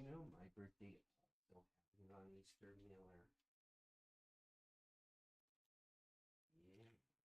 you know my birthday also happened on Easter, Miller? Yes.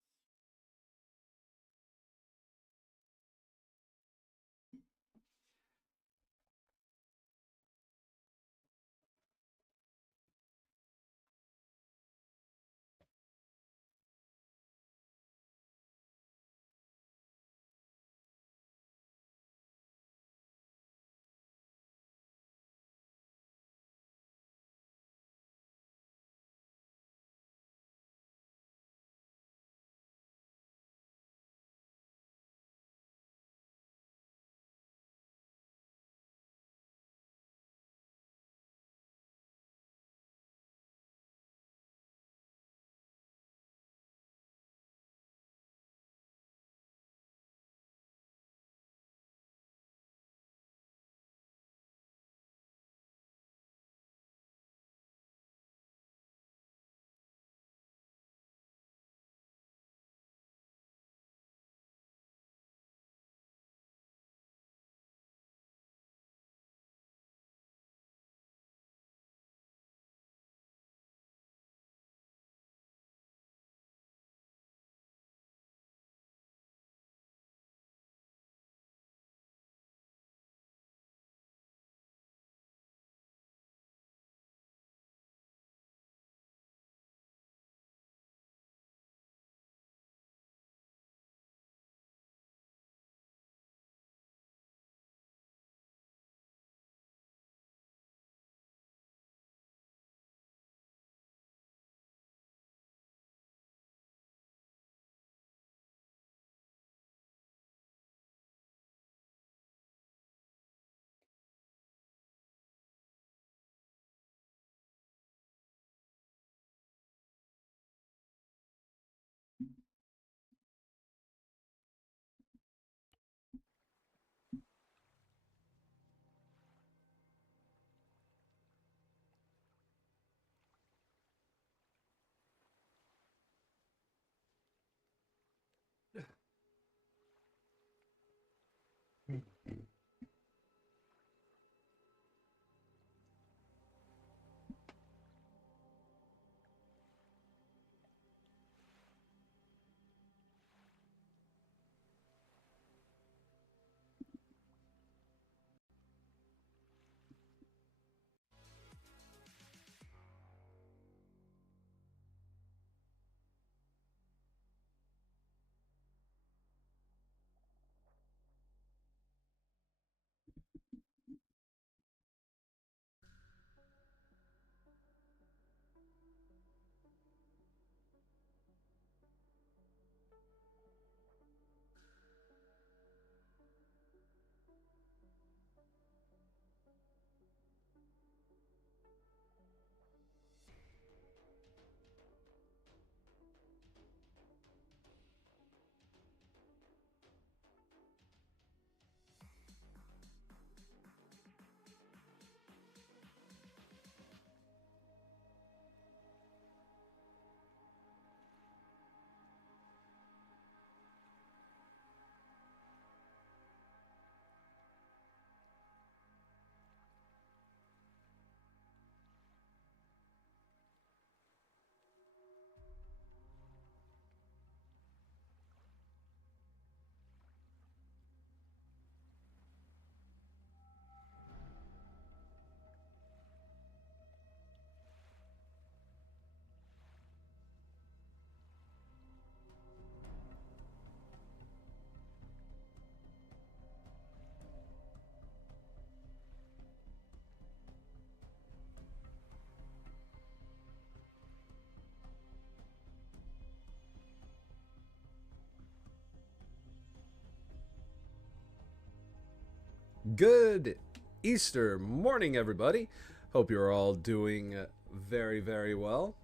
Good Easter morning, everybody. Hope you're all doing very, very well.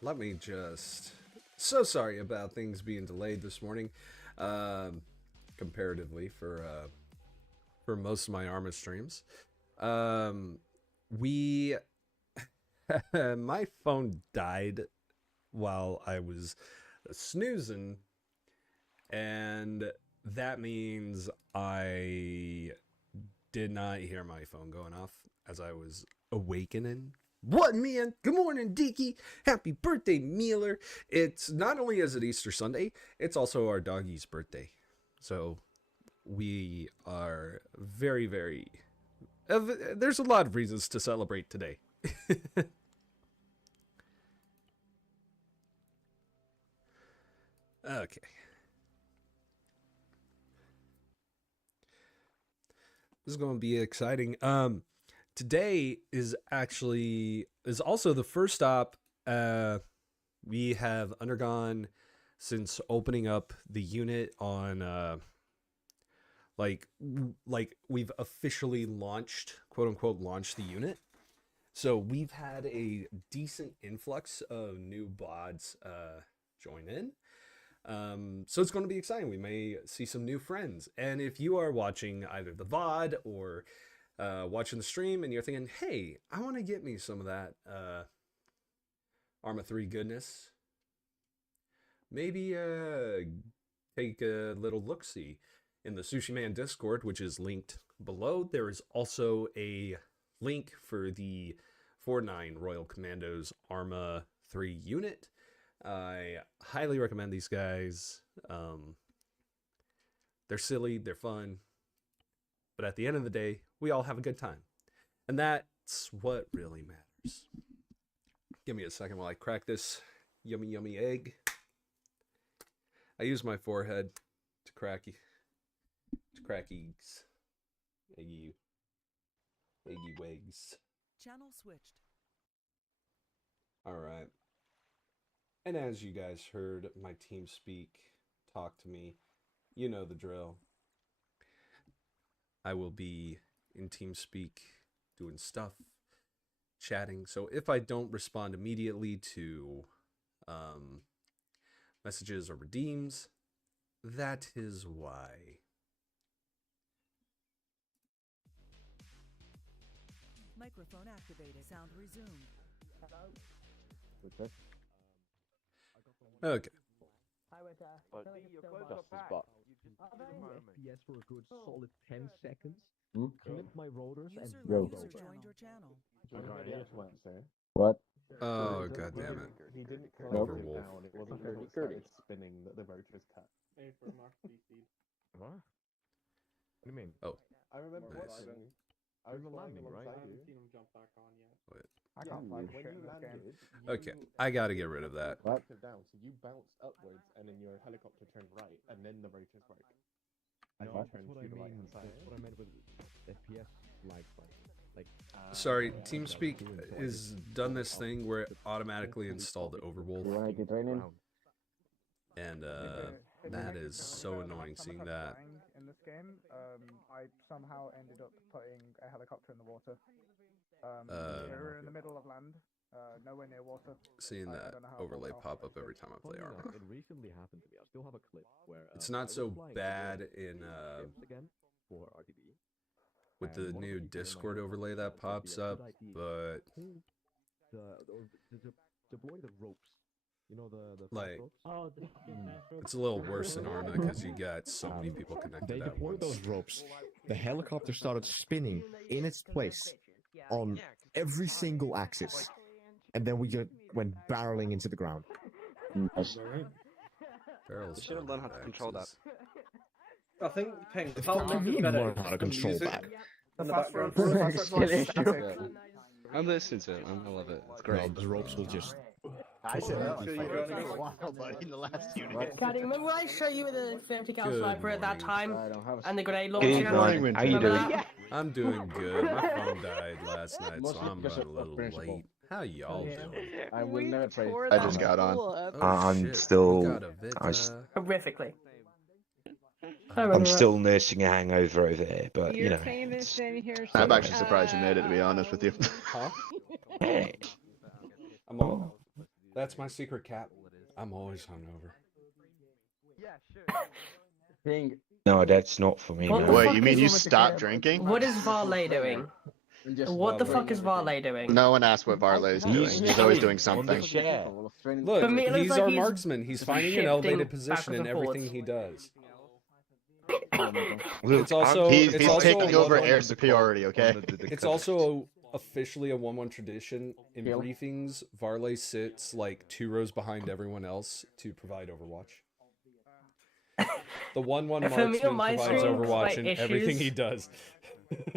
Let me just. So sorry about things being delayed this morning, um, comparatively for most of my Arma streams. Um, we my phone died while I was snoozing, and that means I did not hear my phone going off as I was awakening. What, man? Good morning, Deaky. Happy birthday, Mealer. It's not only is it Easter Sunday, it's also our doggie's birthday. So we are very, very... there's a lot of reasons to celebrate today. Okay. This is going to be exciting. Today is also the first stop we have undergone since opening up the unit on like we've officially launched, quote unquote, launched the unit. So we've had a decent influx of new bods join in. So it's going to be exciting. We may see some new friends. And if you are watching either the VOD or watching the stream and you're thinking, hey, I want to get me some of that Arma 3 goodness, maybe take a little look-see in the Sushiman Discord, which is linked below. There is also a link for the 4-9 Royal Commandos Arma 3 unit. I highly recommend these guys. They're silly, they're fun, but at the end of the day, we all have a good time. And that's what really matters. Give me a second while I crack this yummy, yummy egg. I use my forehead to crack eggs. Eggy wigs. Channel switched. All right. And as you guys heard my team talk to me, you know the drill. I will be in TeamSpeak doing stuff, chatting. So if I don't respond immediately to messages or redeems, that is why. Microphone activated. Sound resumed. Okay. FPS for a good solid 10 seconds. Clip my rotors and User roll user over. joined your channel. What? Oh, god damn it. He didn't close Nope. it down. It wasn't until it started spinning that the rotors cut. What? What do you mean? Oh, I remember Nice. watching. I We're was flying landing, right? alongside I haven't you. seen him jump back on yet. wait. I can't find When shit you in this game. landed, Okay, I gotta get rid of that. What? down, so you bounced upwards, and then your helicopter turned right, and then the rotors broke. And No, you that's turned what to I the mean. right-hand side. That's what I meant with FPS like. Sorry, Yeah. TeamSpeak is done this thing where it automatically installed You Overwolf, wanna get training? and that is so annoying seeing that. In this game, I somehow ended up putting a helicopter in the water. We were in the middle of land, nowhere near water. Seeing I that don't know how overlay well pop up it every did. time I play Funny enough, Arma. it recently happened to me. I still have a clip where It's I not was so flying bad towards in ships again for RTB. with the And one of new the people in my Discord helicopter overlay that thought it would be pops a good up, idea but to pull deploy the ropes. You know the fast Like, ropes? Oh, the fast rope. it's a little worse in Arma because you got so many people They connected at deployed once. those ropes. The helicopter started spinning in its place on every single axis, and then we just went barreling into the ground. Nice. Barrels You should have on learned how to control that. axes. I think Ping, The how fuck much you is mean better? learn how to control music that? in the background. I'm listening to it. I love it. It's No, great. the ropes will just. I said that Sure, you're going to go in the last unit. Caddy, remember when I showed you the 30 cal Good sniper at that morning. time? I don't have a And the grenade Good launcher? morning. How you Remember doing? that? I'm doing good. My phone died last night, so Mostly I'm because running a of little principle. late. How y'all doing? I will never trade. I just got on. Oh, I'm shit. still- We got a bit, I s- Horrifically. I'm still nursing a hangover over here, but you know. it's- I'm actually surprised you made it, to be honest with you. Huh? Hey, I'm all, that's my secret cap. I'm always hungover. Ping. no, that's not for me. What No. the Wait, fuck you mean is you wrong with the stopped kid? drinking? What is Varley doing? Just What the Varley. fuck is Varley doing? No one asked what Varley's doing. He's always doing something. For me, it looks He's like our he's marksman. He's finding an shifting elevated backwards position in and everything forwards. he does. It's also He's it's also taking a over 1-1 air superiority, okay? It's also officially a 1-1 tradition. In briefings, Varley sits like 2 rows behind everyone else to provide Overwatch. The 1-1 For me on marksman my provides screen, Overwatch in like, everything issues- he does.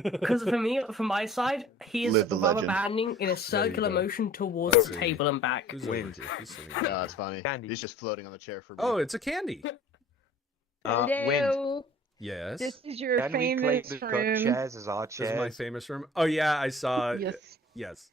Because for me, from my side, he is Live the rubber legend. banding in a circular go. motion towards Let's the see. table and back. Who's over here? Who's sitting here? Yeah, that's funny. He's just floating on the chair for me. Oh, it's a candy. Hello. Yes. This is your Can we claim famous the good room. chairs as our This is chairs? my famous room. Oh yeah, I saw. Yes. Yes.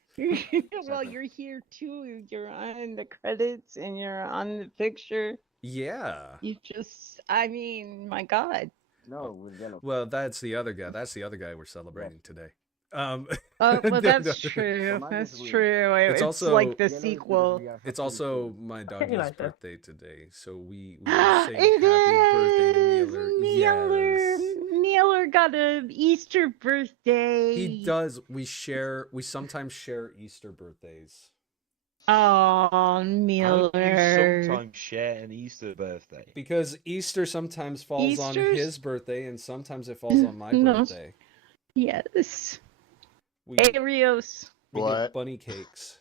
Well, you're here too. You're on the credits and you're on the picture. Yeah. You just, I mean, my God. No, with yellow. Well, that's the other guy. That's the other guy we're celebrating today. Oh, well, that's true. That's true. It's also like the sequel. It's also my Okay, doggy's Liza. birthday today, so we say happy birthday to Mealer. Yes. Mealer got a Easter birthday. He does. We sometimes share Easter birthdays. Oh, How do Mealer. you sometimes share an Easter birthday? Because Easter sometimes falls on Easter's- his birthday, and sometimes it falls on my No. birthday. Yes. We Arios. get What? bunny cakes.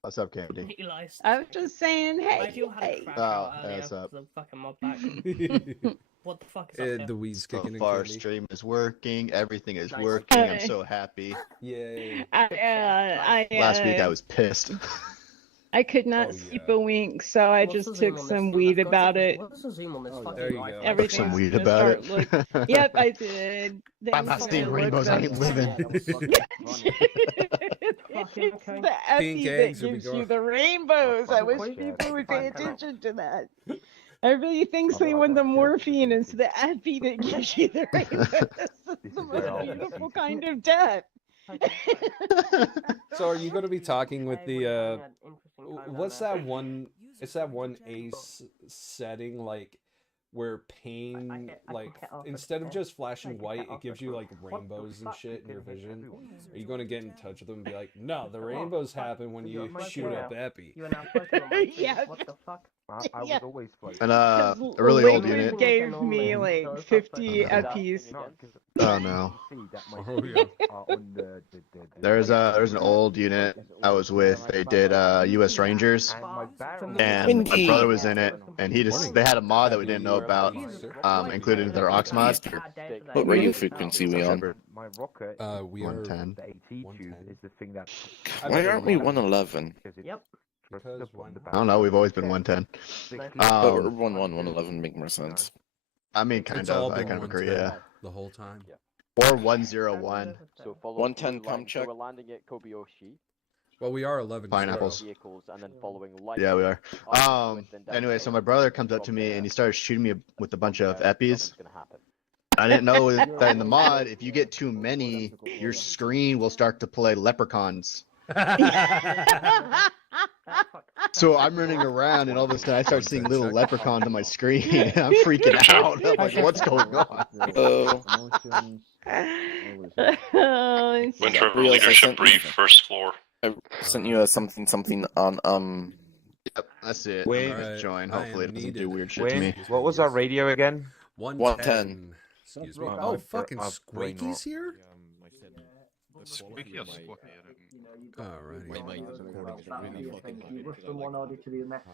What's up, Candy? Eli, I was just saying, hey. I feel had a hey. crash Oh, out yeah, earlier what's up? because of fucking mod pack. What the fuck is up The weed's So kicking in. far, Candy. stream is working. Everything is Nice. working. I'm so happy. Yay. Last week I was pissed. I could not Oh, sleep yeah. a wink, so I What's just the zoom took on some this? weed I've got about to- it. What's the zoom on this fucking there you Wi-Fi? go. Took Everything's some weed gonna about start it. look- Yep, I did. I'm not Things seeing look rainbows. I better. ain't living. It's the epi that eggs will be gives you going- the rainbows. I wish people would pay attention to that. Everybody thinks they want the morphine. It's the epi that gives you the rainbows. It's the most beautiful kind of death. So are you going to be talking with the what's that one? It's that one ace setting like where pain like instead of just flashing white, it gives you like rainbows and shit in your vision. Are you going to get in touch with them and be like, no, the rainbows happen when you shoot up epi? You are now floating on my screen. Yes. What the fuck? I was Yeah. always floating. And a really old Liquid unit. gave me like 50 epis. Oh no. Oh, yeah. There's an old unit I was with. They did U.S. Rangers, and my brother was in it, and they had a mod that we didn't know about, included in their aux mod. What radio frequency we on? My rocket, We are 110. the AT tube, is the thing that. Why aren't we 111? Yep. I don't know. We've always been 110. But we're 111 make more sense. I mean, kind It's all of. I been kind of agree. 110 Yeah. the whole time. Or 101. So follow 110 through line. pump check. So we're landing at Kobayashi. Well, we are 11. Pineapples. Vehicles and then following light. Yeah, we are. Up, width, and down Anyway, so slope. my brother comes up to From me there, and he starts shooting me with a bunch of eppies. nothing's gonna happen. I didn't know that in the mod, if you get too many, your screen will start to play leprechauns. So I'm running around, and all of a sudden I start seeing little leprechauns on my screen, and I'm freaking out. I'm like, what's going on? Winter leadership brief, first floor. I sent you a something on Yep, that's it. Wait. I'm gonna join. I am Hopefully it doesn't do needed. weird shit to me. Wait, what was our radio again? 110. Excuse me. My- Oh, my- fucking my brain Squeaky's rot. here? Squeaky or Squawky? Alrighty. You rush from one order to the next,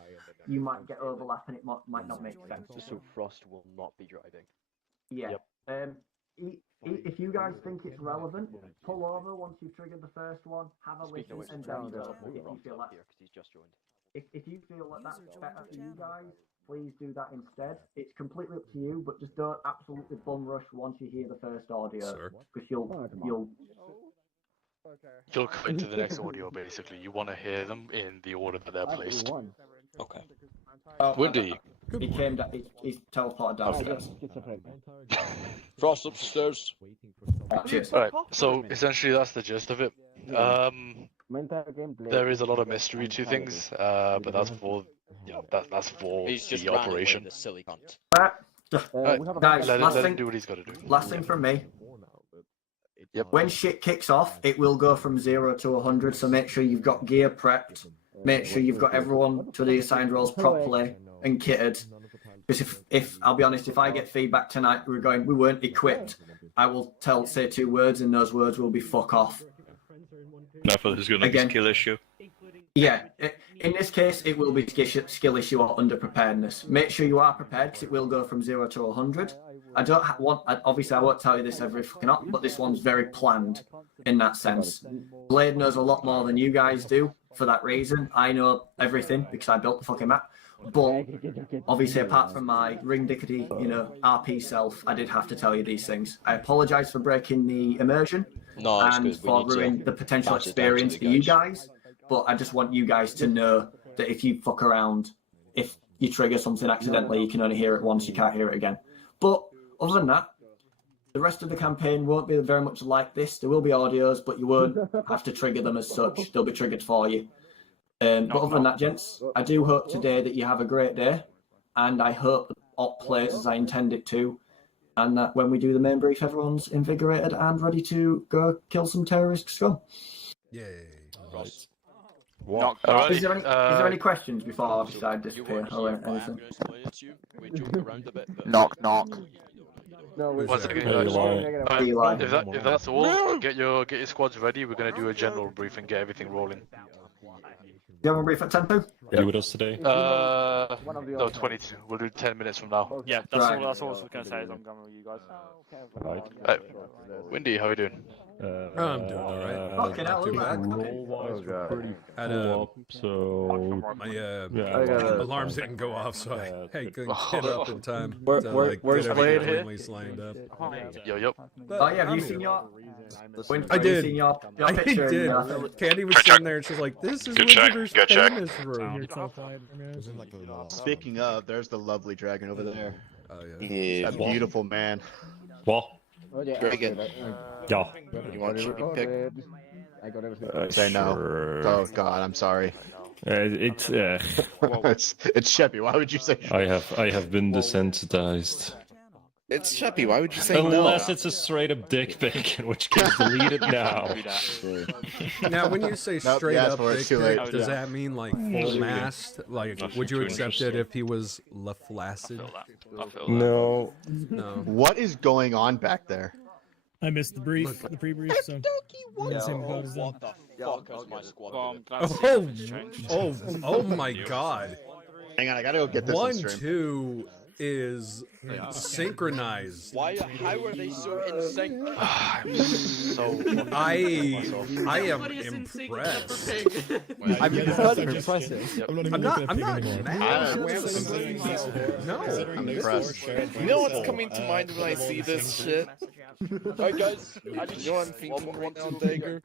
you might get overlap and it might not make sense. So Frost will not be driving. Yeah. If you guys think it's relevant, pull over once you've triggered the first one, have a Speaking listen, of which, and Brown then does go. have If you Ross feel up that, here because he's just joined. if you feel that that's better for you guys, please do that instead. It's completely up to you, but just don't absolutely bum rush once you hear the first audio, because you'll You'll go into the next audio basically. You want to hear them in the order that they're placed. Okay. Windy. He came down. He's teleported downstairs. Frost upstairs. Cheers. Alright, so essentially that's the gist of it. There is a lot of mystery to things, but that's for that's for He's just the ran away, operation. the silly cunt. Guys, Let last him thing. do what he's got to do. Last thing from me. Yep. When shit kicks off, it will go from 0 to 100. So make sure you've got gear prepped. Make sure you've got everyone to the assigned roles properly and kitted. Because if I'll be honest, if I get feedback tonight, we weren't equipped, I will say 2 words, and those words will be fuck off. I thought this was gonna be a skill issue. Yeah, in this case, it will be skill issue or under preparedness. Make sure you are prepared because it will go from 0 to 100. Obviously I won't tell you this every fucking up, but this one's very planned in that sense. Blade knows a lot more than you guys do for that reason. I know everything because I built the fucking map. But obviously, apart from my ring dickety, RP self, I did have to tell you these things. I apologise for breaking the immersion and for ruining the potential experience for you guys. But I just want you guys to know that if you fuck around, if you trigger something accidentally, you can only hear it once, you can't hear it again. But other than that, the rest of the campaign won't be very much like this. There will be audios, but you won't have to trigger them as such. They'll be triggered for you. But other than that, gents, I do hope today that you have a great day, and I hope the op plays as I intend it to, and that when we do the main brief, everyone's invigorated and ready to go kill some terrorist scum. Yay. Right. Is there any questions before I decide disappear or anything? Knock, knock. One second, if that's all, get your squads ready. We're gonna do a general brief and get everything rolling. You have a brief at 10 to? Are you with us today? No, 22. We'll do 10 minutes from now. Yeah, that's all I was gonna say. Is I'm going with you guys. Right. Windy, how are you doing? I'm doing alright. Fucking hell, Pretty Had full up, so my alarms didn't go off, so I couldn't get up in time. Where's Blade here? Lined up. Yo. Oh yeah, have you seen your? I did. I did. Candy was sitting there and she's like, "This is Wizarder's famous room." Speaking of, there's the lovely dragon over there. Oh yeah. A beautiful man. What? Dragon. Yeah. You want to pick? Say no. Oh God, I'm sorry. It's it's Sheppy. Why would you say? I have been desensitized. It's Sheppy. Why would you say Unless it's a straight up dick pic, in which case delete it now. Now, when you say straight up dick pic, does that mean like full mast? Like, would you accept it if he was flaccid? No. What is going on back there? I missed the brief, the pre-brief, so I'm in the same boat as them. Oh my God! Hang on, I gotta go get this. 1, 2 is synchronized. How are they so in sync? I am impressed. I'm not mad. No, I'm impressed. You know what's coming to mind when I see this shit? Alright guys, You know what I'm thinking now, Dagger?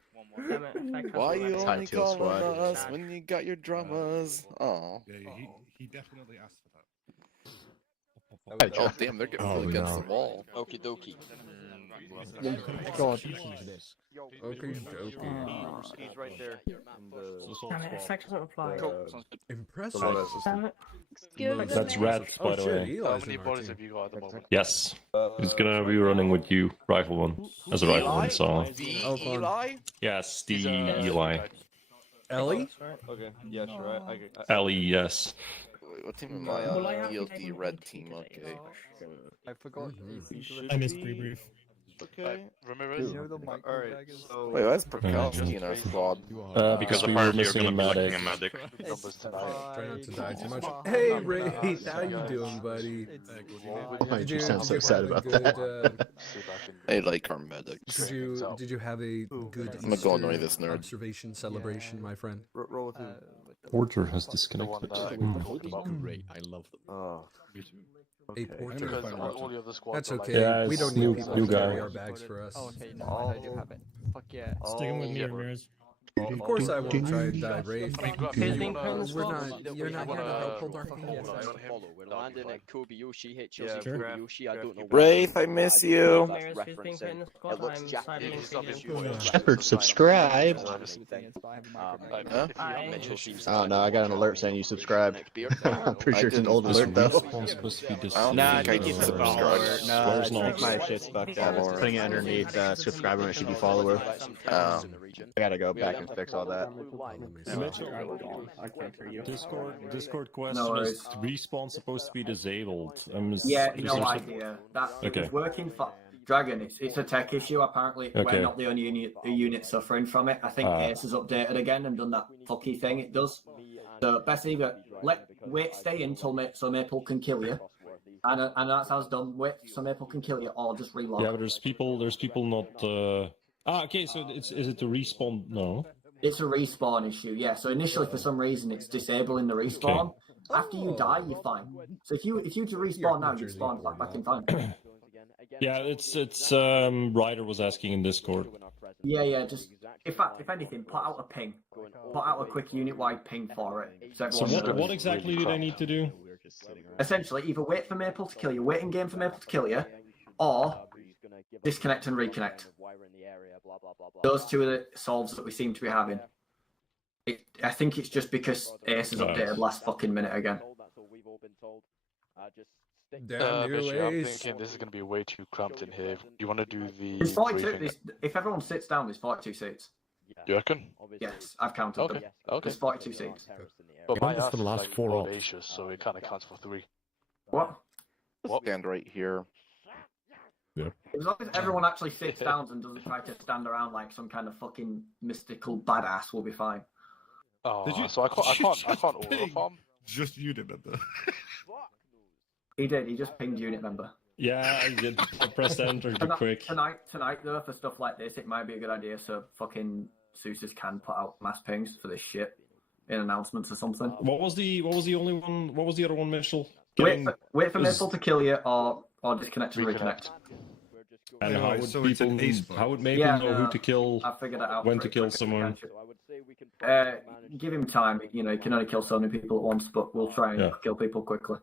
Why you only calling us when you got your drummers? Oh. Yeah, he definitely asked for that. Oh damn, they're getting pulled against the wall. Okie dokie. God. He's right there. Damn it, effect doesn't apply. Impressive. Damn it. That's rats, by the way. How many bodies have you got at the moment? Yes. He's gonna be running with you, Rifle One, as a Rifle One, so. Eli? Yes, the Eli. Ellie? Okay, yeah, sure. Ellie, yes. Wait, what team am I on? ELD red team, okay. I forgot. I missed pre-brief. Okay. Ramirez? Alright, so... Wait, why's Perkowski in our squad? Because we were missing a medic. Try not to die too much. Hey, Ray, how you doing, buddy? Why did you sound so sad about that? I like our medics. Did you have a good I'm gonna go annoy this nerd. observation celebration, my friend? Porter has disconnected. Great, I love them. A porter. All the other squads That's are like- okay. Yeah, We it's don't need people new to carry guy. our bags for us. Okay, no, I do have it. Fuck yeah. Stick him with me, Ramirez. Of course I won't try and die, Ray. You're not You're not here to help pull dark things. We're landing at Kobayashi, H.O.C. Sure. Kobayashi, I don't know Wraith, I miss you. That's referencing. It looks Japanese. Shepard, subscribe. Huh? Oh no, I got an alert saying you subscribed. I'm pretty sure it's an old alert though. I think I need to subscribe. No, I think my shit's fucked up. It's putting it underneath subscriber when it should be follower. region. I gotta go we back have and to fix follow all that. the blue line. Mitchell, I can't hear you. Discord question No is worries. respawn supposed to be disabled? Yeah, is no there some- idea. That Okay. it's working for Dragon. It's a tech issue. Apparently, Okay. we're not the only unit suffering from it. I think Ace has updated again and done that fucky thing it does. So best either stay in so Maple can kill you, and that's how it's done. Wait so Maple can kill you, or just reload. Yeah, but there's people not. Okay, so is it the respawn? No. It's a respawn issue, yeah. So initially, for some reason, it's disabling the respawn. After you die, you're fine. So if you to respawn now, you spawn back in time. Yeah, it's Ryder was asking in Discord. Yeah. Just if anything, put out a ping. Put out a quick unit-wide ping for it. So what exactly do they need to do? Essentially, either wait for Maple to kill you, wait in game for Maple to kill you, or disconnect and reconnect. Those two are the solves that we seem to be having. I think it's just because Ace has updated last fucking minute again. Mitchell, I'm thinking this is going to be way too cramped in here. Do you want to do the There's 42. briefing? If everyone sits down, there's 42 seats. Do you reckon? Yes, I've counted them. Okay. There's 42 seats. But my Just ass for the is last like 4 off. audacious, so it kind of counts for 3. What? Stand right here. Yeah. As long as everyone actually sits down and doesn't try to stand around like some kind of fucking mystical badass, we'll be fine. Oh, so I can't overfarm. Just unit member. He did. He just pinged unit member. Yeah, I did. I pressed enter too quick. Tonight though, for stuff like this, it might be a good idea. So fucking Seuss's can put out mass pings for this shit in announcements or something. What was the only one? What was the other one, Mitchell? Wait for Maple to kill you, or disconnect and reconnect. And Wait, how wait, would so it's an people? ace How would Maple know who to kill? I figured that out. When to kill someone? Give him time. You know, he can only kill so many people at once, but we'll try and kill people quickly.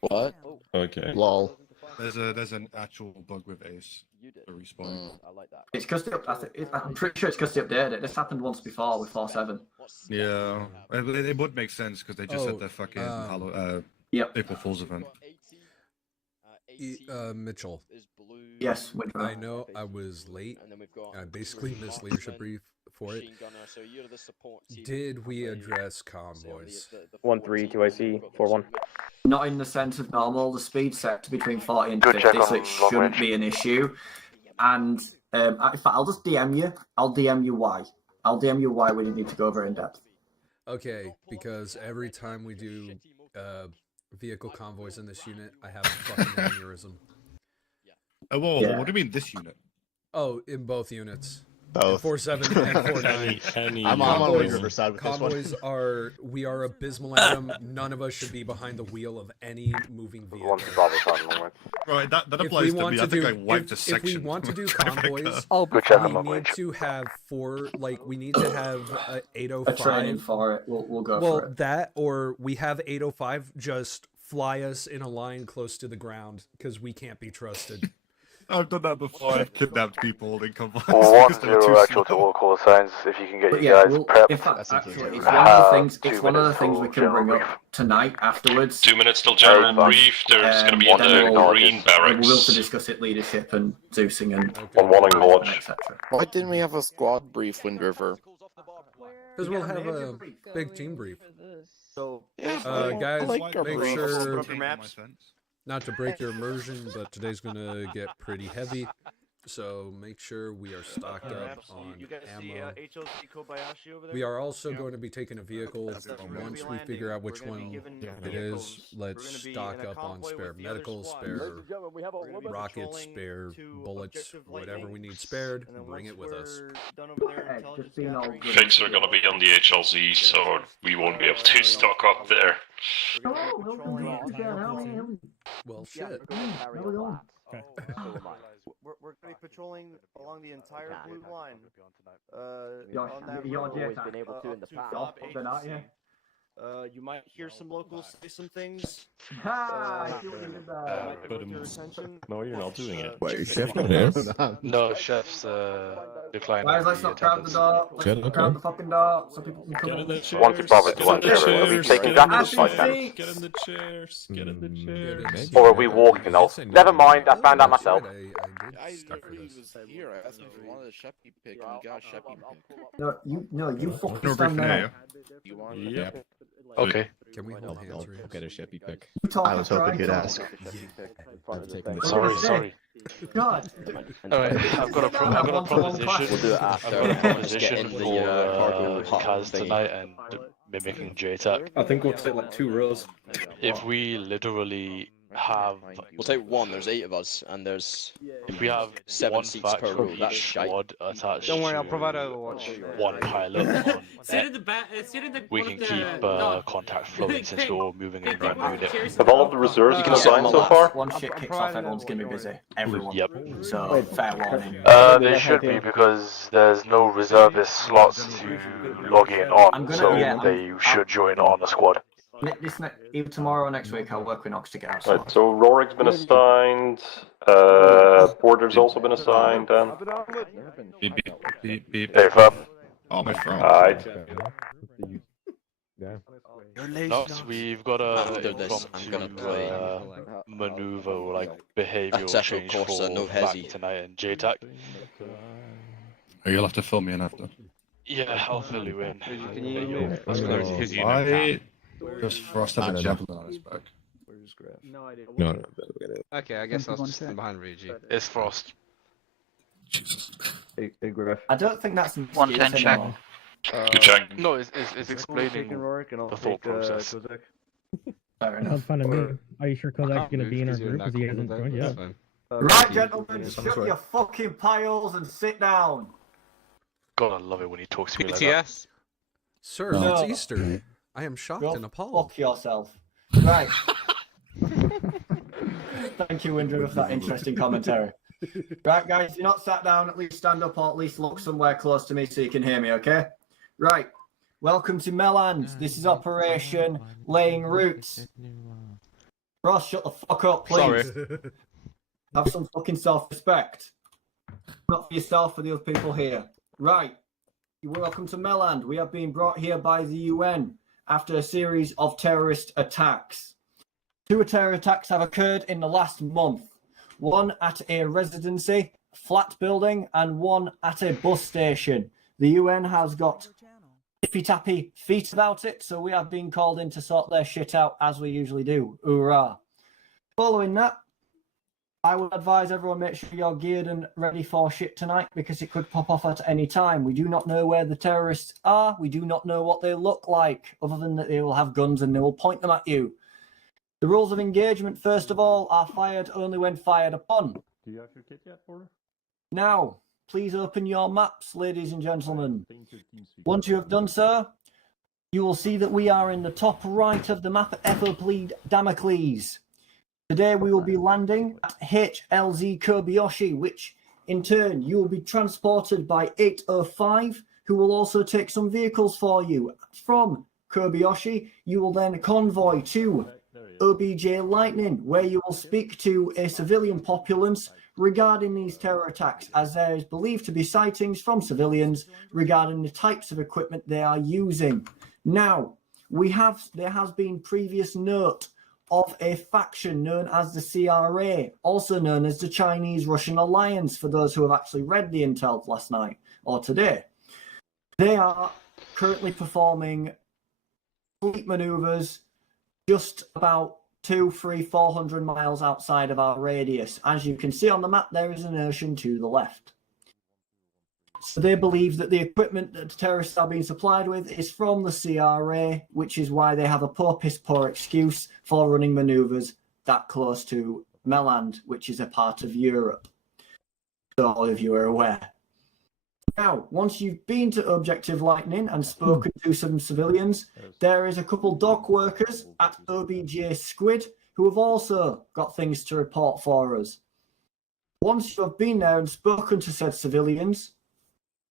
What? Okay. Lol. There's an actual bug with Ace. The respawn. It's because I'm pretty sure it's because they updated it. This happened once before with 4.7. Yeah, it would make sense because they just had their fucking April Fool's event. Mitchell. Yes, I know I was late. I basically missed leadership brief for it. Did we address convoys? 1-3-2-IC 4-1. Not in the sense of normal. The speed set to between 40 and 50, so it shouldn't be an issue. And in fact, I'll just DM you. I'll DM you why. I'll DM you why we didn't need to go over in depth. Okay, because every time we do vehicle convoys in this unit, I have a fucking aneurysm. Oh, whoa, Yeah. what do you mean this unit? Oh, in both units. Both. 4-7 and 4-9. I'm on Wind River side with this one. Convoys we are abysmal at them. None of us should be behind the wheel of any moving vehicle. Right, that If applies we to want me. to I think do- I wiped a if section. we want to do Trying pick convoys, up. we need to have we need to have 805. A training for it. We'll go well, for it. that or we have 805 just fly us in a line close to the ground because we can't be trusted. I've done that before. I've kidnapped people in convoys. 1-0 actual to all call signs. If you can get But you yeah, guys we'll, prepped. in fact, actually, it's one of the things. It's one of the things we can bring up tonight afterwards. 2 minutes till general brief. There's going to be in the green barracks. We'll to discuss it, leadership and Zeusing and etc. Why didn't we have a squad brief, Wind River? Because we'll have a big team brief. So, guys, like a make brief. sure Maps. not to break your immersion, but today's gonna get pretty heavy. So make sure we are stocked up on ammo. We are also going to be taking a vehicle. Once we figure out which one it is, let's stock up on spare medical, spare rockets, spare bullets, whatever we need spared, bring it with us. Fix are going to be on the HLZ, so we won't be able to stock up there. Well, shit. We're going to be patrolling along the entire blue line. You're on that road. been able to in the past. They're not, yeah. You might hear some locals say some things. I see what you did there. No, you're not doing it. Wait, is Chef not here? No, Chef's declining. Guys, let's not crowd the door. Let's crowd the fucking door so people can come in. One to Robert, one Are we taking back the side now? Get in the chairs. Get in the chairs. Or are we walking? Never mind, I found out myself. I literally was here. I asked him if he wanted a Sheppy pick, and he got a Sheppy pick. No, you fucking stand there. You want? Yep. Okay. Can we hold hands? I'll get a Sheppy pick. I was hoping you'd ask. I've taken the Sorry. God. Alright, I've got a proposition. We'll do it after. I've got a proposition Get in for the cargo Kaz thingy. tonight and mimicking JTAC. I think we'll take like 2 rows. If we literally have... We'll take 1, there's 8 of us, and there's... If we have 7 one seats per faction row, from that's each shite. squad attached Don't worry, I'll to provide Overwatch. one pilot on deck, we can keep contact flowing since we're all moving in one unit. Have all of the reserves been assigned so far? One shit kicks off, everyone's gonna be busy. Everyone. Yep. So, fair warning. They should be because there's no reservist slots to log in on, so they should join on the squad. Either tomorrow or next week, I'll work with Nox to get out. Right, so Rorik's been assigned, Porter's also been assigned, then. Beep, beep, beep, beep. Hey, Fab. Oh, my phone. Alright. Nox, we've got a impromptu maneuver or like behavioural change for Vac tonight and JTAC. Oh, you'll have to fill me in after. Yeah, I'll fill you in. Why does Frost have a javelin on his back? No. Okay, I guess I'll just stand behind Reggie. It's Frost. Jesus. Hey, Griff. I don't think that's 110 check. Check. No, it's explaining the thought process. Fair Sounds fun to me. Are you sure Kozak's going to be in our group? Because he hasn't joined yet. Right, gentlemen, shut your fucking piles and sit down. God, I love it when he talks to me like that. Yes. Sir, No. it's Easter. I am shocked and appalled. Fuck yourself. Right. Thank you, Windrum, for that interesting commentary. Right, guys, if you're not sat down, at least stand up or at least look somewhere close to me so you can hear me, okay? Right. Welcome to Melland. This is Operation Laying Roots. Ross, shut the fuck up, please. Sorry. Have some fucking self-respect. Not for yourself, for the other people here. Right. You're welcome to Melland. We have been brought here by the UN after a series of terrorist attacks. 2 terror attacks have occurred in the last month. One at a residency, flat building, and one at a bus station. The UN has got tippy-tappy feet about it, so we have been called in to sort their shit out as we usually do. Hoorah. Following that, I would advise everyone make sure you're geared and ready for shit tonight because it could pop off at any time. We do not know where the terrorists are. We do not know what they look like, other than that they will have guns and they will point them at you. The rules of engagement, first of all, are fired only when fired upon. Do you have your kit yet, Porter? Now, please open your maps, ladies and gentlemen. Once you have done so, you will see that we are in the top right of the map at FOP Damocles. Today we will be landing at HLZ Kobayashi, which in turn you will be transported by 805, who will also take some vehicles for you. From Kobayashi, you will then convoy to OBJ Lightning, where you will speak to a civilian populace regarding these terror attacks, as there is believed to be sightings from civilians regarding the types of equipment they are using. Now, there has been previous note of a faction known as the CRA, also known as the Chinese-Russian Alliance, for those who have actually read the intel last night or today. They are currently performing fleet maneuvers just about 400 miles outside of our radius. As you can see on the map, there is an ocean to the left. So they believe that the equipment that the terrorists are being supplied with is from the CRA, which is why they have a poor excuse for running maneuvers that close to Melland, which is a part of Europe. So all of you are aware. Now, once you've been to Objective Lightning and spoken to some civilians, there is a couple dock workers at OBJ Squid who have also got things to report for us. Once you have been there and spoken to said civilians,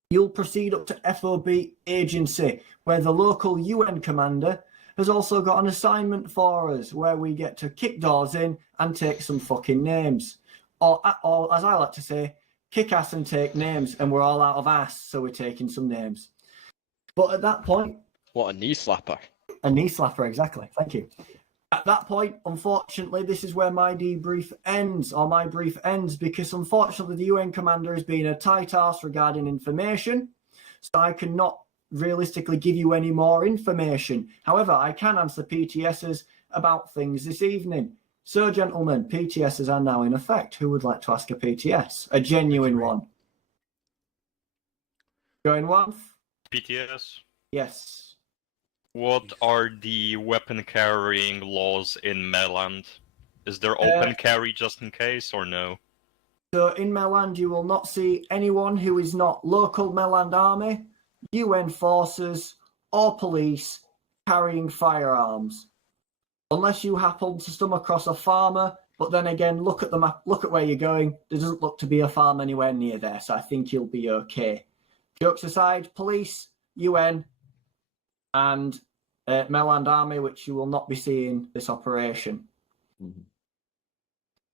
you'll proceed up to FOB Agency, where the local UN commander has also got an assignment for us where we get to kick doors in and take some fucking names. Or as I like to say, kick ass and take names, and we're all out of ass, so we're taking some names. But at that point... What a knee slapper. A knee slapper, exactly. Thank you. At that point, unfortunately, this is where my debrief ends, or my brief ends, because unfortunately the UN commander has been a tight arse regarding information, so I cannot realistically give you any more information. However, I can answer PTSs about things this evening. So, gentlemen, PTSs are now in effect. Who would like to ask a PTS? A genuine one. Going once? PTS? Yes. What are the weapon carrying laws in Meland? Is there open carry just in case, or no? So in Meland, you will not see anyone who is not local Meland army, UN forces, or police carrying firearms. Unless you happen to stumble across a farmer, but then again, look at the map, look at where you're going. There doesn't look to be a farm anywhere near there, so I think you'll be okay. Jokes aside, police, UN, and Meland Army, which you will not be seeing this operation.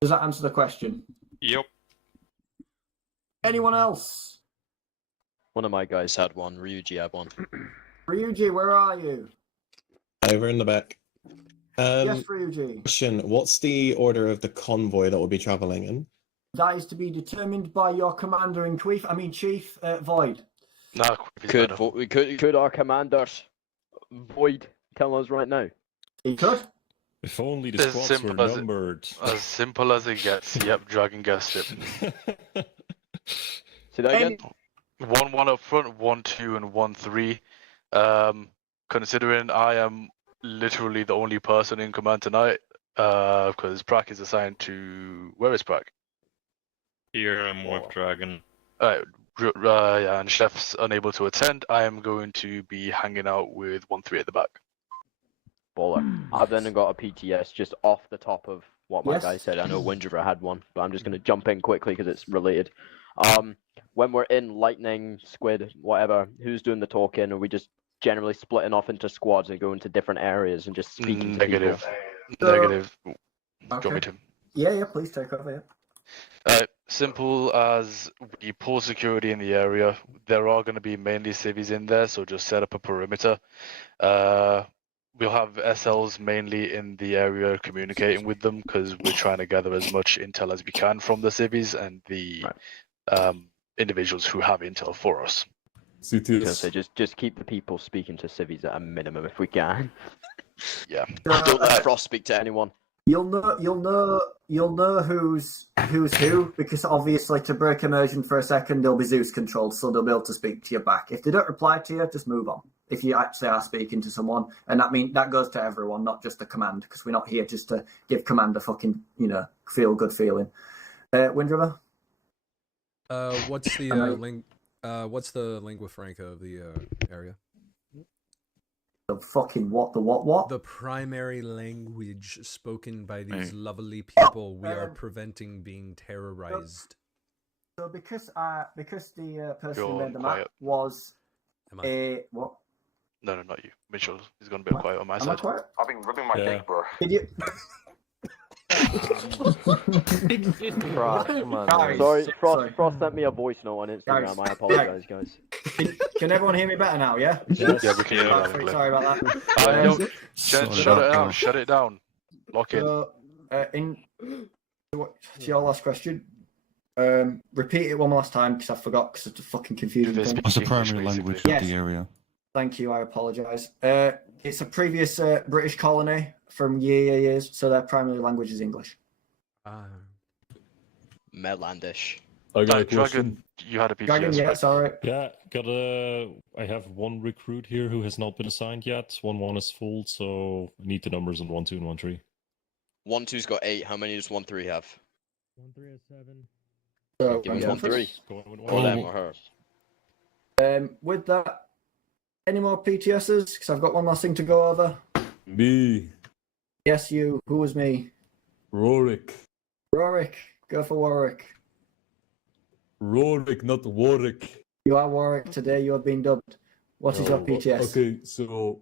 Does that answer the question? Yep. Anyone else? One of my guys had one. Ryuji had one. Ryuji, where are you? Over in the back. Yes, Ryuji. Question, what's the order of the convoy that will be travelling in? That is to be determined by your commander-in-chief, Chief Void. No, could our commanders Void tell us right now? He could. If only the squads were numbered. As simple as it gets. Yep, Dragon guessed it. Say that again? 1-1 up front, 1-2 and 1-3. Considering I am literally the only person in command tonight, because Prak is assigned to... Where is Prak? Here I'm with Dragon. Yeah, and Chef's unable to attend. I am going to be hanging out with 1-3 at the back. Baller. I've then got a PTS just off the top of what my guy said. I know Windriver had one, but I'm just going to jump in quickly because it's related. When we're in Lightning, Squid, whatever, who's doing the talking? Are we just generally splitting off into squads and going to different areas and just speaking to people? Negative. Do you Okay. want me to? Yeah, please take over, yeah. Simple as we pull security in the area. There are going to be mainly civvies in there, so just set up a perimeter. We'll have SLs mainly in the area communicating with them because we're trying to gather as much intel as we can from the civvies and the individuals who have intel for us. So just keep the people speaking to civvies at a minimum if we can. Yeah. Don't let Frost speak to anyone. You'll know who's who because obviously to break immersion for a second they'll be Zeus controlled, so they'll be able to speak to you back. If they don't reply to you, just move on. If you actually are speaking to someone, and that goes to everyone, not just the command, because we're not here just to give command a fucking feel good feeling. Windriver. What's the what's the lingua franca of the area? The fucking what? The what? The primary language spoken by these lovely people we are preventing being terrorized. So because the person who made the map was what? No, not you. Mitchell is going to be quiet on my side. I've been rubbing my dick, bro. Did you? Sorry, Frost sent me a voice note on Instagram. I apologize, guys. Can everyone hear me better now? Yeah. Yes. Yeah, we can hear you. Sorry about that. Shut it down. Lock in. So, to your last question. Repeat it one last time because I forgot because it's a fucking confusing thing. What's the primary language of the area? Thank you. I apologise. It's a previous British colony from years, so their primary language is English. Melandish. Okay, Dragon, you had a PTS. Dragon, yeah, sorry. Yeah, I have one recruit here who has not been assigned yet. 1-1 is full, so I need the numbers on 1-2 and 1-3. 1-2's got 8. How many does 1-3 have? 1-3 has 7. So, give me 1-3. Or them or her. With that, any more PTSs? Because I've got one last thing to go over. Me. Yes, you. Who was me? Rorik. Rorik. Go for Warwick. Rorik, not Warwick. You are Warwick today. You have been dubbed. What is your PTS? Okay, so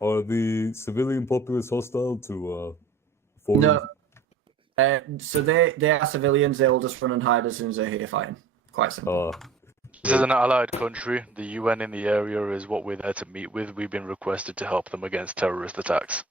Are the civilian populace hostile to foreign? No. So they are civilians. They will just run and hide as soon as they're here fighting. Quite simple. This is an allied country. The UN in the area is what we're there to meet with. We've been requested to help them against terrorist attacks.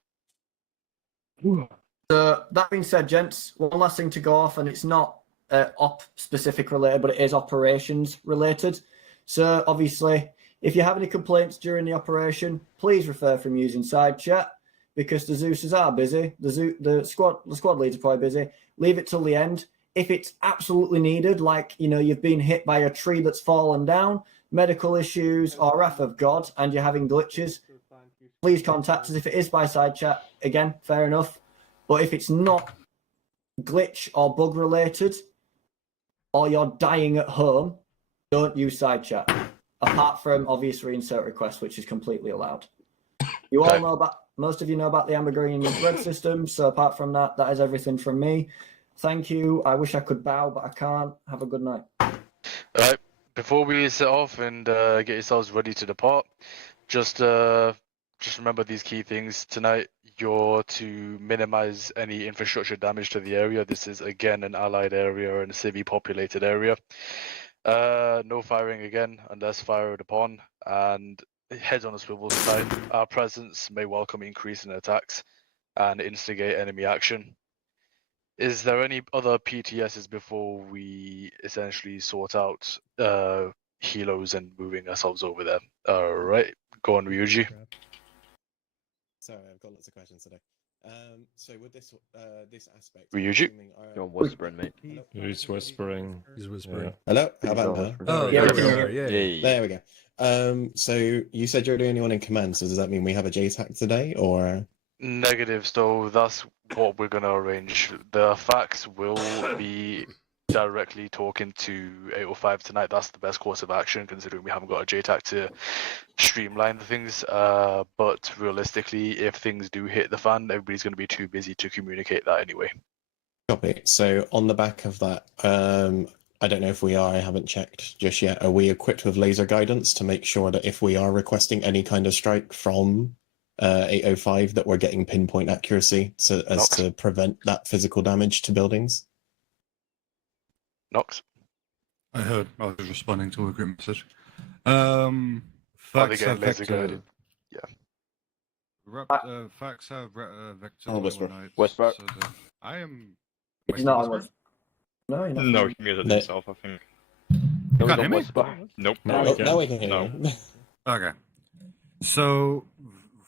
So that being said, gents, one last thing to go off, and it's not op specific related, but it is operations related. So obviously, if you have any complaints during the operation, please refer from using side chat, because the Zeusers are busy. The squad leads are probably busy. Leave it till the end. If it's absolutely needed, like, you know, you've been hit by a tree that's fallen down, medical issues, or wrath of God, and you're having glitches, please contact us. If it is by side chat, again, fair enough. But if it's not glitch or bug related, or you're dying at home, don't use side chat. Apart from obvious reinsert requests, which is completely allowed. You all know about, most of you know about the amber, green, and red system. So apart from that, that is everything from me. Thank you. I wish I could bow, but I can't. Have a good night. All right. Before we set off and get yourselves ready to depart, just remember these key things tonight. You're to minimize any infrastructure damage to the area. This is again an allied area and a civvy populated area. No firing again unless fired upon, and heads on a swivel tonight. Our presence may welcome increase in attacks and instigate enemy action. Is there any other PTSs before we essentially sort out helos and moving ourselves over there? All right, go on, Ryuji. Sorry, I've got lots of questions today. So with this aspect, Ryuji? You're whispering, mate. He's whispering. He's whispering. Hello, how about now? Oh, there we are. Yeah. There we go. So you said you're the only one in command. So does that mean we have a JTAC today, or? Negative. So that's what we're gonna arrange. The facts will be directly talking to 805 tonight. That's the best course of action, considering we haven't got a JTAC to streamline the things. But realistically, if things do hit the fan, everybody's going to be too busy to communicate that anyway. Copy. So on the back of that, I don't know if we are, I haven't checked just yet. Are we equipped with laser guidance to make sure that if we are requesting any kind of strike from 805 that we're getting pinpoint accuracy to prevent that physical damage to buildings? Nox? I heard. I was responding to a group message. Facts have vector. Yeah. Facts have vector. I'll whisper. Whisper. So I am. He's not on whisper. No, you're not. No, he muted himself, I think. You can't hear me? Nope. Now we can hear you. Okay. So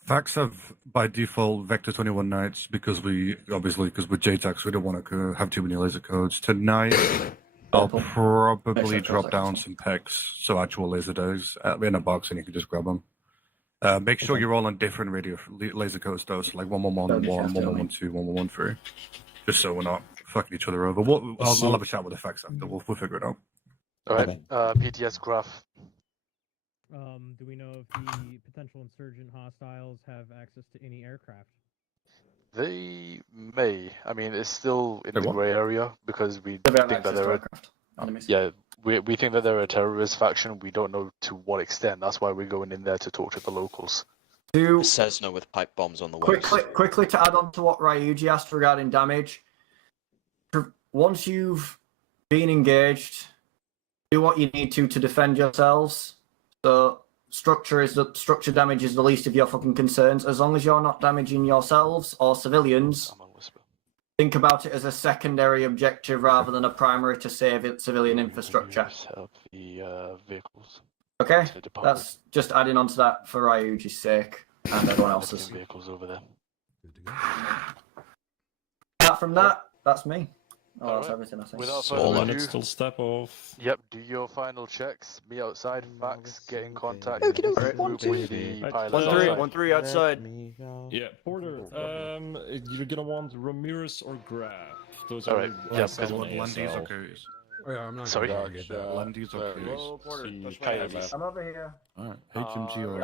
facts have by default vector 21 nights because we're JTACs, we don't want to have too many laser codes. Tonight, I'll probably drop down some pecs, so actual laser dogs in a box, and you can just grab them. Make sure you're all on different radio laser codes, though, so like 111, 1112, 1113, just so we're not fucking each other over. I'll have a chat with the facts after. We'll figure it out. All right. PTS graph. Do we know if the potential insurgent hostiles have access to any aircraft? They may. I mean, it's still in the grey area because we think that they're we think that they're a terrorist faction. We don't know to what extent. That's why we're going in there to talk to the locals. Cessna with pipe bombs on the way. Quickly to add on to what Ryuji asked regarding damage. Once you've been engaged, do what you need to defend yourselves. So structure damage is the least of your fucking concerns. As long as you're not damaging yourselves or civilians, think about it as a secondary objective rather than a primary to save civilian infrastructure. The vehicles. Okay, that's just adding on to that for Ryuji's sake and everyone else's. Vehicles over there. Apart from that, that's me. All That's right. everything I think. Without So further then ado, it's still step off. Yep, do your final checks. Me outside, facts, get in contact. Okay, with the pilot 1-3 outside. Yeah, Porter. You're gonna want Ramirez or Graf. Those All are right. yeah, Yep. on Lundy's ASL. okay. Oh, yeah, I'm not Sorry? gonna argue that. Lundy's okay. I'm over here. Alright. HMG or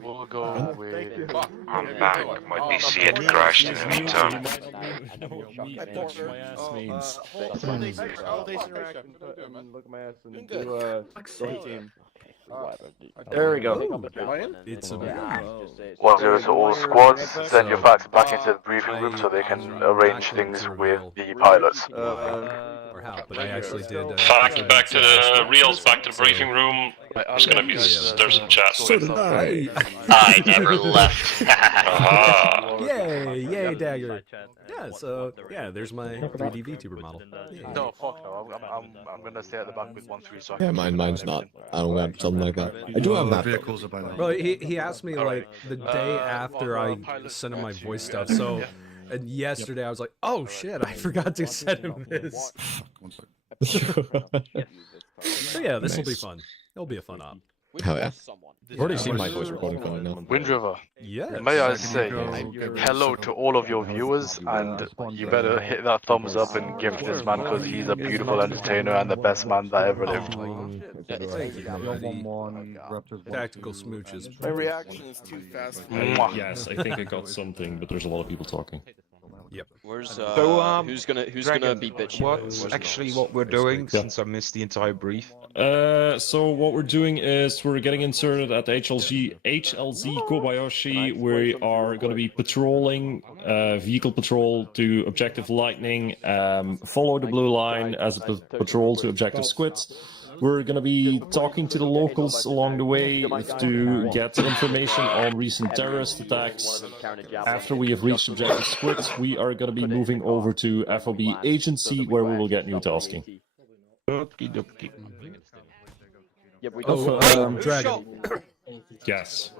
We'll go with. I'm back. Might be seeing crashed in the meantime. All day interaction. Look at my ass and do a team. There we go. It's a Well, there's all squads. Send your facts back into the briefing room so they can arrange things with the pilots. Or how, but I actually did. Back to the reels, back to the briefing room. There's gonna be there's some chat. So did I. I never left. Yay, Dagger. Yeah, so yeah, there's my 3D VTuber model. Yeah. No, fuck no. I'm gonna stay at the back with 1-3 so I Yeah, can... mine's not. I don't have something like that. I do have that. Vehicles are by that. Well, he asked me like the day after I sent him my voice stuff. So, and yesterday I was like, oh shit, I forgot to send him this. So yeah, this will be fun. It'll be a fun op. Hell yeah. I've already seen my voice recording file now. Wind River. Yeah. May I say hello to all of your viewers, and you better hit that thumbs up and give this man because he's a beautiful entertainer and the best man that ever lived. Thank you, buddy. Tactical smooches. My reaction is too fast. Yes, I think I got something, but there's a lot of people talking. Yep. Where's So, who's gonna be bitching? What's actually what we're doing since I missed the entire brief? So what we're doing is we're getting inserted at HLZ Kobayashi. We are going to be patrolling, vehicle patrol to Objective Lightning, follow the blue line as a patrol to Objective Squids. We're going to be talking to the locals along the way to get information on recent terrorist attacks. After we have reached Objective Squids, we are going to be moving over to FOB Agency, where we will get new tasking. Dragon. Yes.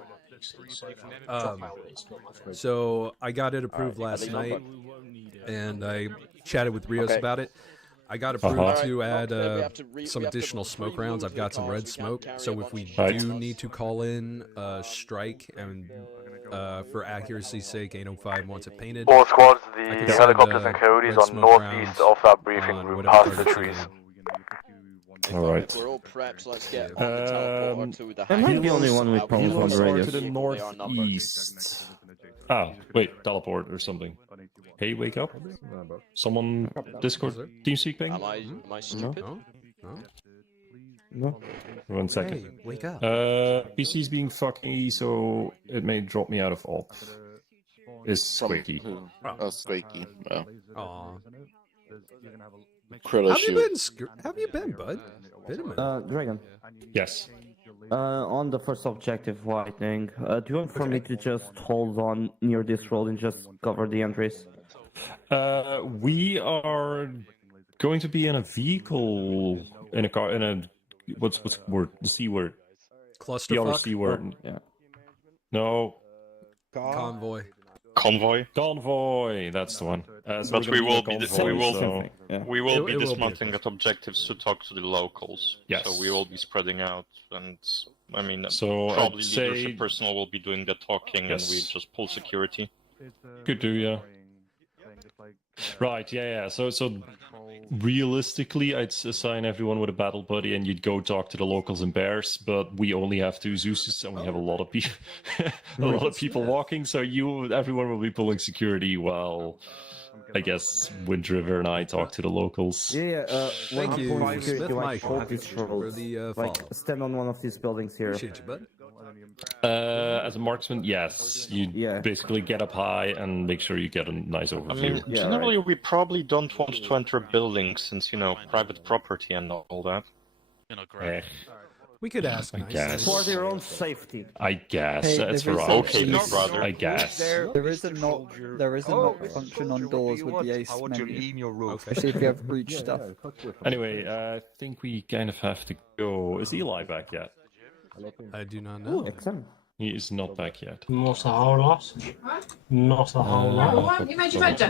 So I got it approved last night, and I chatted with Rios about it. I got approved to add some additional smoke rounds. I've got some red smoke, so if we do need to call in strike and for accuracy's sake, 805 wants it painted. All squads, the helicopters and coyotes are northeast of that briefing room, past the trees. Alright. We're all prepped, let's get on the teleporter to the Am I the only one with problems on the radio? To the northeast. Ah, wait, teleport or something. Hey, wake up. Someone Discord TeamSpeak ping? Am I stupid? No. 1 second. Hey, wake up. PC's being fucky, so it may drop me out of op. Is squeaky. Oh, squeaky. Oh. Aw. Krill issue. Have you been, bud? Been a minute. Dragon. Yes. On the first objective, Lightning, do you want for me to just hold on near this road and just cover the entries? We are going to be in a vehicle, in a car, in a what's the word? The C word. Clusterfuck? The other C word. Yeah. No. Convoy. Convoy. That's the one. So But we will be we will be It will be dismantling at objectives to talk to the locals. Yes. So we will be spreading out, and I mean, So probably I'd say- leadership personnel will be doing the talking, Yes. and we just pull security. Could do, yeah. Right, yeah. So realistically, I'd assign everyone with a battle buddy, and you'd go talk to the locals and bears. But we only have 2 Zeuses, and we have a lot of people, walking. So everyone will be pulling security while, I guess, Wind River and I talk to the locals. Yeah. Thank you, Smith like, Michael, hold this for road. the Like, follow. stand on one of these buildings here. Appreciate you, bud. As a marksman, yes. You basically get up high and make sure you get a nice overview. Generally, we probably don't want to enter buildings since, private property and all that. We could ask. I guess. For their own safety. I guess Hey, that's there is right. Okay, big brother. I guess. There is a knock. There is a knock function on doors with the ace menu. Especially if you have breach stuff. Anyway, I think we kind of have to go. Is Eli back yet? I do not know. He is not back yet. Not a whole lot. Not a whole lot. You made your bed,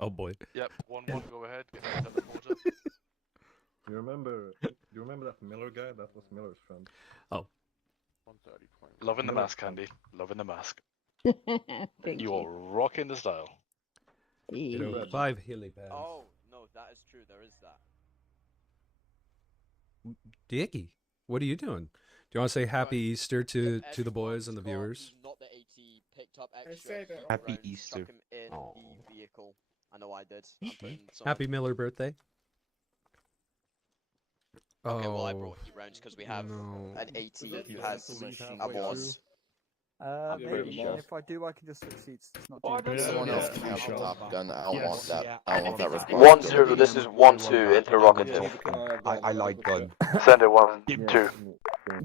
Oh boy. Yep, 1-1, go ahead. Get that teleporter. You remember that Miller guy? That was Miller's friend. Oh. Loving the mask, Andy. Loving the mask. You are rocking the style. 5 helipads. Oh, no, that is true. There is that. Dicky, what are you doing? Do you want to say Happy Easter to the boys and the viewers? Not the AT picked up extra. Happy Easter. Stuck him in the vehicle. I know I did. Happy Miller birthday. Okay, well I Oh, brought you rounds because we have no. an 80 who has awards. I'm Maybe. pretty sure. And if I do, I can just switch seats. It's not too bad. Someone else can have the top gun. I don't want that. I don't want that 1-2, this is 1-2, interrogative. I like gun. Send it 1-2.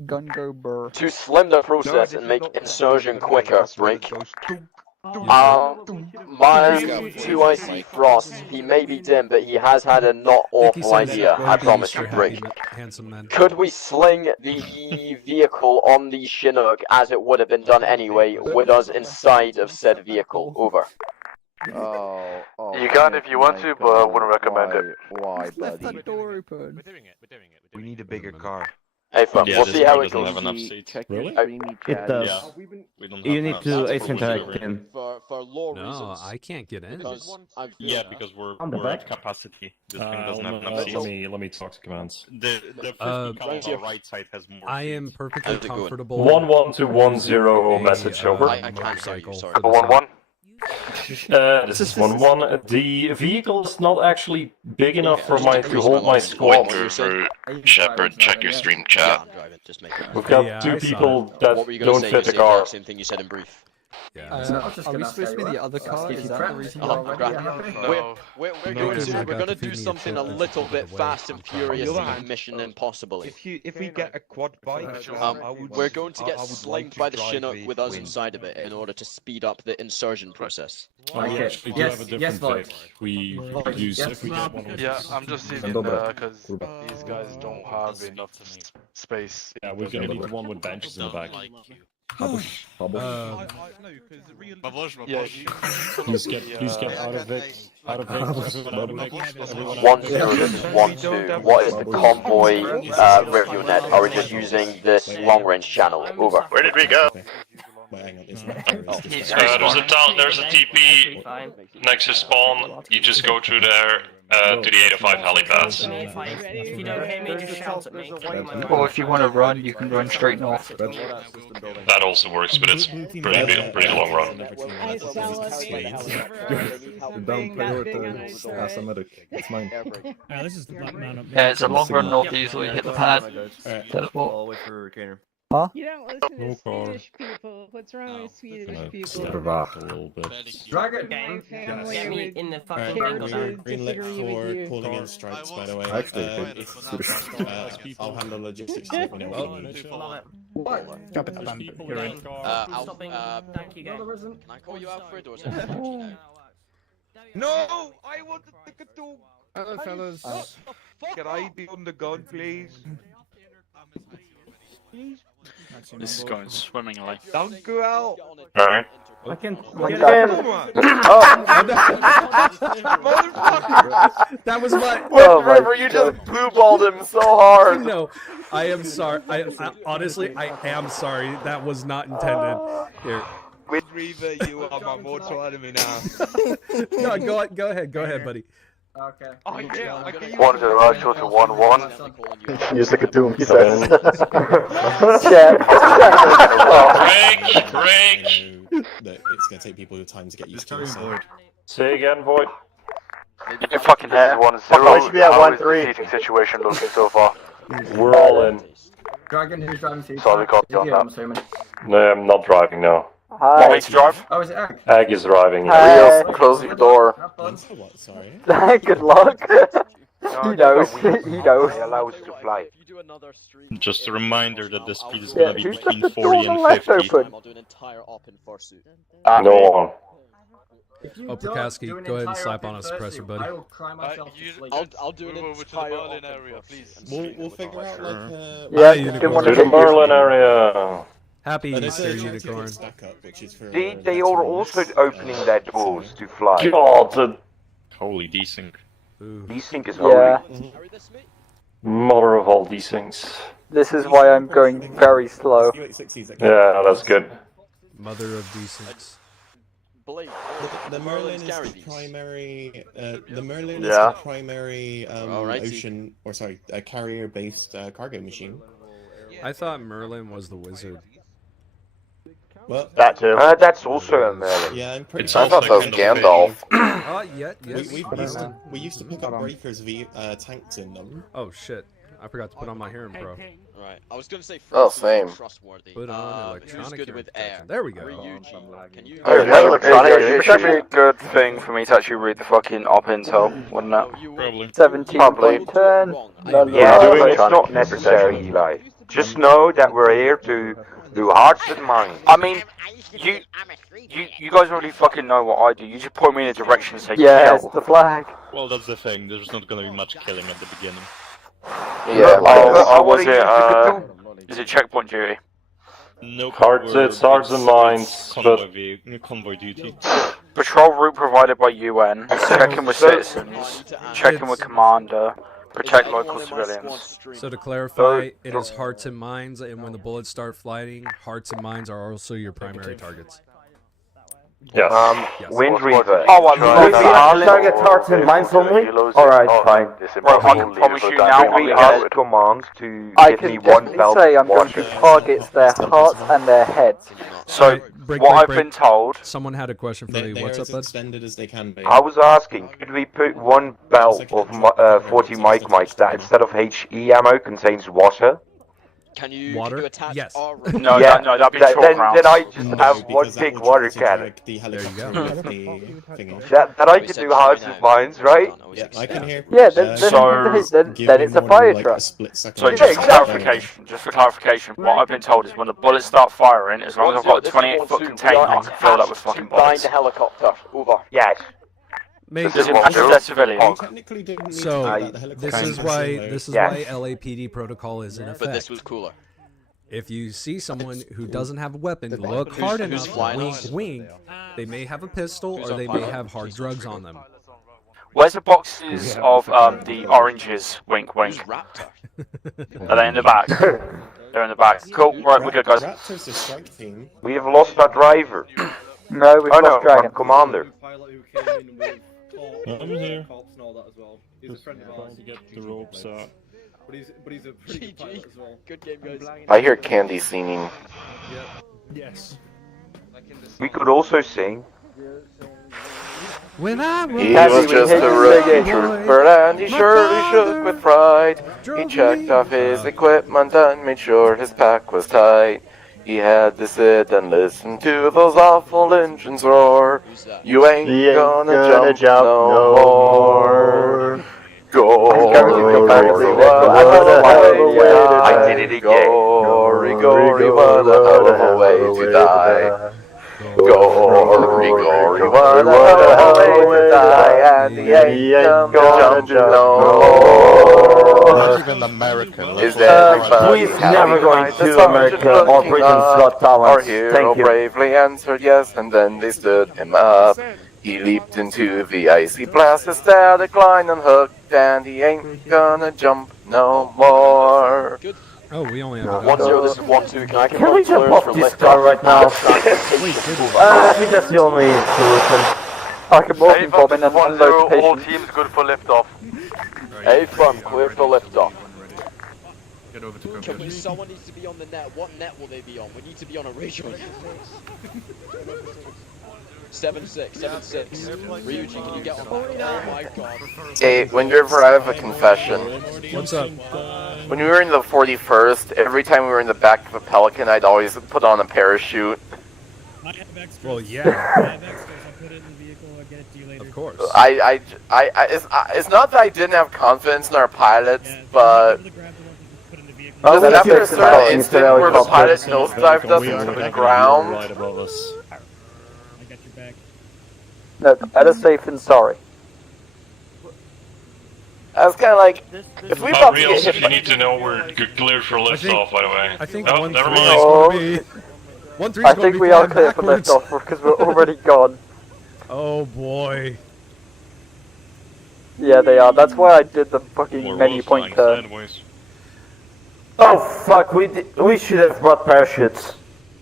Gun go burr. To slim the process and make insertion quicker, break. Miles, 2IC Frost, he may be dim, but he has had a not awful idea, I promise you, break. Handsome man. Could we sling the vehicle on the Chinook as it would have been done anyway, with us inside of said vehicle? Over. Oh, You can if you want to, but I wouldn't recommend it. Why, Left buddy? that door open. We need a bigger car. Hey, fam, Yeah, we'll this see car how it doesn't have goes. enough seats. Really? It does. Yeah. We don't have You need enough. to That's async probably interact in. For law No, reasons. I can't get in. Because I've Yeah, because we're On the at back? capacity. This thing doesn't have enough seats. Let me talk to commands. The first car on our right side has more. I am perfectly How's it going? comfortable. 1-1 to 1-0 message over. I can't hear you, sorry. 1-1. This is 1-1. The vehicle is not actually big enough for to hold my squad. Shepard, check your stream chat. Yeah, I'm driving, just make it. We've got Yeah, two I saw people it. that What were you going don't to say? fit You the said the car. exact same thing you said in brief. Yeah. Are we supposed to be the other car? Is that the reason Oh, you're grand. already happy? We're No, going because I to got to do feed me a something a chip and little ship bit it away. fast and I'm trying. furious On the other hand, Mission Impossible. If we get a quad bike, I would, We're going to get I would slimed like to by the drive Chinook a with us twin. inside of it in order to speed up the insursion process. We Okay. actually do Yes, have a different yes, Lloyd. pick. We Lloyd, use yes. if we get one of Yeah, these. I'm just seeing Dobra. because these guys don't have enough space. Yeah, we're gonna need the one with benches in the back. Yeah, Please get out of Vic. Out of Vic. Everyone out of Vic. Everyone out 1-0, of Vic. this is 1-2. What is the convoy radio net? Are we just using this long-range channel? Over. Where did we go? Wait, hang on, it's not there, it's just There's a TP next to spawn. You just go through there to the 805 helipads. If you don't hear me, just shout at me. Or if you want to run, you can run straight north. That also works, but it's pretty long run. Down prioritize as a medic. It's mine. This is the black man up Yeah, it's a long run north easily. Hit the pad. Teleport. Huh? You don't listen to Swedish people. What's wrong with Swedish people? A little bit. Dragon. My family Get me with in the fucking carriages thing. Green lit disagree for with you. calling in strikes, by the way. Actually, I'll handle logistics if we know what we need. What? Thank you, guys. Can I call you Alfred or is it Georgie now? No, I want to take a dog. Hello, fellas. Can I be on the gun, please? This is going swimmingly. Don't go out. Alright. I can. That was my. River, you just blue-balled him so hard. No, I am sorry. I honestly, I am sorry. That was not intended. Here. Reaver, you are my mortal enemy now. No, go ahead, buddy. Okay. Oh yeah, I can use 1-0 to 1-1. Use like a doom, he says. Break! It's gonna take people time to get used to it. So. Say again, Void. In your fucking head, 1-0. I should be at How is 1-3. the seating situation looking so far? We're all in. Dragon, who's driving seat? Sorry, copy on Yeah, that. I'm assuming. No, I'm not driving now. Hi. Wait to drive? Oh, is it Egg? Ag is driving. Hi. Close your door. Have fun. What? Sorry. Good luck. He knows. He knows. He allows to fly. Just a reminder that the speed is gonna be who's between left the 40 door on and the left 50. open? I'll do an entire op in fursuit. No one. If you Oh, don't Prokowski, do an go ahead and entire slap on a episode, suppressor, buddy. I will cry myself to sleep. I'll do an entire op in fursuit. We'll figure out like Yeah, Unicorn. one To the Merlin area. Happy there's Easter, a Unicorn. stack up, which is for. They are also opening their doors to fly. God, Holy desync. Desync is holy. mother of all these things. This is why I'm going very slow. Yeah, that's good. Mother of decents. The Merlin is the primary. The Merlin is Yeah. the primary ocean, or sorry, carrier-based cargo machine. I thought Merlin was the wizard. Well, That too. That's also a Merlin. yeah, I'm pretty. It's sure. also I thought that was Gandalf. Yes. We used to pick up breakers via tanks in them. Oh shit. I forgot to put on my hearing pro. Right. I was gonna say Oh, Frost same. trustworthy. Put on Who's electronic good hearing with protection. air? There we go. Ryuji, can you? It should be a good thing for me to actually read the fucking op intel, wouldn't it? Probably. 17.10. Yeah, but it's not necessary, Eli. Just know that we're here to do hearts and minds. I mean, you guys already fucking know what I do. You just point me in a direction and say Yes, kill. the flag. Well, that's the thing. There's not gonna be much killing at the beginning. Yeah, I was it. Is it checkpoint duty? Nope. It's hearts and minds. Convoy duty. Patrol route provided by UN. Checking with citizens. Checking with commander. Protect local civilians. So to clarify, it is hearts and minds, and when the bullets start flying, hearts and minds are also your primary targets. Yes. Wind Reaver. Oh, what? Target hearts and minds only? Alright, fine. Well, I can promise you now I'm We gonna have get commands to I give can me one definitely belt say I'm going to washer. target their hearts and their heads. So, Break, what break, I've been told... Someone had a question for me. What's up, bud? extended as they can be. I was asking, could we put one belt of 40 mic that instead of HE ammo contains water? Can you Water? Can you attach Yes. our No, Yeah, no, that'd be then, short rounds. then I just No, have one because that big will water try to cannon. direct the There you helicopter go. with the thingy. That I can do hearts and minds, right? Yeah, I can hear. Yeah, then it's a fire truck. So just for clarification, what I've been told is when the bullets start firing, as long as I've got a 28-foot container, I can fill that with fucking bullets. the helicopter. Over. Yes. Mate, This is civilians. Technically didn't need to so do that. The this helicopter is why Yes. LAPD protocol is in effect. But this was cooler. If you see someone who doesn't have a weapon, look hard who's enough, flying wink, us? wink. They may have a pistol or they may have hard drugs on them. Where's the boxes of the oranges? Wink, wink. Are they in the back? They're in the back. Cool. Right, we're good, guys. Raptor's the strike team. We have lost our driver. No, we've Oh no, lost Dragon. our commander. I'm here. Cops and all that as well. He's Just a friend of trying ours. to get the ropes out. But he's a pretty good pilot as well. Good game, guys. I hear Candy singing. Yes. We could also sing. When I He was just a rookie trooper and he surely shook with pride. He checked off his equipment and made sure his pack was tight. He had to sit and listen to those awful engines roar. You ain't gonna jump no more. Gory, I did it again. Gory, what a hell of a way to die. Gory, what a hell of a way to die. And he ain't gonna jump no more. Not even American. Is everybody Please never going to America or Britain's Got Our Talent. hero Thank you. bravely answered yes, and then they stood him up. He leaped into the icy blast, a static line unhooked, and he ain't gonna jump no more. Oh, we only have 1-0, this is 1-2. Can I Can we jump off this car right now? I think that's the only solution. I can walk in bomb in and unload All patients. teams good for liftoff. A-front, clear for liftoff. Get over to Can we, someone needs to be on the net. What net will they be on? We need to be on a radio. 7-6, 7-6. Ryuji, can you get on that? Oh my god. Hey, whenever I have a confession. What's up? When we were in the 41st, every time we were in the back of a Pelican, I'd always put on a parachute. Well, yeah. Of course. It's not that I didn't have confidence in our pilots, but Oh, just after a fixed certain it. instant where the pilot nosedived us into the ground, Right above us. No, better safe than sorry. I was kind of like, if we about to Reals, get if hit you need to know, we're cleared for liftoff, by the way. I think No, 1-3 never is mind. going to be... 1-3 I think we are clear for backwards. liftoff because we're already gone. Oh boy. Yeah, they are. That's why I did the fucking We're menu both point flying turn. sideways. Oh fuck, we should have brought parachutes.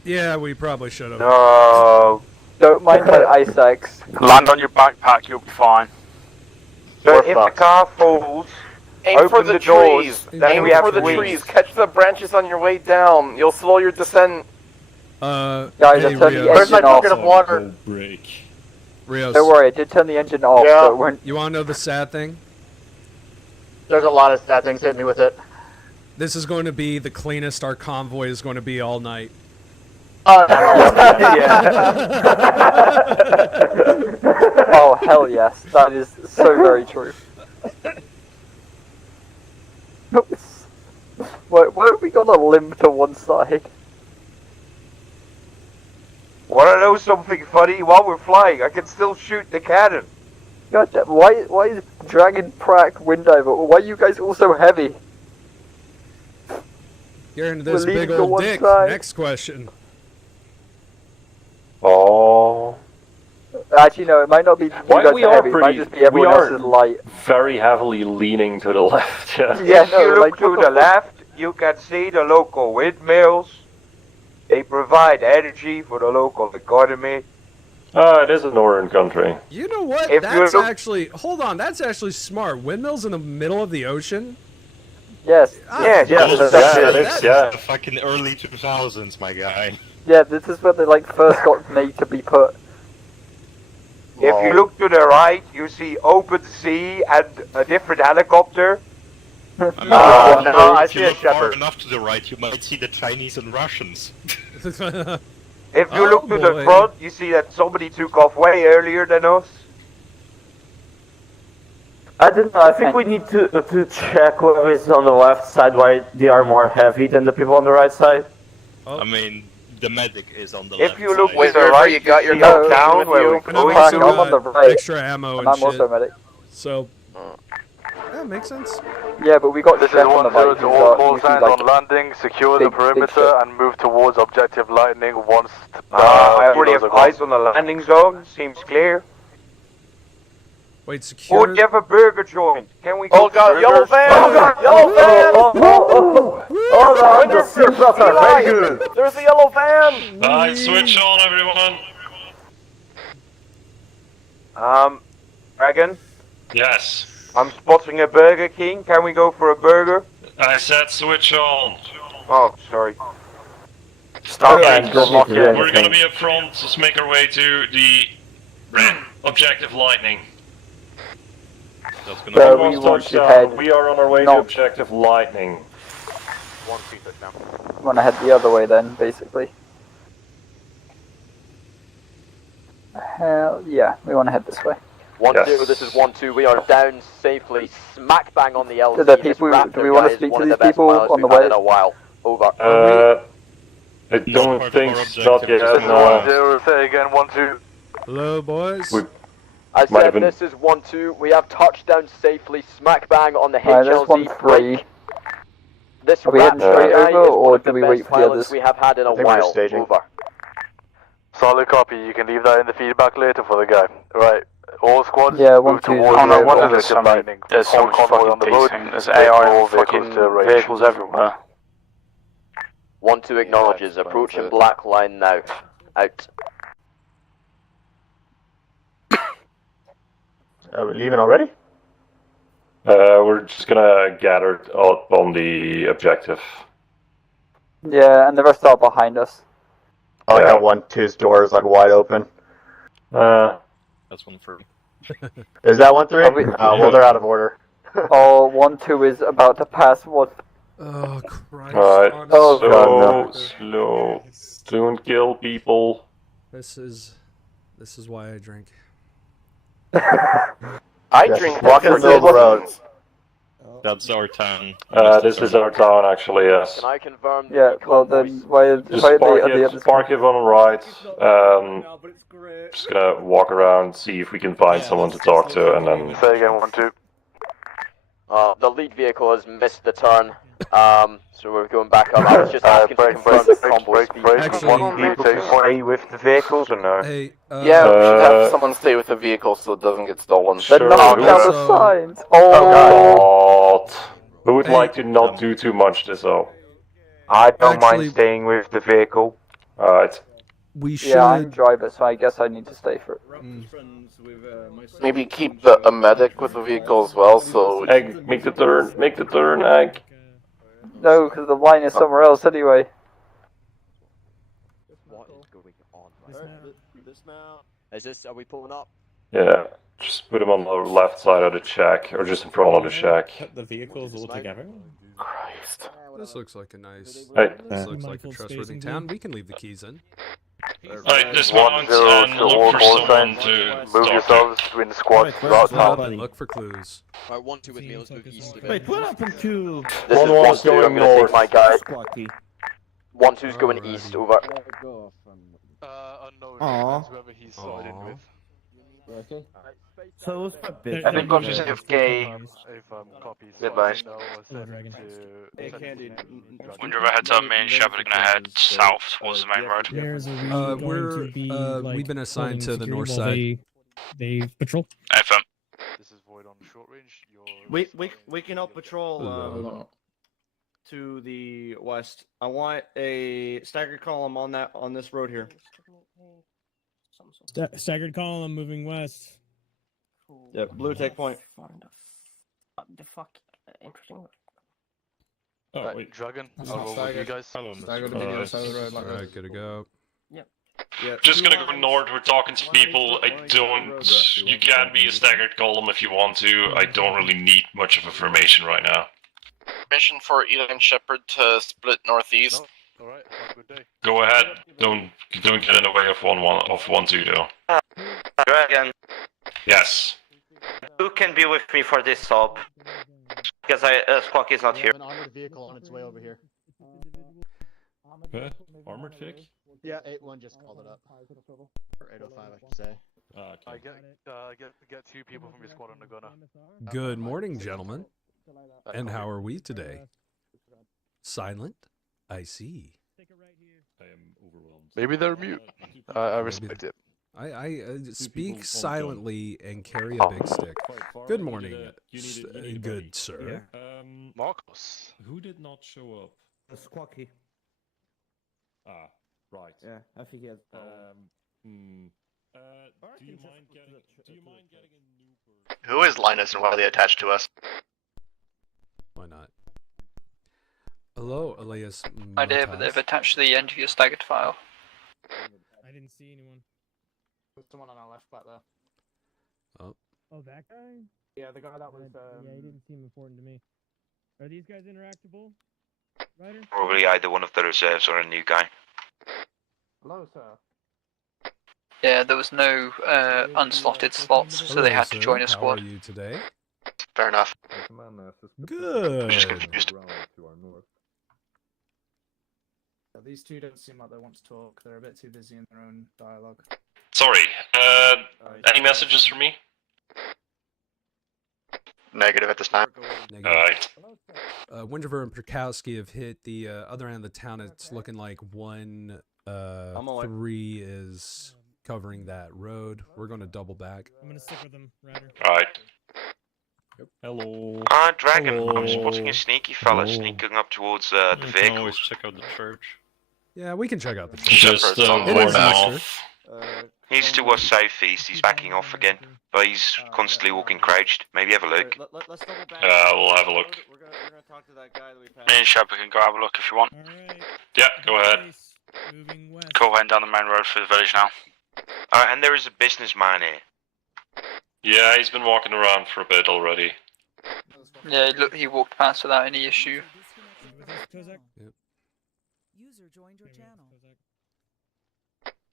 Yeah, we probably should have. No. Don't mind my ice axe. land on your backpack, you'll be fine. So if the car falls, aim open for the doors, trees. then Aim we have for the wings. trees. Catch the branches on your way down. You'll slow your descent. Guys, hey, I turned the Rios. engine off. bucket of water? Break. Rios, Don't worry, I did turn the engine off, Yeah. so it won't... you want to know the sad thing? There's a lot of sad things hitting me with it. This is going to be the cleanest our convoy is going to be all night. Oh, hell yes. That is so very true. Why have we got a limb to one side? Wanna know something funny? While we're flying, I can still shoot the cannon. God damn, why is Dragon Prac window? Why are you guys all so heavy? You're into this We're big leaning to old one dick. side. Next question. Oh. Actually, no, it might not be you Why guys we are are heavy, it might pretty, just be everyone we else are is light. very heavily leaning to the left. Yeah. Yeah, If no, you look like, to what the the left, you can see the local windmills. They provide energy for the local economy. It is a northern country. You know what? If That's you look- actually... Hold on, that's actually smart. Windmills in the middle of the ocean? Yes. Yes, The fucking early 2000s, my guy. Yeah, this is when they like first got made to be put. If you look to the right, you see open sea and a different helicopter. I mean, I if see you a look far shepherd. enough to the right, you might see the Chinese and Russians. If you look to the boy. front, you see that somebody took off way earlier than us. I don't know, I think we need to check whoever is on the left side why they are more heavy than the people on the right side. I mean, the medic is on the If left you look side. to the right, you got your down where we're going Prac, to. I'm on the right. Extra ammo and I'm shit. also medic. So... That makes sense. Yeah, but we got This is Chef on the 1-0 right. to who's all got call usually, signs like, on landing. Secure the big perimeter ship. and move towards objective lightning once. I already have eyes on the landing zone. Seems clear. Wait, secure... Would you have a burger joint? Can we go Oh god, burgers? yellow van! Yellow van! Oh, the seatbelts are very good. There's the yellow van! Light switch on, everyone. Dragon, Yes. I'm spotting a Burger King. Can we go for a burger? I said switch on. Oh, sorry. Stop Yeah, it. don't need to do We're gonna anything. be up front. Let's make our way to the objective lightning. That's gonna So be we Almost want to touchdown. head We are on our way to north. objective lightning. 1-2 touchdown. Want to head the other way then, basically. Hell yeah, we want to head this way. 1-2, this is 1-2. We are down safely, smack bang on the LZ. Do the people- do we wanna speak to these people on the way? In a while. Over. I don't part of think our so. Not objective. yet. No. 1-0, say again, 1-2. Hello, boys. We- I Might have said been- this is 1-2. We have touchdown safely, smack bang on the Alright, there's HLZ. 1-3. This Are we heading raptor straight guy over, is or one of do the we best wait for the pilots others? we have had in a think we're while. staging. Over. Solid copy. You can leave that in the feedback later for the guy. Right. All squads Yeah, move 1-2. towards Oh, no, the what objective is this? Lightning. There's so All much convoy fucking on the road. pacing. There's Wait AI for all and fucking vehicles to range. vehicles everywhere. 1-2 acknowledges. Approaching black line now. Out. Are we leaving already? We're just gonna gather up on the objective. Yeah, and the rest are behind us. Oh, yeah, 1-2's door is like wide open. That's 1-3. Is that 1-3? Are we- Well, they're out of order. Oh, 1-2 is about to pass what? Oh, Christ. Alright, Oh, slow, God, no. slow. Don't kill people. This is why I drink. I drink Walk in the middle of the roads. That's our town. This is our town, actually, yes. Can I confirm? Yeah, well then, why Just are park the it, others? park it on the right. Just gonna walk around, see if we can find someone to talk to, and then... Say again, 1-2. The lead vehicle has missed the turn. So we're going back up. I was just asking to break, confirm break, the combo break, speed. break. Actually, People to stay with the vehicles or no? Hey, Yeah, we should have someone stay with the vehicle so it doesn't get stolen. They're Sure, knocking who down would- the signs. Oh, who would Hey. like to not do too much this though? I don't Actually- mind staying with the vehicle. Alright. we should... Yeah, I'm driver, so I guess I need to stay for it. Maybe keep a medic with the vehicle as well, so... Egg, make the turn, Egg. No, because the line is somewhere else anyway. What is going on? Dismount. Is this? Are we pulling up? Yeah, just put him on the left side of the shack, or just in front of the shack. The vehicles all together? Christ. This looks like a nice. Hey. This looks like a trustworthy town. We can leave the keys in. Alright, dismount and look for someone to Move talk yourselves to. between the squads Wait, throughout Split up town. and look for clues. Alright, 1-2 with me, let's move east of it. Wait, what happened to... This is 1-2, I'm gonna take my guy. Squawky? 1-2's going east, over. Unknown. Aw. That's whoever he's sided with. So who's my bitch? I think copies of gay. If copies. Advice. Windriver heads up, me and Shepard are gonna head south towards the main road. There's a reason going to be, like, we've been assigned to the holding north security side. while They patrol. FM. This is Void on short range. We can up patrol to the west. I want a staggered column on this road here. Staggered column moving west. Yep, blue take point. The fuck? Interesting. Oh, wait. Dragon. That's I'll not roll with you staggered. guys. Staggered to be the other side of the road, like Alright, good to go. Just gonna go north. We're talking to people. You can be a staggered column if you want to. I don't really need much of information right now. Mission for Elon Shepard to split northeast. Alright, have a good day. Go ahead. Don't get in the way of 1-2 though. Dragon, Yes. who can be with me for this sub? Because Squawk is not here. An armored vehicle on its way over here. Armored Vic? Yeah, 8-1 just called it up. Or 805, I should say. I get 2 people from your squad on the gunner. Good morning, gentlemen. And how are we today? Silent? I see. I am overwhelmed. Maybe they're mute. I respect it. I speak silently and carry a big stick. Good morning, good sir. Marcos. Who did not show up? Squawky. Ah, right. Yeah, I think he has... Do you mind getting a new person? Who is Linus and why are they attached to us? Why not? Hello, Elias. I did, but they've attached to the end of your staggered file. I didn't see anyone. There's someone on our left back there. Oh. Oh, that guy? Yeah, the guy that was. Yeah, he didn't seem important to me. Are these guys interactable, Ryder? Probably either one of the reserves or a new guy. Hello, sir. Yeah, there was no unslotted slots, so they had to join a squad. How are you today? Fair enough. Good. These two don't seem like they want to talk. They're a bit too busy in their own dialogue. Sorry. Any messages for me? Negative at this time. Alright. Windriver and Perkowski have hit the other end of the town. It's looking like 1-3 is covering that road. We're going to double back. I'm going to stick with them, Ryder. Alright. Hello. Dragon, Hello. I'm spotting a sneaky fella Hello. sneaking up towards the You can vehicles. always check out the church. Yeah, we can check out the church. Just It is warn Easter. off. He's towards southeast, he's backing off again. But he's constantly walking crouched. Maybe have a look. Let's double back. We'll have a look. We're gonna talk to that guy that we Me and Shepard can go have a look if you want. Alright. Yeah, go ahead. Moving west. Cool, heading down the main road for the village now. And there is a businessman here. Yeah, he's been walking around for a bit already. Yeah, look, he walked past without any issue. Yep. User joined your channel.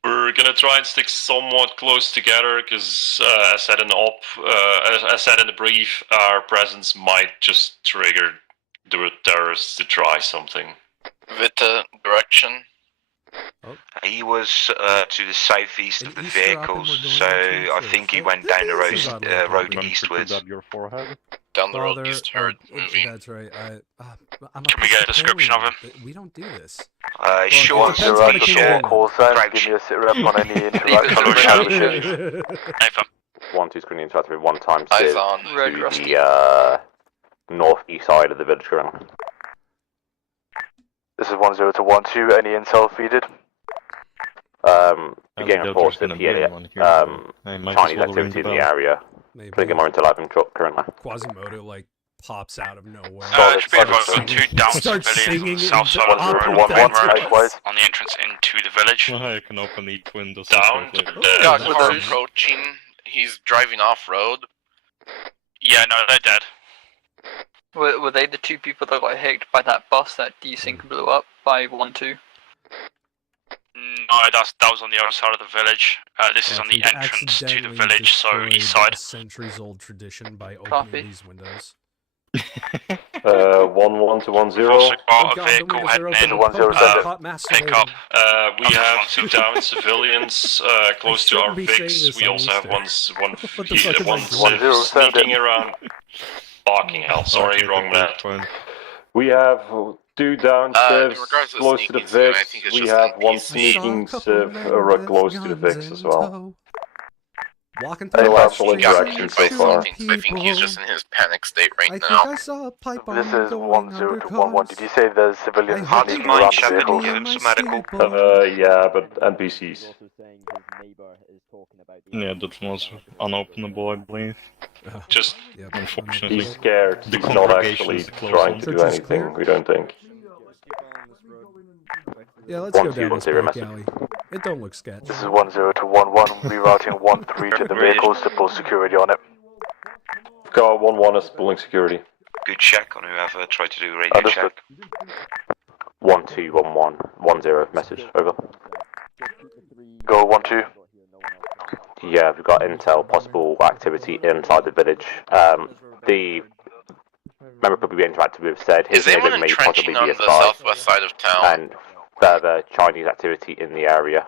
We're gonna try and stick somewhat close together, because as said in the brief, our presence might just trigger the terrorists to try something. With the direction. He was to the southeast of the vehicles, so I think he went down the road eastwards. Down the road Father, eastward, moving. That's right. I'm Can we get a description of him? We don't do this. Short, depends on the short, call crouch. sign. Give me a sit rep on any interaction. 1-2 screen interactive 1 times Eyes on. Red to Rusty. the northeast side of the village currently. This is 10 to 12. Any intel feeded? You're getting reports of Chinese activity in the area. Clicking more into live and truck currently. Quasimodo like pops out of nowhere. It should be advised with 2 down civilians on the south side of the road, on the entrance into the village. I can open each window. Down to the car approaching. He's driving off road. Yeah, no, they're dead. Were they the two people that got hit by that bus that desync and blew up by 1-2? No, that was on the other side of the village. This is on the entrance to the village, so east side. A centuries-old tradition by opening these windows. 1-1 to 1-0. We've also got God, a vehicle the windows heading are in. open. Hot Pick up. We have 2 down civilians close to our VIX. We also have one sneaking around. Fucking hell, sorry, wrong man. We have 2 down civs close to the VIX. We have 1 sneaking civ close to the VIX as well. Walking No actual interaction so far. I think he's just in his panic state right I now. think I saw a pipe bomb. This is 1-0 to 1-1. Did you say there's civilians sneaking around the vehicles? Yeah, but NPCs. Yeah, that was unopenable, I believe. Just, unfortunately. He's scared. He's not actually trying to do anything, we don't think. Yeah, let's go down this back alley. It don't look sketch. This is 1-0 to 1-1, rerouting 1-3 to the vehicles to pull security on it. Go 1-1 is pulling security. Good check on whoever tried to do radio check. 1-2, 1-1, 1-0 message, over. Go 1-2. Yeah, we've got intel, possible activity inside the village. The member could be interacted with said his neighbour may possibly be a spy. Southwest side of town. And further Chinese activity in the area.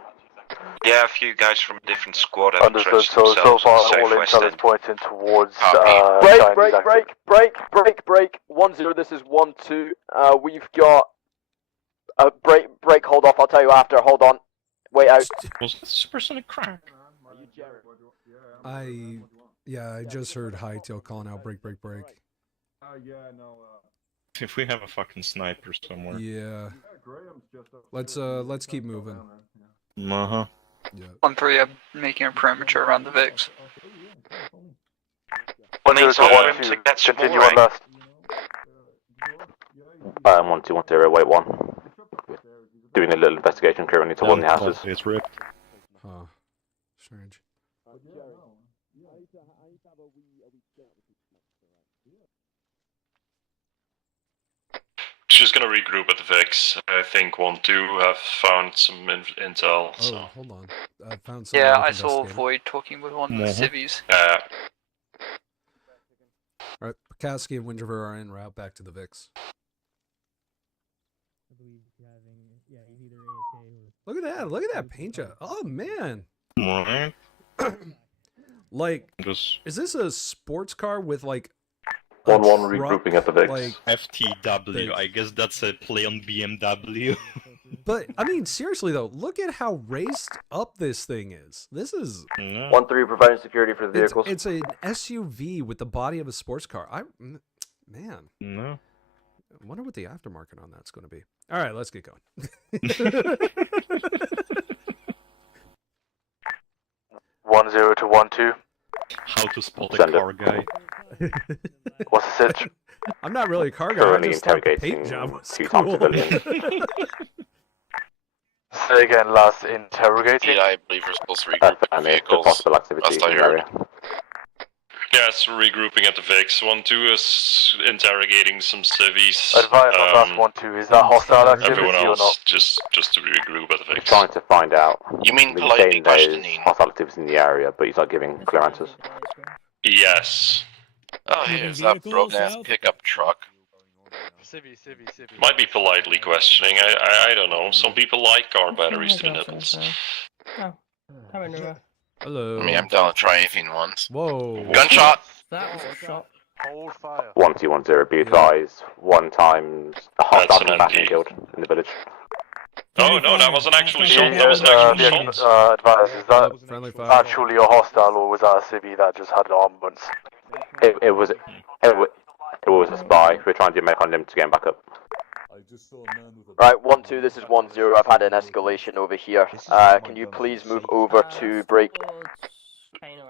Yeah, a few guys from a different squad have Understood, so far all intel is pointing towards Break. 1-0, this is 1-2. We've got a break, hold off, I'll tell you after, hold on. Wait out. Was that supersonic crack? I just heard Hightail calling out break. If we have a fucking sniper somewhere. Yeah. Let's keep moving. Uh-huh. Yeah. 1-3, I'm making a perimeter around the VIX. 1-0 to 1-2, continue on left. 1-2-1-0, wait 1. Doing a little investigation currently to one of the houses. It's ripped. Huh. Strange. Just gonna regroup at the VIX. I think 1-2 have found some intel. Oh, So. hold on. I found some. Yeah, I saw Void talking with one of the civvies. Alright, Pakaski and Windriver are en route back to the VIX. Look at that paint job. Oh man. Like, is this a sports car with like 1-1 regrouping at the VIX. Like, FTW, I guess that's a play on BMW. But I mean, seriously though, look at how raised up this thing is. This is 1-3 providing security for the vehicles. It's an SUV with the body of a sports car. Man. No. I wonder what the aftermarket on that's going to be. All right, let's get going. 1-0 to 1-2. How to spot a car guy. What's the sitch? I'm not really a car guy. Currently I just thought the interrogating paint job was 2 times cool. civilians. Say again, last interrogating. Yeah, I believe we're supposed to regroup the vehicles. Possible activity Last I in the heard. area. Yes, we're regrouping at the VIX. 1-2 is interrogating some civvies. Advise on last 1-2. Is that hostile activity Everyone or else, not? just to regroup at the VIX. Trying to find out. You mean He's politely saying there's questioning? hostile activities in the area, but he's not giving clear answers. Yes. Oh, here's that broken ass pickup truck. Civvy. Might be politely questioning. I don't know. Some people like car batteries to the nipples. Hello. I mean, I'm down to try anything once. Whoa. Gunshot! That was a shot. Hold fire. 1-2-1-0. Be advised. 1 time hostile an combatant NP. killed in the village. Oh no, that wasn't actually shot. That was an actual shot. Advise, is that Friendly fire. actually a hostile or was that a civvy that just had armaments? It was a spy. We're trying to make on him to get him back up. Right, 1-2, this is 1-0. I've had an escalation over here. Can you please move over to break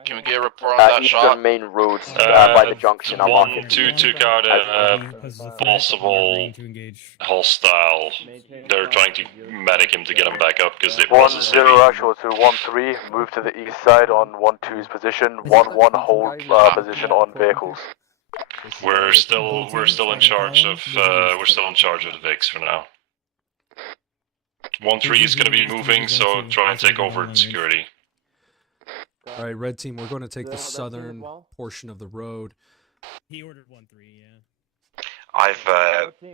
Can we get a report on that Eastern shot? Main Road by the junction? I'll mark it. 1-2 took out a possible hostile. They're trying to medic him to get him back up because it was a 1-0 civvy. actual to 1-3. Move to the east side on 1-2's position. 1-1 hold position on vehicles. We're still in charge of the VIX for now. 1-3 is going to be moving, so try and take over security. All right, red team, we're going to take the southern portion of the road. He ordered 1-3, yeah. I've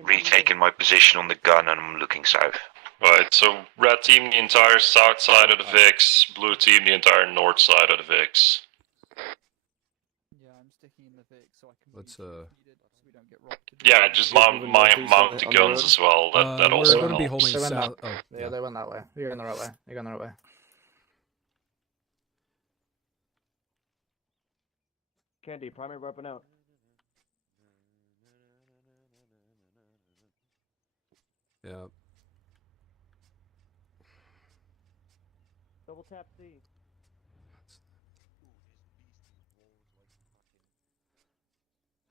retaken my position on the gun and I'm looking south. Right, so red team the entire south side of the VIX, blue team the entire north side of the VIX. Yeah, I'm sticking in the VIX so I can Let's so we don't get robbed. Yeah, just mount the guns as well. That also we're going to be helps. holding south. Oh, Yeah, they went that way. You're going the right way. You're going the right way. Candy, primary weapon out. Yeah. Double tap C.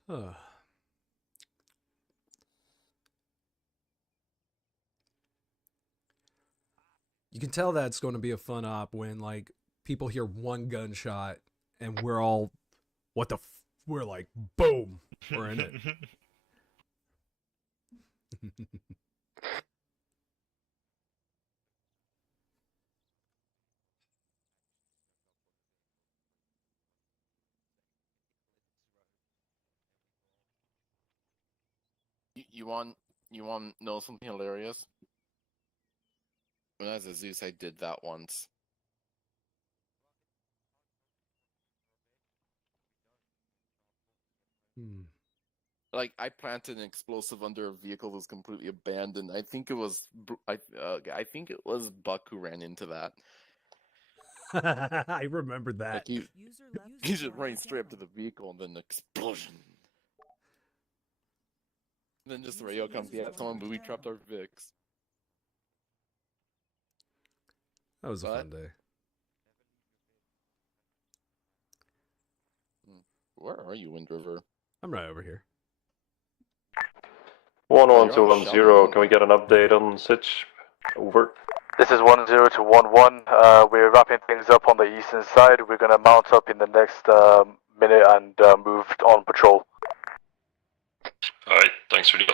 Huh. You can tell that's going to be a fun op when, like, people hear one gunshot and we're all, what the we're like, boom, we're in it. You want to know something hilarious? When I was a Zeus, I did that once. Like, I planted an explosive under a vehicle that was completely abandoned. I think it was I think it was Buck who ran into that. I remember that. Like he just ran straight up to the vehicle and then an explosion. Then just the radio comes, yeah, someone booby-trapped our VIX. That was a fun day. Where are you, Wind River? I'm right over here. 11210, can we get an update on Sitch? Over. This is 10 to 11. We're wrapping things up on the eastern side. We're going to mount up in the next minute and move on patrol. Alright, thanks for the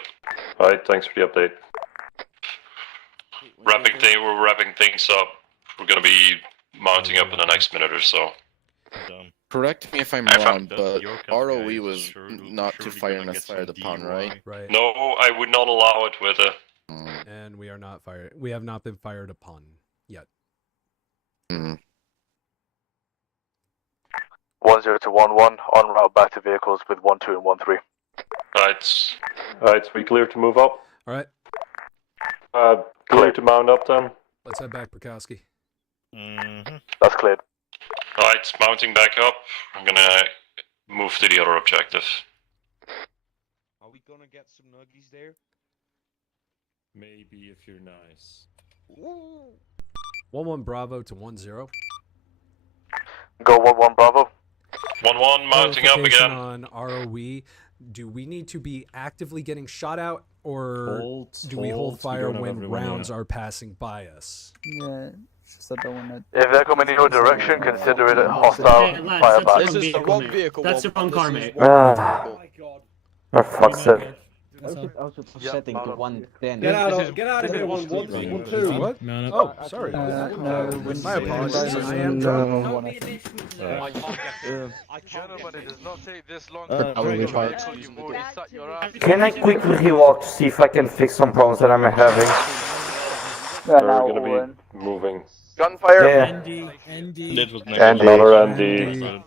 update. We're wrapping things up. We're gonna be mounting up in the next minute or so. Correct me if I'm wrong, but ROE was not to fire unless fired upon, right? Right. No, I would not allow it with a... And we are not fired. We have not been fired upon yet. 10 to 11, en route back to vehicles with 12 and 13. Alright, we clear to move up? Alright. Clear to mount up then? Let's head back, Prokowski. That's cleared. Alright, mounting back up. I'm gonna move to the other objective. Are we gonna get some nuggies there? Maybe if you're nice. 1-1 Bravo to 1-0. Go 1-1 Bravo. 1-1 mounting up again. On ROE, do we need to be actively getting shot out, or do we hold fire when rounds are passing by us? Yeah, just I don't want to... If they're coming in your direction, consider it a hostile fire back. This is the wrong vehicle. That's the wrong car, mate. Oh, fuck's sake. I was just setting to 110. Get out of here, 1-2. What? No. Oh, sorry. No, My apologies. I am drunk. Gentlemen, it does not take this long Can I quickly rewalk to see if I can fix some problems that I'm having? We're gonna be moving. Gunfire. Yeah. Another Andy.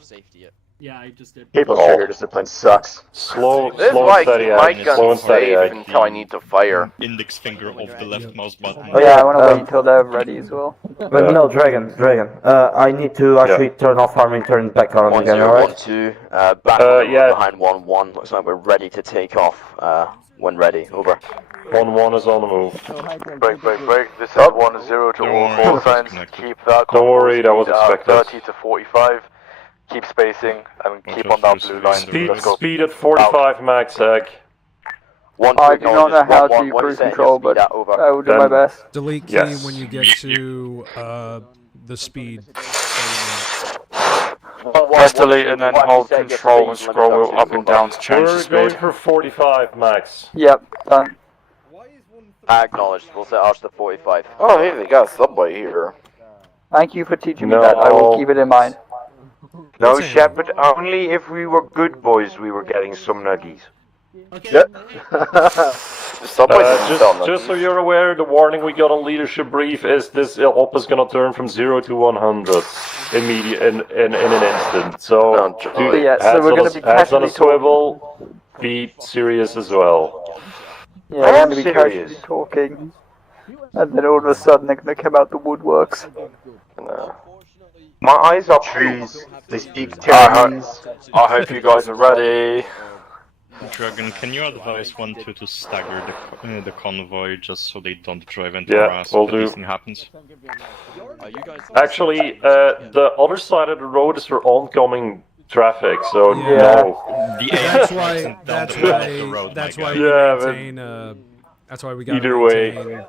Yeah, I just did. People's trigger discipline sucks. Slow this is and why I steady keep my act. Slow and gun steady safe act. until I need to fire. Index finger of the left mouse button. Oh yeah, I want to wait until they're ready as well. But no, Dragon. I need to actually turn off arming, turn back on again, alright? 2, back behind 1-1. Looks like we're ready to take off when ready. Over. 1-1 is on the move. Break. This is 10 to all call signs. Keep that. Don't worry, that was expected. 30 to 45. Keep spacing and keep on that blue line. Let's go. Speed at 45 max, Ag. I do not know how to cruise control, but I will do my best. Delete key when you get to the speed. Press delete and then hold control and scroll up and down to change the We're speed. going for 45 max. Yep, done. Acknowledged. We'll set ours to 45. Oh, hey, they got a subway here. Thank you for teaching me that. I will keep it in mind. No, Shepard, only if we were good boys we were getting some nuggies. Yep. Just so you're aware, the warning we got on leadership brief is this op is gonna turn from 0 to 100 immediate in an instant. So, so we're gonna be heads on a casually swivel, be serious as well. Yeah, we're going to be casually talking, and then all of a sudden they're going to come out the woodworks. My eyes are trees. They speak I hope you guys are ready. Dragon, can you advise 1-2 to stagger the convoy just so they don't drive into our ass will if do. anything happens? Actually, the other side of the road is for oncoming traffic, so no. That's why. That's why we maintain. That's why we got Either way. maintain.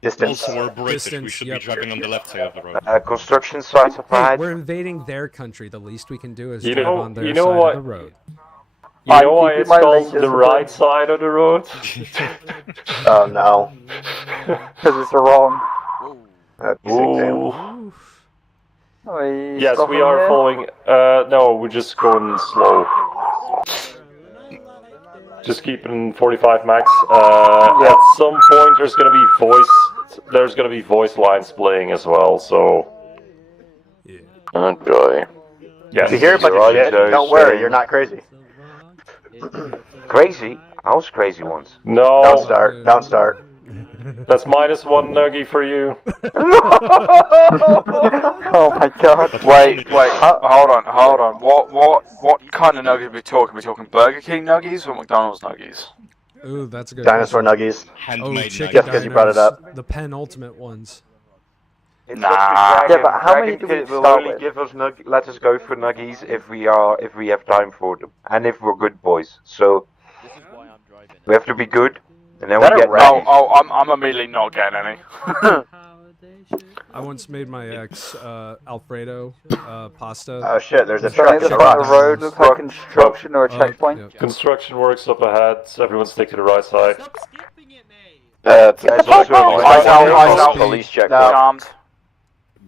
Distance. Also, we're British. We Distance, should yep. be driving on the left side of the road. Construction site up Hey, ahead. we're invading their country. The least we can do is You drive know- on their you know side what? of the road. You know why it's called the right side of the road? Oh no. Because it's wrong. Ooh. Oh, Yes, we are following. No, we're just going slow. Just keeping 45 max. At some point, there's gonna be voice. There's gonna be voice lines playing as well. So. Oh joy. Yes. You hear about the shit? Don't worry, you're not crazy. Crazy? I was crazy once. No. Don't start. Don't start. That's -1 nuggy for you. Oh my god. Wait, hold on. What kind of nuggies are we talking? Are we talking Burger King nuggies or McDonald's nuggies? Ooh, that's a good. Dinosaur question. nuggies. Oh, chicken Just because you brought it dinos, up. The penultimate ones. Nah. Yeah, but how many do we will start only with? give us let us go for nuggies if we have time for them, and if we're good boys. So we have to be good, and then we get. I'm immediately not getting any. I once made my ex Alfredo pasta. Oh shit, there's a So truck at in the the front of the box. road looks like construction or a checkpoint. Construction works up ahead. Everyone stick to the right side. It's Eyes out. Police check. Armed.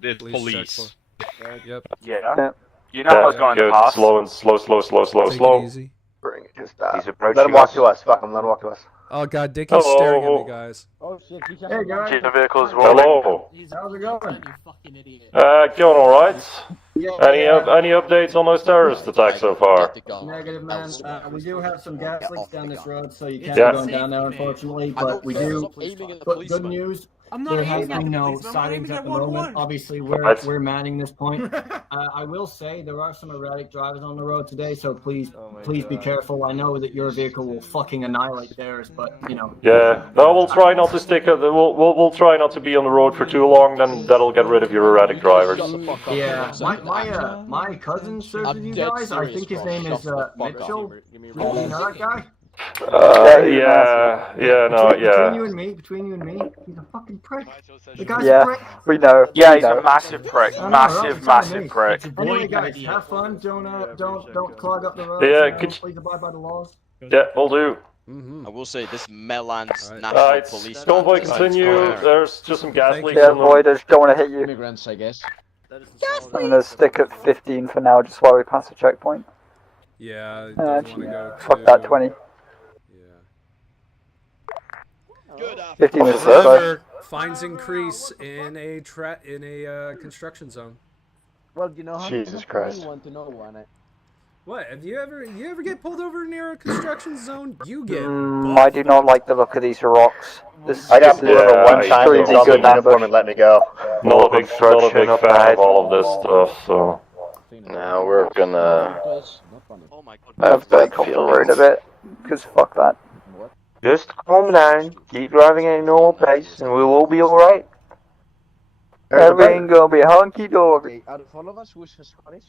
The police. Yep. Yeah. You know what's going to pass. Slow. Take it easy. Bring it, just He's approaching let him walk us. to us. Fuck him, let him walk to us. Oh god, Dickie's staring at me, guys. Hey guys. Keep the vehicles rolling. Hello. How's it going? Going all right. Any updates on those terrorist attacks so far? Negative, man. We do have some gas leaks down this road, so you can't Yeah. be going down there, unfortunately. But we do. But good news. There has been no sightings at the moment. Obviously, we're manning this point. I will say there are some erratic drivers on the road today, so please be careful. I know that your vehicle will fucking annihilate theirs, but you know. Yeah. No, we'll try not to stick. We'll try not to be on the road for too long. Then that'll get rid of your erratic drivers. Yeah, my cousin serves with you guys. I think his name is Mitchell. You know that guy? Between you and me, he's a fucking prick. The guy's a prick. We know. Yeah, he's a massive prick. Massive prick. Anyway, guys, have fun. Don't clog up the road. Yeah, Please abide by the laws. Yeah, we'll do. I will say this Melan's national Alright, police. convoy continue. There's just some gas leaks. Yeah, avoiders don't want to hit you. Immigrants, I guess. I'm gonna stick at 15 for now, just while we pass the checkpoint. Yeah. Actually, fuck that 20. 15 is However, fines increase in a construction zone. Well, you know how Jesus Christ. you want to know one. What? Have you ever get pulled over near a construction zone? You get. I do not like the look of these rocks. I got pulled over one time. They Crazy stopped good me for me and let me go. Not a big fan of all of this stuff. So. Now we're gonna. I've been worried a bit, because fuck that. Just calm down. Keep driving at a normal pace, and we will be all right. Everything gonna be hunky dory. Out of all of us, who's Scottish?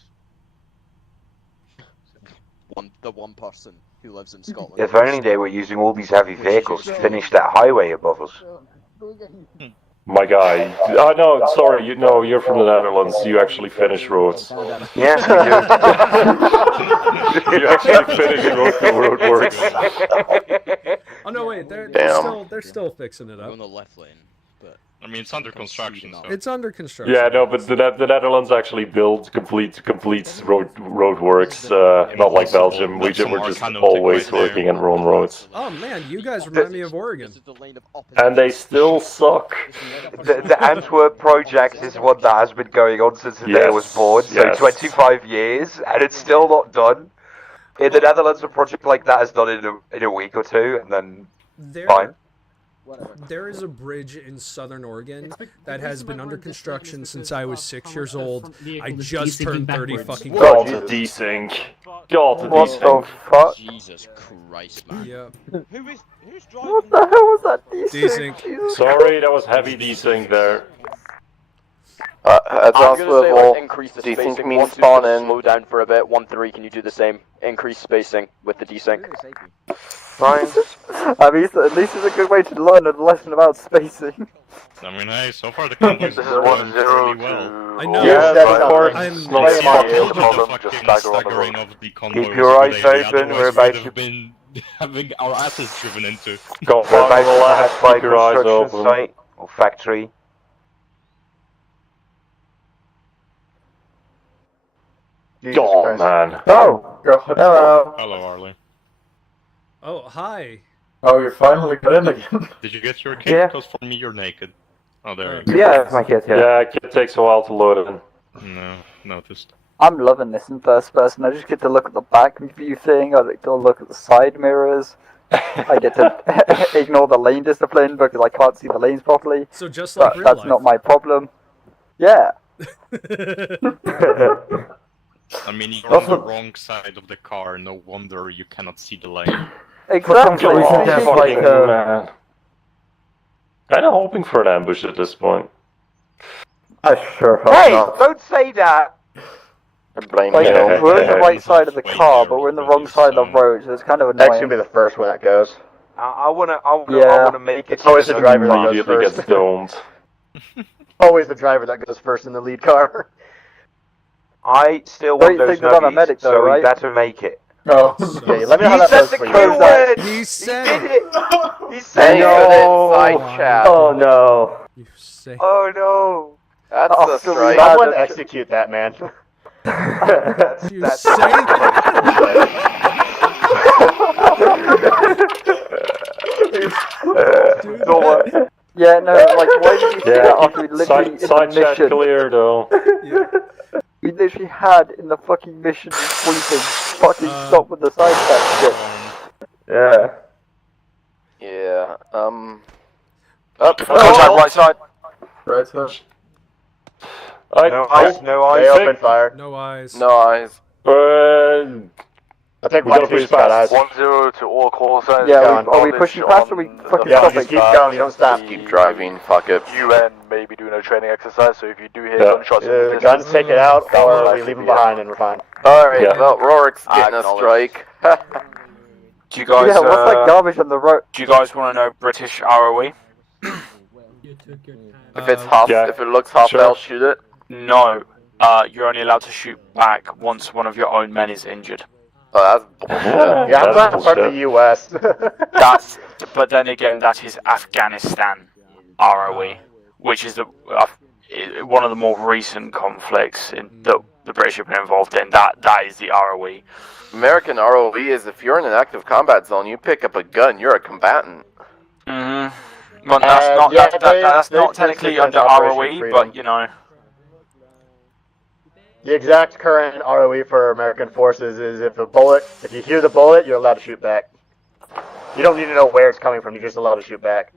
The one person who lives in Scotland. If only they were using all these heavy vehicles to finish that highway above us. My guy. Oh no, sorry. You're from the Netherlands. You actually finish roads. Yes, we You actually finish roadworks. Oh no, wait, they're still fixing it up. On the left lane, but I mean, it's under construction, so. It's under construction. Yeah, no, but the Netherlands actually build complete roadworks. Not like Belgium. We're just always working on wrong roads. Oh man, you guys remind me of Oregon. And they still suck. The Antwerp project is one that has been going on since the day I was born, so 25 years, and it's still not done. In the Netherlands, a project like that is done in a week or two, and then fine. There is a bridge in southern Oregon that has been under construction since I was 6 years old. I just turned 30 fucking. God, the desync. God, the What the fuck? Jesus Christ, man. Yeah. Who's driving? What the hell was that desync? Desync. Sorry, that was heavy desync there. I'm gonna say like increase the Do you think spacing. means 1, 2, spawn just in? slow down for a bit. 1, 3, can you do the same? Increase spacing with the desync. Fine. I mean, at least it's a good way to learn a lesson about spacing. I mean, hey, so far the company's This is going 1-0 fairly to well. I know. Yeah, that's of course. I'm It's not See, smart. I told you the Just fucking stagger on the staggering road. of the convoy Keep was your a eyes good idea, open, we're otherwise we about would have been having our asses driven into. Go We're about to left, pass by keep your eyes construction open. site or factory. God, man. Oh, hello. Hello, Arlie. Oh, hi. Oh, you finally got in again. Did you get your kit? Yeah. Because for me, you're naked. Oh, there you go. Yeah, it's my kid here. Yeah, it takes a while to load in. No, noticed. I'm loving this in first person. I just get to look at the back view thing. I get to look at the side mirrors. I get to ignore the lane discipline because I can't see the lanes properly. So just like But real that's life. not my problem. Yeah. I mean, you're on the wrong side of the car, no wonder you cannot see the lane. Exactly. Oh, It's just fucking like, man. Kinda hoping for an ambush at this point. I sure hope Hey, not. don't say that! I blame Like, you. we're on the right side of the car, but we're in the wrong side of the road, so it's kind of annoying. Next gonna be the first one that goes. I wanna make it. It's always the driver that goes Immediately first. gets domed. Always the driver that goes first in the lead car. I still Don't want you those think that I'm a nuggies, medic though, so right? we better make it. Oh, okay. Let me know how He that said goes the for you. Q word! He said did it. it! He said No. it! Side chat. Oh no. You say. Oh no! That's Oh, a so we strike. had Someone a- execute that man. You say. Yeah, no, like, why did you say that after we literally Side in the chat mission? clear though. We literally had in the fucking mission briefing fucking stop with the side chat shit. Yeah. Yeah, Contact right side. Right side. No eyes, no eyes. They open fire. No eyes. no eyes. I think We gotta one push two's got eyes. 1-0 to all call signs. Yeah, Going. are we pushing past or are we fucking Yeah, stopping? just keep going, you don't stop. Keep driving, fuck it. UN may be doing a training exercise, so if you do hear Yeah. gunshots in the The distance, guns take it out, or we leave them behind and we're fine. Alright, Yeah. well, Rorik's getting a strike. Do you guys? Yeah, what's that garbage on the road? Do you guys want to know British ROE? If it's half, Yeah. if it looks half, Sure. they'll shoot it. No. You're only allowed to shoot back once one of your own men is injured. Oh, that's bullshit. Yeah, I'm glad I'm part of the US. But then again, that is Afghanistan ROE, which is one of the more recent conflicts that the British have been involved in. That is the ROE. American ROV is if you're in an active combat zone, you pick up a gun, you're a combatant. Mm-hmm. Well, that's not yeah, that's they- not they- technically they- under Operation ROE, Freedom. but you know. The exact current ROE for American forces is if you hear the bullet, you're allowed to shoot back. You don't need to know where it's coming from, you're just allowed to shoot back.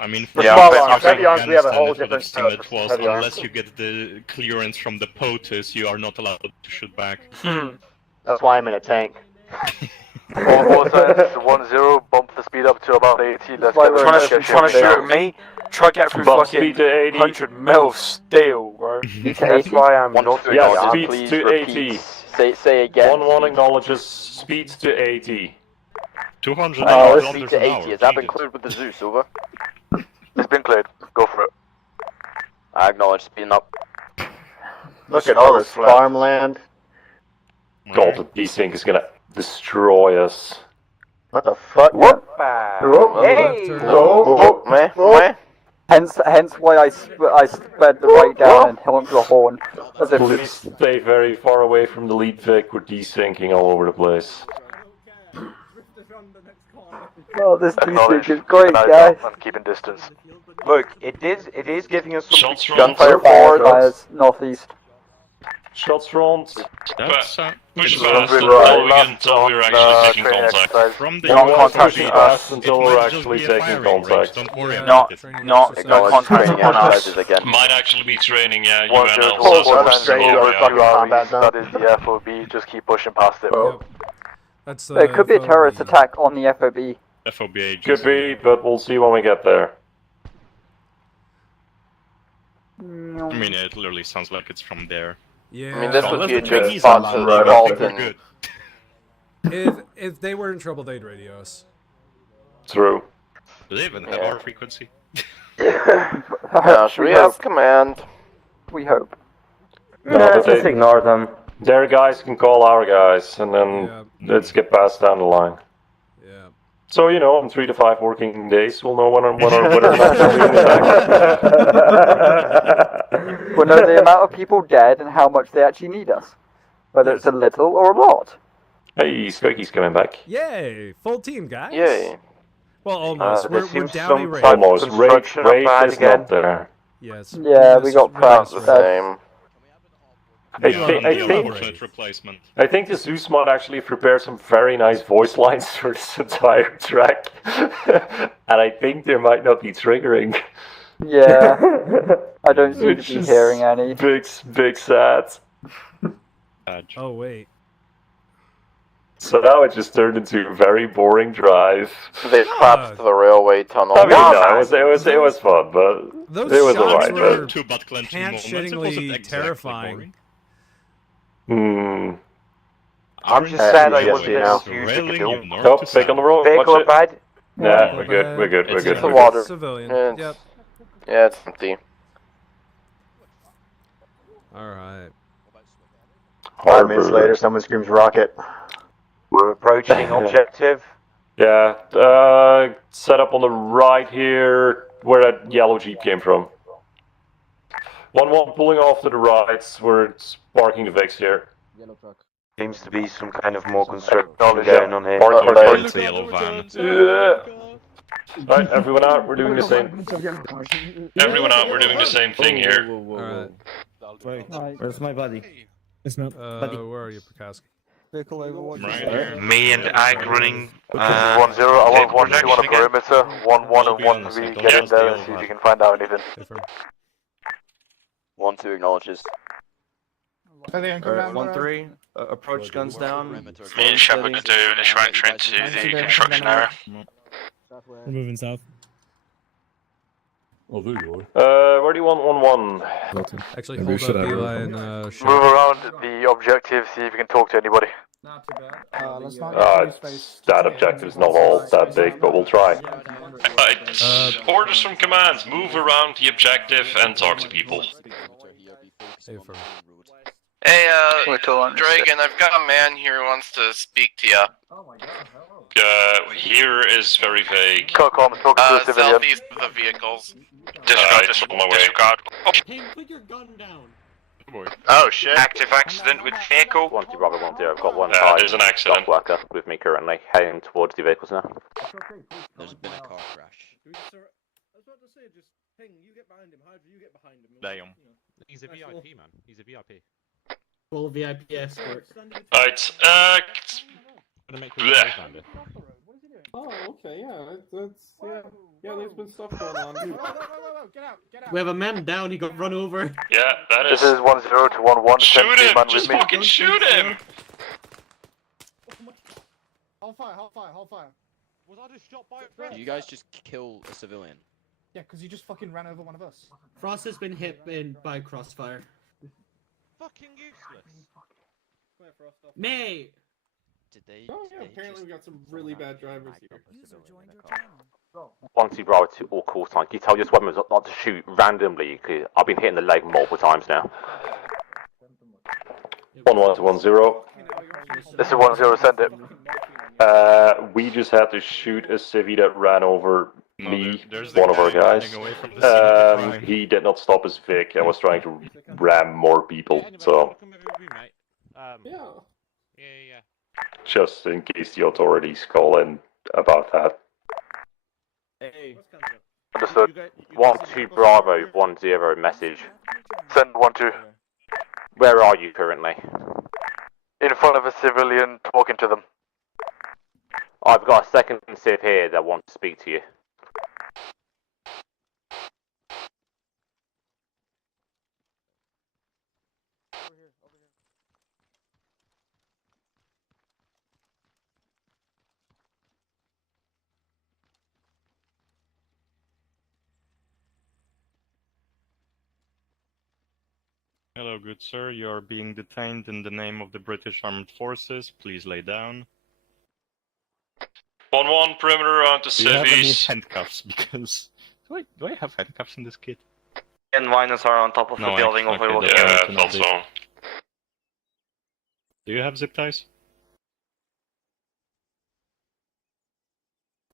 I mean, For for small heavy arms, heavy arms, we have a whole it would have different seemed approach it for was, heavy arms. unless you get the clearance from the POTUS, you are not allowed to shoot back. That's why I'm in a tank. all signs 1-0, bump the speed up to about 80. Let's Why get we're Trying to shoot at me? Try get through Bump fucking speed to 80. 100 mil steel, bro. That's why I'm not Yeah, Please speeds to repeat. 80. Say again. 1-1 acknowledges speeds to 80. 200 Speed kilometers to an 80. hour. Has that been Jesus. cleared with the Zeus, over? been cleared. Go for it. I acknowledge speeding up. Look at all this farmland. God, the desync is gonna destroy us. What the fuck? Whoop. Hey! Hence why I sped the right down and honked the horn. As if Please stay very far away from the lead Vic. We're desyncing all over the place. oh, this desync is great, guys. I'm keeping distance. Look, it is giving us some gunfire forward. Northeast. Shots front. That's Push Right. past until we're actually taking contact. from the Don't US push side, past it until might we're just actually be a taking firing range, contact. Don't worry about Not, it. not Acknowledge contact training on us. exercises again. Might actually be training, yeah, One UNL. zero So four, we're straight still over yeah. fucking combat zone. That is the FOB. Just keep pushing past it. That's There could be a terrorist attack on the FOB. FOB agents. Could be, but we'll see when we get there. I mean, it literally sounds like it's from there. Yeah. I mean, this would be a good He's spot on to the halt we're and... good. If they were in trouble, they'd radio us. True. Do they even have our frequency? Yeah, should we have command? We hope. No, but Just ignore them. their guys can call our guys, and then let's get passed down the line. Yeah. So, you know, in 3 to 5 working days, we'll know when or not to be attacked. We'll know the amount of people dead and how much they actually need us. Whether it's a little or a lot. Hey, Skoki's coming back. Yay! Full team, guys. Yay. Well, almost. There we're seems down some a raid. Almost. Raid construction is not there. Yes. Yeah, we got About pranked. the same. I think the Zeus mod actually prepared some very nice voice lines for this entire track. And I think they might not be triggering. Yeah. I don't seem Which to be is hearing any. Big sad. Oh, wait. So now it just turned into a very boring drive. They collapsed the railway tunnel. I mean, no, it was fun, but Those it was shots alright. were Two butt clenching moments. It pants-shittingly wasn't exactly terrifying. Hmm. I'm just sad I wasn't able to use the canoe. Nope, take on the road. Vehicle Watch it. bad? Nah, we're good. We're good. We're It's good. just the we're water. good. Civilian. Yeah, Yep. Yeah, it's empty. Alright. 5 minutes later, someone screams rocket. We're approaching objective. Yeah, set up on the right here, where that yellow jeep came from. 1-1 pulling off to the right, we're parking the Vex here. Yellow truck. Seems to be some kind of more construction going on here. Parking the yellow van. Alright, everyone out, we're doing the same. Everyone out, we're doing the same thing here. Alright. Wait, where's my buddy? Where are you, Prokowski? Me and Ag running. 1-0, I want 1-2 on a perimeter. 1-1 and 1-3, get in there and see if you can find out anything. 1-2 acknowledges. 1-3, approach guns down. Me and Shepard are doing initial entry into the construction area. We're moving south. Oh, there you are. Where do you want 1-1? Actually, hold up, Eli and Move around the objective, see if you can talk to anybody. That objective's not all that big, but we'll try. Orders from command, move around the objective and talk to people. Hey, Dragon, I've got a man here who wants to speak to you. Here is very vague. Southeast of the vehicles. Disregard. Put your gun down. Oh shit. Active accident with vehicle. 1-2 Bravo 1-0, I've got one there's an accident. dock worker with me currently, heading towards the vehicles now. There's been a car crash. Damn. He's a VIP, man. He's a VIP. Full VIP escort. Alright, bleh. Oh, okay, yeah, yeah, there's been stuff going on. We have a man down, he got run over. Yeah, that is. This is 1-0 to 1-1. Shoot him! Just fucking shoot him! Hold fire. Was I just shot by a friend? Did you guys just kill a civilian? Yeah, because you just fucking ran over one of us. Frost has been hit by crossfire. Fucking useless. May! Did they? Oh yeah, apparently we got some really bad drivers here. 1-2 Bravo to all call sign. Can you tell your weapons not to shoot randomly? Cause I've been hitting the leg multiple times now. 1-1 to 1-0. This is 1-0, send it. We just had to shoot a civvy that ran over me, there's one of our guys. running away from the scene of the crime. He did not stop his Vic and was trying to ram more people, so Yeah. just in case the authorities call in about that. Understood. 1-2 Bravo, 1-0 message. Send 1-2. Where are you currently? In front of a civilian, talking to them. I've got a second civ here that wants to speak to you. Hello, good sir. You are being detained in the name of the British Armed Forces. Please lay down. 1-1 perimeter around the Do you have any civies. handcuffs? Because do I have handcuffs in this kit? And miners are on top of the building over okay, here. that's Yeah, I thought so. Do you have zip ties?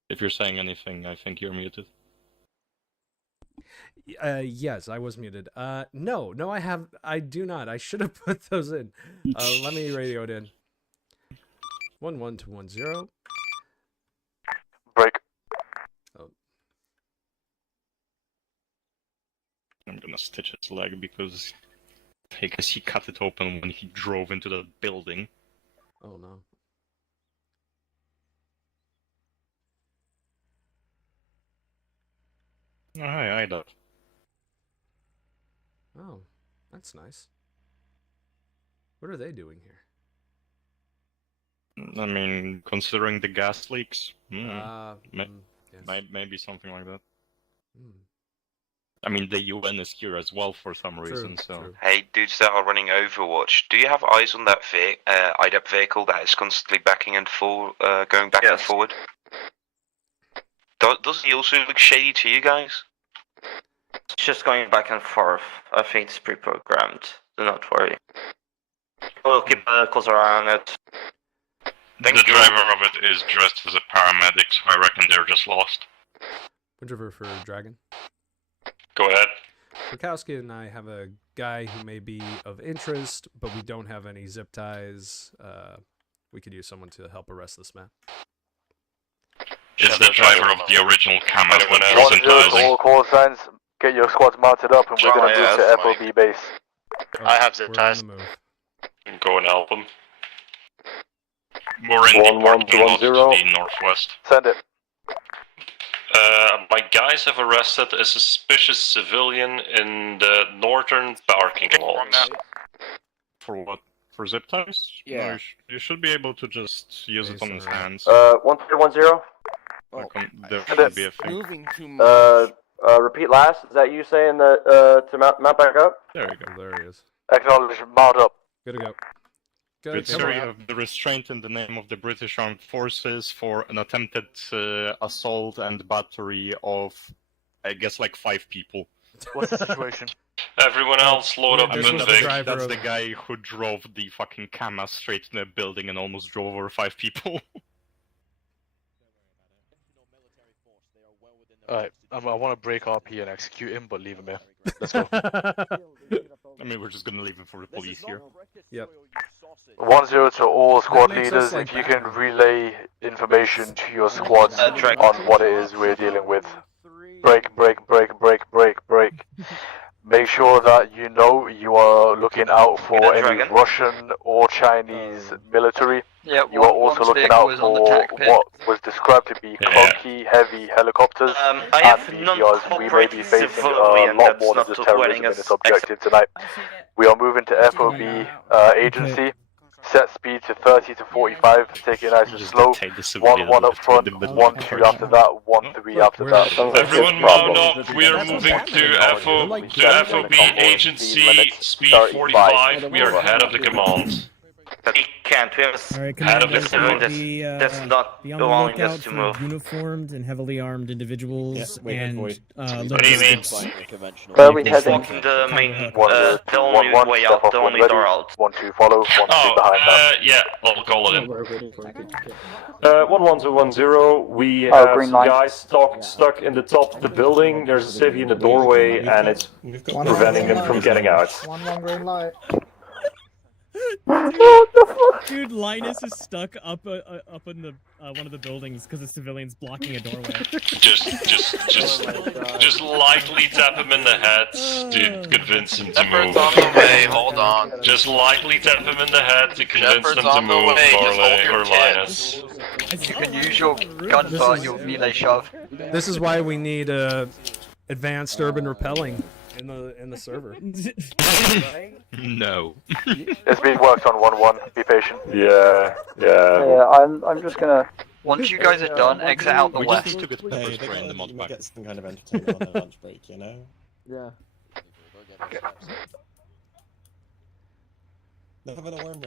If you're saying anything, I think you're muted. Yes, I was muted. No, I do not. I should have put those in. Let me radio it in. 1-1 to 1-0. Break. Oh. I'm gonna stitch his leg because I guess he cut it open when he drove into the building. Oh no. Oh, hi, Ida. Oh, that's nice. What are they doing here? I mean, considering the gas leaks, yes. maybe something like that. Hmm. I mean, the UN is here as well for some reason, so... Hey, dudes that are running Overwatch, do you have eyes on that IDAP vehicle that is constantly backing and going back and forward? Does he also look shady to you guys? It's just going back and forth. I think it's pre-programmed. Do not worry. We'll keep a closer eye on it. Thank the you. driver of it is dressed as a paramedic, so I reckon they're just lost. Windriver for Dragon. Go ahead. Bukowski and I have a guy who may be of interest, but we don't have any zip ties. We could use someone to help arrest this man. Is the driver of the original camera One zero to all call signs. Get your squads mounted up, and we're gonna move to FOB base. I have zip ties. Go and help him. We're in the 1-1 parking to lot to 1-0. the northwest. Send it. My guys have arrested a suspicious civilian in the northern parking lot. For what? For zip ties? Yeah. No, you should be able to just use it on his hands. 1-3-1-0. There should be a thing. Moving repeat last. Is that you saying that to mount back up? There we go. There he is. Acknowledge. Mount up. Good to go. Good sir, you have the restraint in the name of the British Armed Forces for an attempted assault and battery of, I guess, like 5 people. What's the situation? Everyone else load up I in mean, the that's Vic. the guy who drove the fucking Kama straight in the building and almost drove over 5 people. Alright, I want to break RP and execute him, but leave him here. Let's go. I mean, we're just gonna leave him for the police here. Yep. 1-0 to all squad makes leaders. us like If you can relay information to your squads on what it is we're dealing with. Break. Make sure that you know you are looking out for any Russian or Chinese military. Yeah, you are also looking out for what was described to be clunky, heavy helicopters I and have BDRs. We may be non-cooperating facing a civilian lot that's more than not just wearing terrorism a in this objective tonight. We are moving to FOB agency. Set speed to 30 to 45. Take it nice and slow. 1-1 up front, 1-2 after that, 1-3 after that. Everyone mount up. We are moving to FOB agency, speed 45. We are ahead of the command. We can't. We have Alright, Head of Commander, the civilians. that's not be on the allowing lookout us to for move. uniformed and heavily armed individuals and What do you logistics. Where are we heading? Walking the main, One, the only way out, the only door out. 1-2 follow, 1-2 behind that. Yeah, I'll call it in. 11210, we Oh, have green some line. guys stuck in the top of the building. There's a civvy in the doorway, and it's preventing them from getting out. One green light. Dude, Linus is stuck up in the one of the buildings because the civilian's blocking a doorway. Just lightly tap him in the head to convince him to move. on the way, hold on. Just lightly tap him in the head to convince Shepherd's him to on the move, way, just Farley hold your or Linus. You can use your gunfire, your melee shove. This is why we need advanced urban repelling in the server. No. It's being worked on 1-1. Be patient. Yeah. Yeah, I'm just gonna. Once you guys are done, exit out the west. Need to get pepper spray in the mod pack. Get some kind of entertainment on their lunch break, you know? Yeah.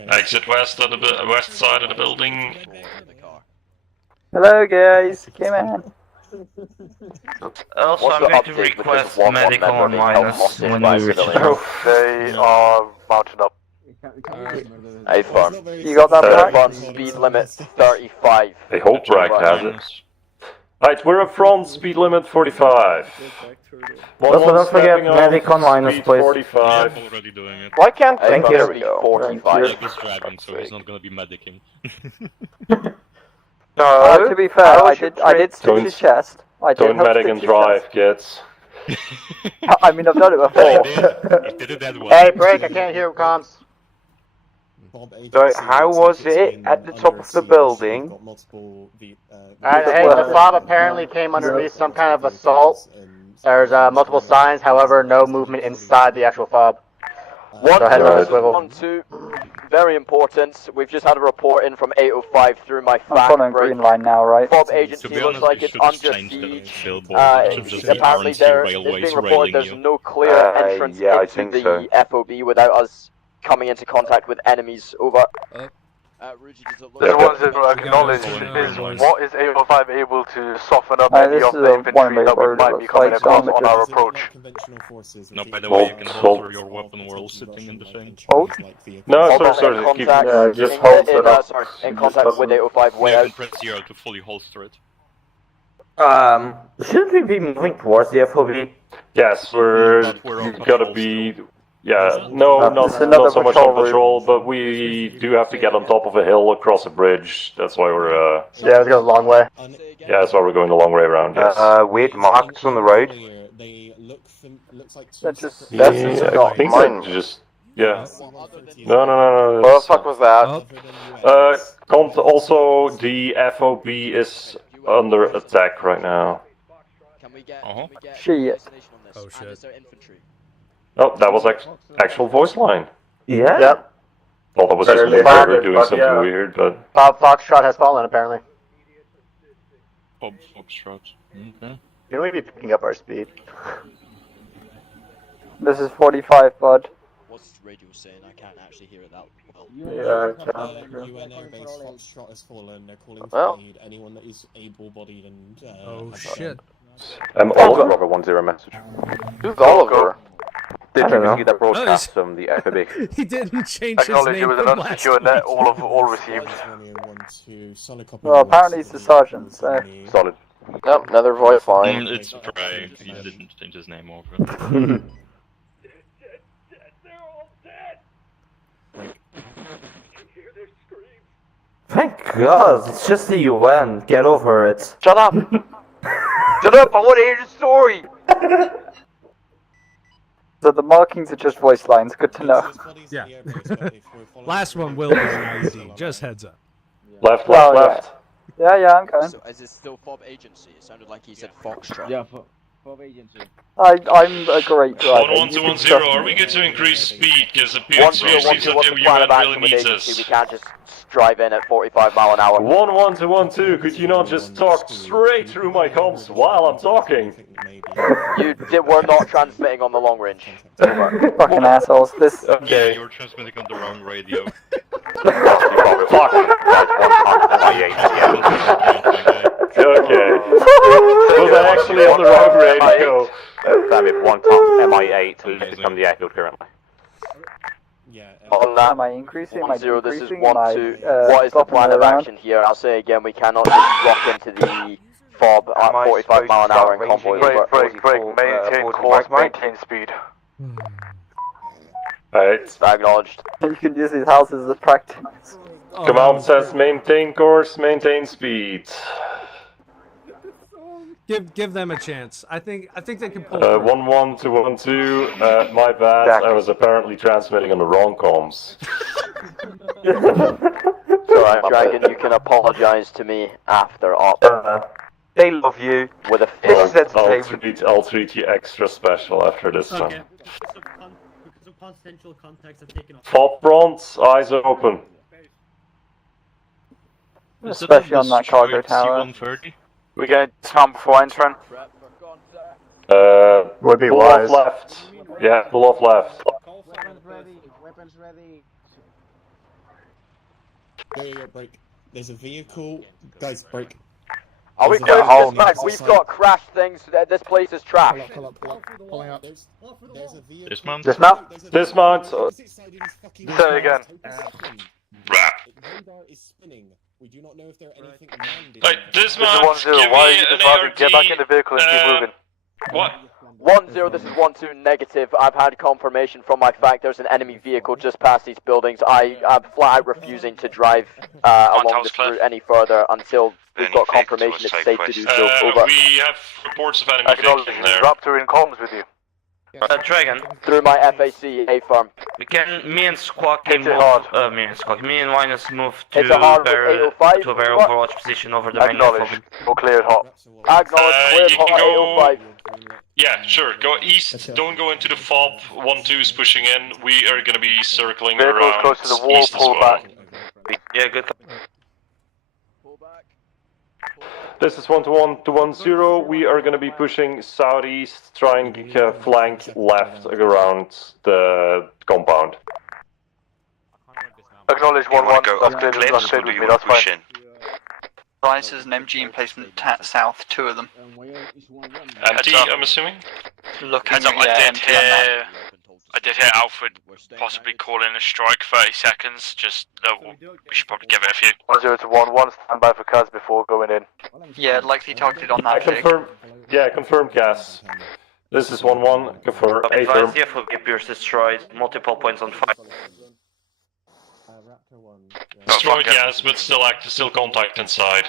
Exit west of the west side of the building. Hello guys, come on. Also, What's I'm the going to update with request this 1-1 medical member on being held Linus hostage when by we return. civilians? They are mounted up. Hey, farm. You got that back? Farm speed limit 35. I hope Bragg has it. Right, we're up front, speed limit 45. Also, don't forget medic on Linus, speed please. 45. I'm already doing it. Why can't Thank there you. we go. 45. Doug is driving, so he's not gonna be medicing. No. To be fair, I did stitch his chest. I did Don't help medic stitch and his drive, chest. kids. I mean, I've done it before. He did it that well. Hey, break! I can't hear comms. So how was it at the top of the building? Alright, hey, the fob apparently came underneath some kind of assault. There's multiple signs, however, no movement inside the actual fob. One, So head on a swivel. 1, 2. Very important. We've just had a report in from 805 through my I'm fact following break. green line now, right? Fob To agency be looks honest, like we it's should under change the siege. billboard. It should just be Apparently RNC there is Railways being reported railing there's you. no clear entrance yeah, I into think the so. FOB without us coming into contact with enemies. Over. The ones that were acknowledged is what is 805 able to soften up any this of is the a infantry one-way that we road, might it be looks coming like, across so on our approach. No, by the way, you can hold Hold. for your weapon while sitting in the thing. Hold? No, Hold sorry, on, just keep, contact, just in, hold in, it up. sorry, in contact with 805 way You out. can press 0 to fully holster it. Shouldn't we be moving towards the FOB? Yes, we're gotta be. Yeah, no, It's not another so much patrol on route. patrol, but we do have to get on top of a hill across a bridge. That's why we're. Yeah, let's go the long way. Yeah, that's why we're going the long way around. Yes. Weird marks on the road. That's just. Yeah, not I think mine. that just. Yeah. No. What the fuck was that? Also, the FOB is under attack right now. Shit. Oh shit. Oh, that was actual voice line. Yeah? Yep. Thought that was just Barely a heard server it, doing but something yeah. weird, but. Bob Foxtrot has fallen, apparently. Bob Foxtrot. Okay. Can we be picking up our speed? This is 45, bud. What's the radio saying? I can't actually hear it that well. Yeah, UNO base Foxtrot has fallen. They're calling Well. for aid. Anyone that is able-bodied and Oh has shit. Oliver? Oliver 1-0 message. Who's Oliver? Did I don't you know. see that broadcast he's- from the FOB? He didn't change his Acknowledge it name was an from last unsecure net, week. all received. Well, apparently it's the sergeant, so. Solid. Nope, another voice line. It's Prey. He didn't change his name over. Thank God, it's just the UN. Get over it. Shut up! Shut up! I want to hear the story! So the markings are just voice lines, good to know. Yeah. Last one will be an IED. Just heads up. Left, Well, left. Yeah, I'm going. So is it still Fob Agency? It sounded like he said Foxtrot. Yeah, Fob Agency. I'm a great driver. 11210, are we good to increase speed? Because it appears to 1-2, seems that what's the the plan UN of action really with needs agency? We us. can't just drive in at 45 mile an hour. 1-1-2-1-2, could you not just talk straight through my comms while I'm talking? We're not transmitting on the long range. Over. Fucking assholes. This. Yeah, you're transmitting on the wrong radio. Fuck! Right, 1 pump, MIA. Okay. Was I actually on the wrong radio? Damn it, 1 pump, MIA to lift from the airfield currently. On that, Am I increasing? Am I 1-0, this is decreasing? Am I, 1-2. What is the swapping plan it of around? action here? I'll say again, we cannot just rock into the fob at 45 mile an hour in convoy. Maintain course, maintain speed. Alright. Acknowledged. You can use these houses as practice. Command says maintain course, maintain speed. Give them a chance. I think they can pull. 1-1 to 1-2. My bad. I was apparently transmitting on the wrong comms. Alright, Dragon, you can apologize to me after op. They love you. With a I'll treat you extra special after this one. Okay. Because of consensual context, I've taken off. Fob bronze, eyes open. Especially on that cargo tower. We going to dismount before entering? Would be wise. Pull off left. Yeah, pull off left. Weapons ready. Yo, break. There's a vehicle. Guys, break. Are we clear to dismount? We've got crashed things. This place is trash. Pulling up. There's a vehicle. Dismount. Dismount. Dismount. Say again. Radar is spinning. We do not know if there are anything Right, dismount. Give me Why are you an dismounting? ART. Get back in the vehicle and keep moving. What? 1-0, this is 1-2 negative. I've had confirmation from my fact there's an enemy vehicle just past these buildings. I'm flat out refusing to drive along this route any further until we've got confirmation it's safe to do so. Over. We have reports of enemy vehicle in there. Raptor in comms with you. Dragon. Through my FAC, A-firm. We can, me and Squawk can Hit it move, me and Linus move to It's a hard with our 805. overwatch position over the main Acknowledge. Go clear it hot. Acknowledge, cleared you hot can go- 805. Yeah, sure. Go east. Don't go into the fob. 1-2 is pushing in. We are gonna be circling Vehicles around close to the wall, east as pull well. back. Yeah, good. This is 1-1 to 1-0. We are going to be pushing southeast, trying to flank left around the compound. Acknowledge 1-1. That's clear. That's clear with me. That's fine. Alliance is an MG emplacement south, 2 of them. Empty, I'm assuming? Looking Heads up, yeah, I did hear Alfred possibly call in a strike, 30 seconds, just, we should probably give it a few. 1-0 to 1-1. Stand by for Kaz before going in. Yeah, likely targeted on I that jig. confirm. Yeah, confirm, Cass. This is 1-1. Confirm. A-firm. Advise the FOB is destroyed, multiple points on fire. Destroyed, yes, but still active, still contact inside.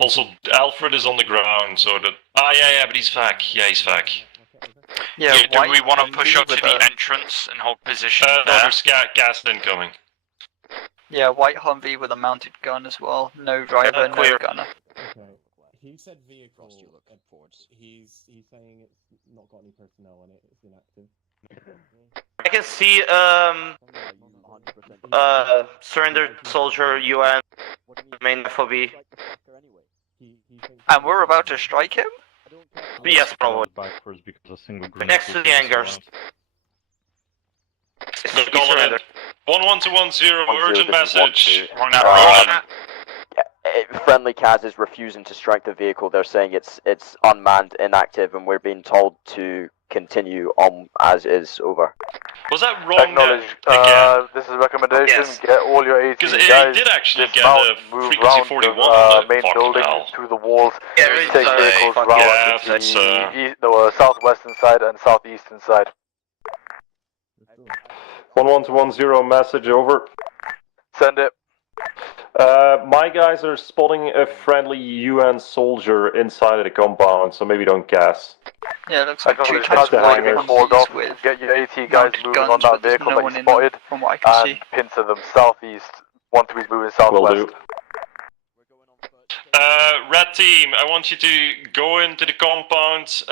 Also, Alfred is on the ground, so that... Ah, yeah, but he's vac. Yeah, he's vac. Yeah, do we want to push up to the entrance and hold position No, there? there's gas incoming. Yeah, white Humvee with a mounted gun as well. No driver, no gunner. Okay. He said vehicle. He's saying it's not got any personnel on it. It's inactive. I can see surrendered soldier UN main FOB. And we're about to strike him? Yes, probably. Backwards because a single grenade Next to will the hangars. They're calling in. 1-1 to 1-0, urgent message. Friendly Kaz is refusing to strike the vehicle. They're saying it's unmanned, inactive, and we're being told to continue on as is. Over. Was that wrong? Acknowledge. This is a recommendation. Yes. Get all your AT Because guys. it did actually get dismount, a move frequency round 41 the on the main fucking building hell. through the walls. Yeah, Take vehicles round yeah, to that's, the southwestern side and southeastern side. 1-1 to 1-0. Message over. Send it. My guys are spotting a friendly UN soldier inside of the compound, so maybe don't gas. Yeah, it looks like 2 Acknowledge. types Kaz of is white being hauled off. with Get your AT guys mounted moving guns, on that but there's vehicle no that one you in them, spotted from what I can see. and pincer them southeast. 1-3's moving southwest. Will do. Red team, I want you to go into the compound.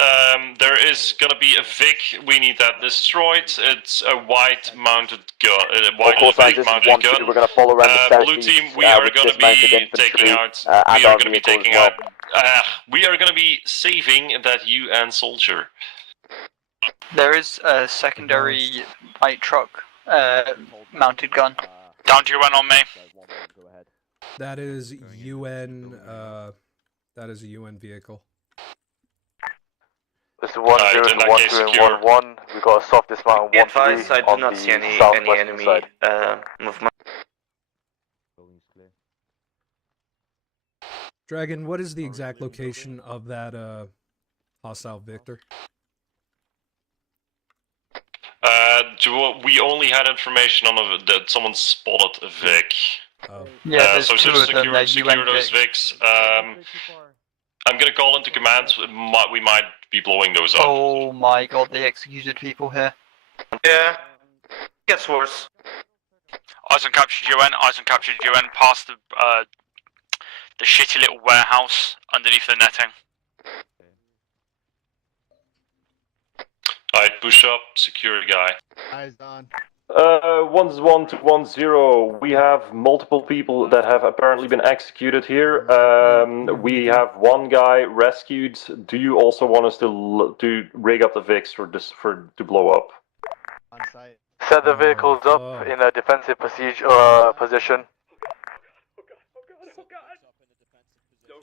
There is gonna be a Vic. We need that destroyed. It's a white mounted gun. White This Vic is mounted 1-2. gun. We're going to follow around the Blue southeast. team, we are with gonna dismounted be infantry, taking out. and We our are gonna be vehicle as taking well. out. We are gonna be saving that UN soldier. There is a secondary white truck mounted gun. Down to UN on me. That is UN. That is a UN vehicle. This is 1-0 to 1-2 and 1-1. We got a soft dismount on 1-3 Advise, I do on not the see any southwestern enemy side. movement. Dragon, what is the exact location of that hostile Victor? We only had information on that someone spotted a Vic. Oh. Yeah, so just secure those Vics. I'm gonna call into command. We might be blowing those up. Oh my god, they executed people here. Yeah, gets worse. Eyes on captured UN. Eyes on captured UN. Past the shitty little warehouse underneath the netting. Alright, push up, secure the guy. Eyes on. 1-1 to 1-0. We have multiple people that have apparently been executed here. We have one guy rescued. Do you also want us to rig up the Vix to blow up? On site. Set the vehicles up in a defensive position. Don't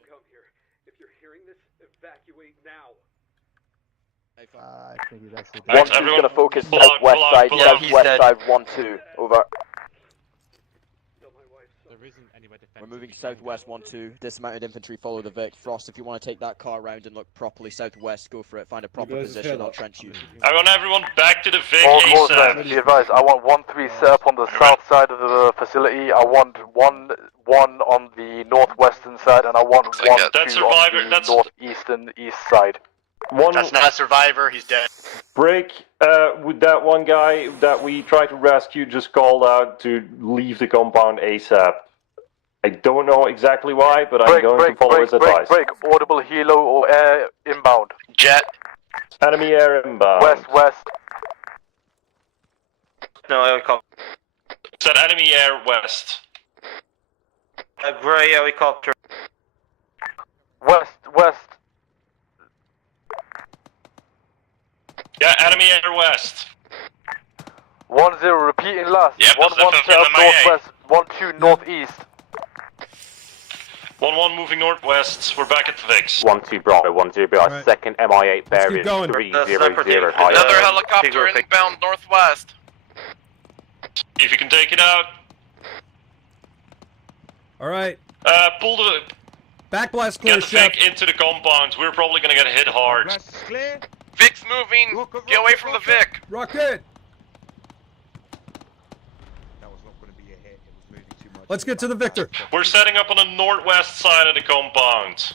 come here. If you're hearing this, evacuate now. I think he's actually One two's gonna focus southwest side, southwest side 1-2. Over. We're moving southwest 1-2. Dismounted infantry follow the Vic. Frost, if you want to take that car around and look properly southwest, go for it. Find a proper position. I'll trench you. I want everyone back to the Vic All ASAP. men, be advised. I want 1-3 set up on the south side of the facility. I want 1-1 on the northwestern side, and I want 1-2 on the northeastern east side. That's not a survivor, he's dead. Break, with that one guy that we tried to rescue just called out to leave the compound ASAP. I don't know exactly why, but I'm going to follow his advice. Break, audible helo or air inbound. Jet. Enemy air inbound. West. No, helicopter. Said enemy air west. A grey helicopter. West. Yeah, enemy air west. 1-0, repeating last. Yep, 1-1 set up northwest, 1-2 northeast. 1-1 moving northwest. We're back at the Vix. 1-2 Bravo, 1-0 Bravo. Right. Second MI8 bearing going. 300 Another helicopter inbound northwest. If you can take it out. All right. Pull the. Backblast clear, Get the Vic into the compound. We're probably gonna get hit hard. West is clear. Vic's moving. Get away from the Vic. Rocket. That was not going to be a hit. It was moving too much. Let's get to the Victor. We're setting up on the northwest side of the compound.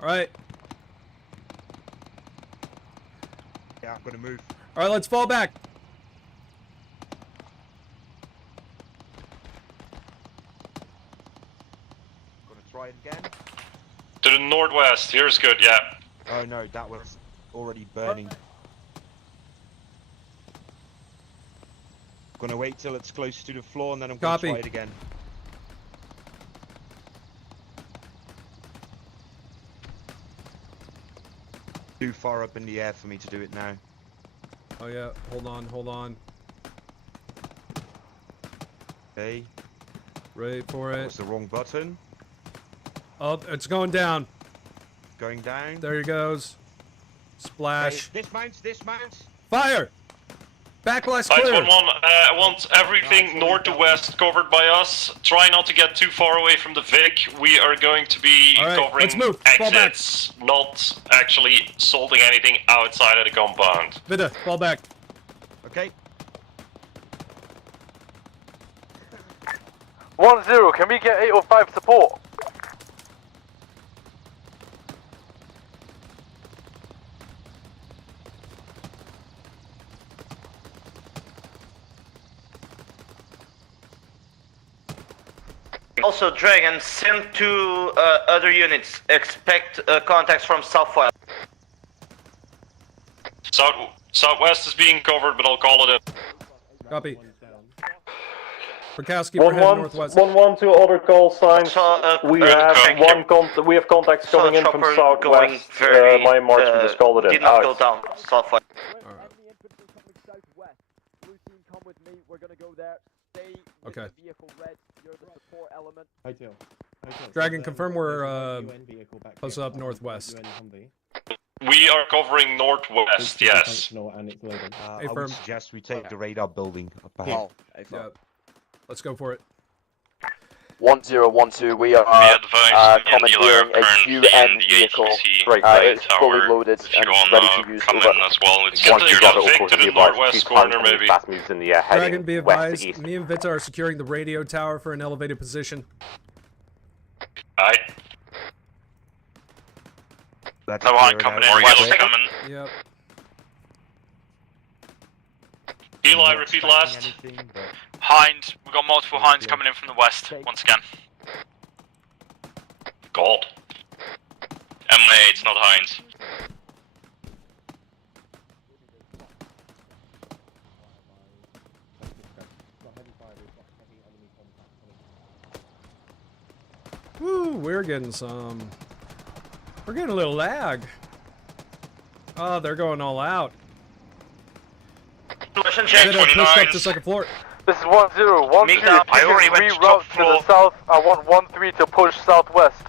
All right. Yeah, I'm going to move. All right, let's fall back. Going to try it again. To the northwest. Here's good. Yeah. Oh no, that was already burning. Gonna wait till it's close to the floor and then I'm gonna try it again. Too far up in the air for me to do it now. Oh yeah, hold on. Okay. Ready for it. That's the wrong button. Oh, it's going down. Going down. There he goes. Splash. Okay, dismounts. Fire! Backblast clear. 1-1, I want everything north to west covered by us. Try not to get too far away from the Vic. We are going to be covering let's move. Fall back. exits, not actually salting anything outside of the compound. Vida, fall back. Okay. 1-0, can we get 805 support? Also, Dragon, send to other units. Expect contacts from southwest. Southwest is being covered, but I'll call it in. Copy. Perkowski, we're heading northwest. 1-1 to other call signs. We have contacts coming in from southwest. My marksman just called it in. Did not go down southwest. we're gonna go there. Stay with Okay. the vehicle red. You're the support element. Hightail. Dragon, confirm we're posted up northwest. We are covering northwest, yes. And it's loaded. I Affirm. would suggest we take the radar building up ahead. Oh, Yep. Let's go for it. 1012, we are commandeering a UN vehicle. It's fully loaded and ready to use. Come in as well. It's Once cleared you got up it, of Vic course, to it'll the be about northwest 2 times corner, as maybe. fast moves in the Dragon, heading be west to advised, east. me and Vita are securing the radio tower for an elevated position. Alright. That's Hine coming in, west coming. Yep. Eli, repeat last. Hind, we've got multiple Hinds coming in from the west, once again. God. MA, it's not Hinds. Woo, we're getting some. We're getting a little lag. Oh, they're going all out. Position Vita, change. push up to second floor. This is 1012. Meet up. I already went to top Reroute to floor. the south. I want 13 to push southwest.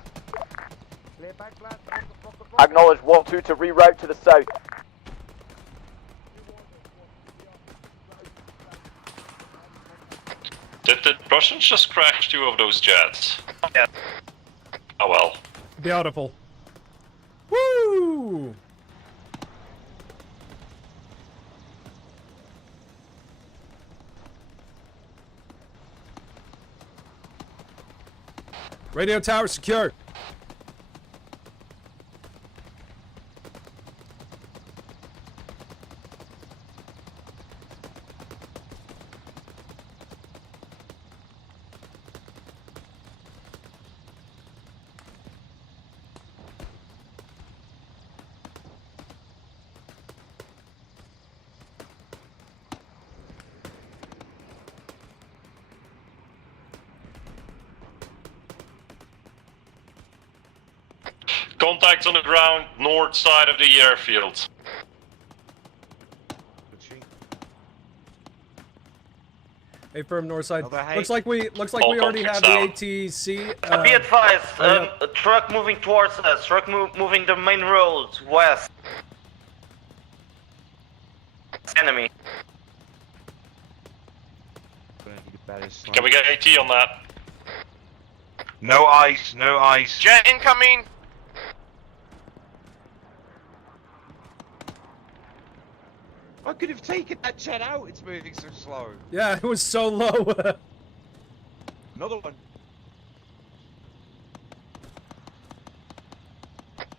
Acknowledge 12 to reroute to the south. Did the Russians just crash 2 of those jets? Yeah. Oh well. Beautiful. Woo! Radio tower secure. Contacts on the ground, north side of the airfield. A firm north side. Another height. Looks like we All already have contacts the down. ATC. Be advised, yeah. a truck moving towards us, truck moving the main road, west. Enemy. Can we get AT on that? No ice, no ice. Jet incoming! I could have taken that jet out, it's moving so slow. Yeah, it was so low. Another one.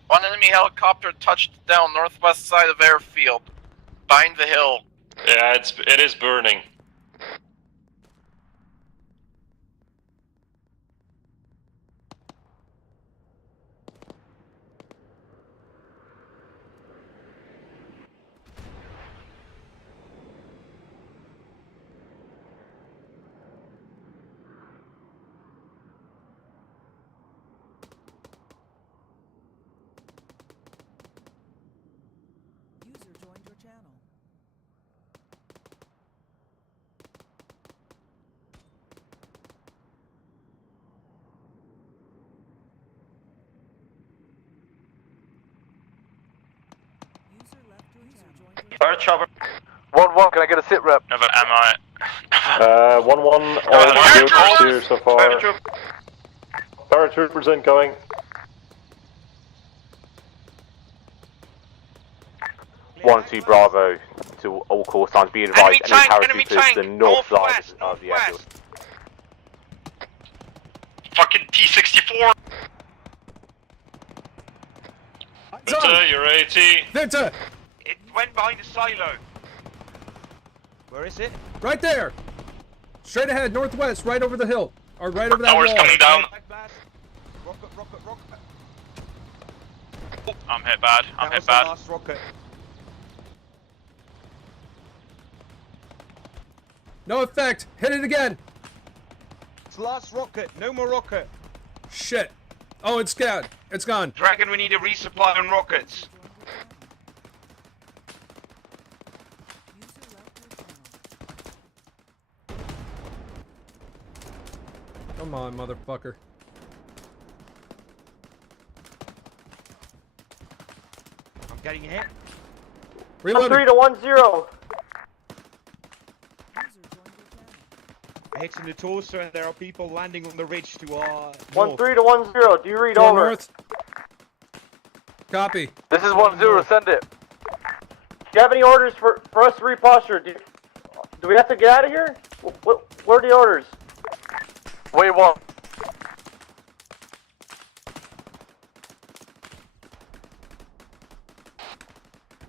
One enemy helicopter touched down northwest side of airfield. Behind the hill. Yeah, it is burning. User joined your channel. User left your channel. Fire chopper. 1-1, can I get a sit rep? Never am I. 1-1, all good here so far. Paratroopers incoming. One, 2, Bravo. To all call signs, be advised. Enemy tank, to the north side northwest, of the airfield. Fucking T-64! Vita, you're AT. Vita, It went behind a silo. Where is it? right there. Straight ahead, northwest, right over the hill. Or right over that Tower's wall. coming down. Rocket, rocket, rocket. I'm hit bad. I'm That hit was the bad. last rocket. No effect. Hit it again. It's the last rocket. No more rocket. Shit. Oh, it's gone. It's gone. Dragon, we need a resupply on rockets. Come on, motherfucker. I'm getting hit. Reloading. 3 to 1-0. I hit in the torso and there are people landing on the ridge to our 1-3 to 1-0. Do you read Door over? north. Copy. This is 1-0, send it. Do you have any orders for us to reposture? Do we have to get out of here? Where are the orders? Wait, one.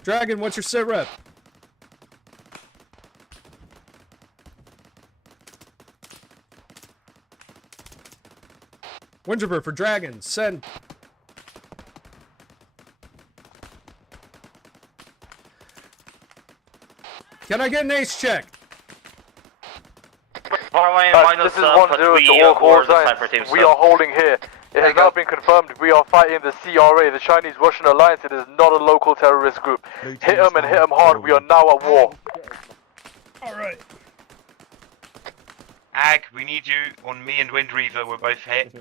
Dragon, what's your sit rep? Windjammer for Dragon, send. Can I get an ace check? This is 1-0 to all call signs. We are holding here. It has now been confirmed we are fighting the CRA, the Chinese-Russian Alliance. It is not a local terrorist group. Hit them and hit them hard. We are now at war. Alright. Ag, we need you on me and Wind Reaver. We're both hit.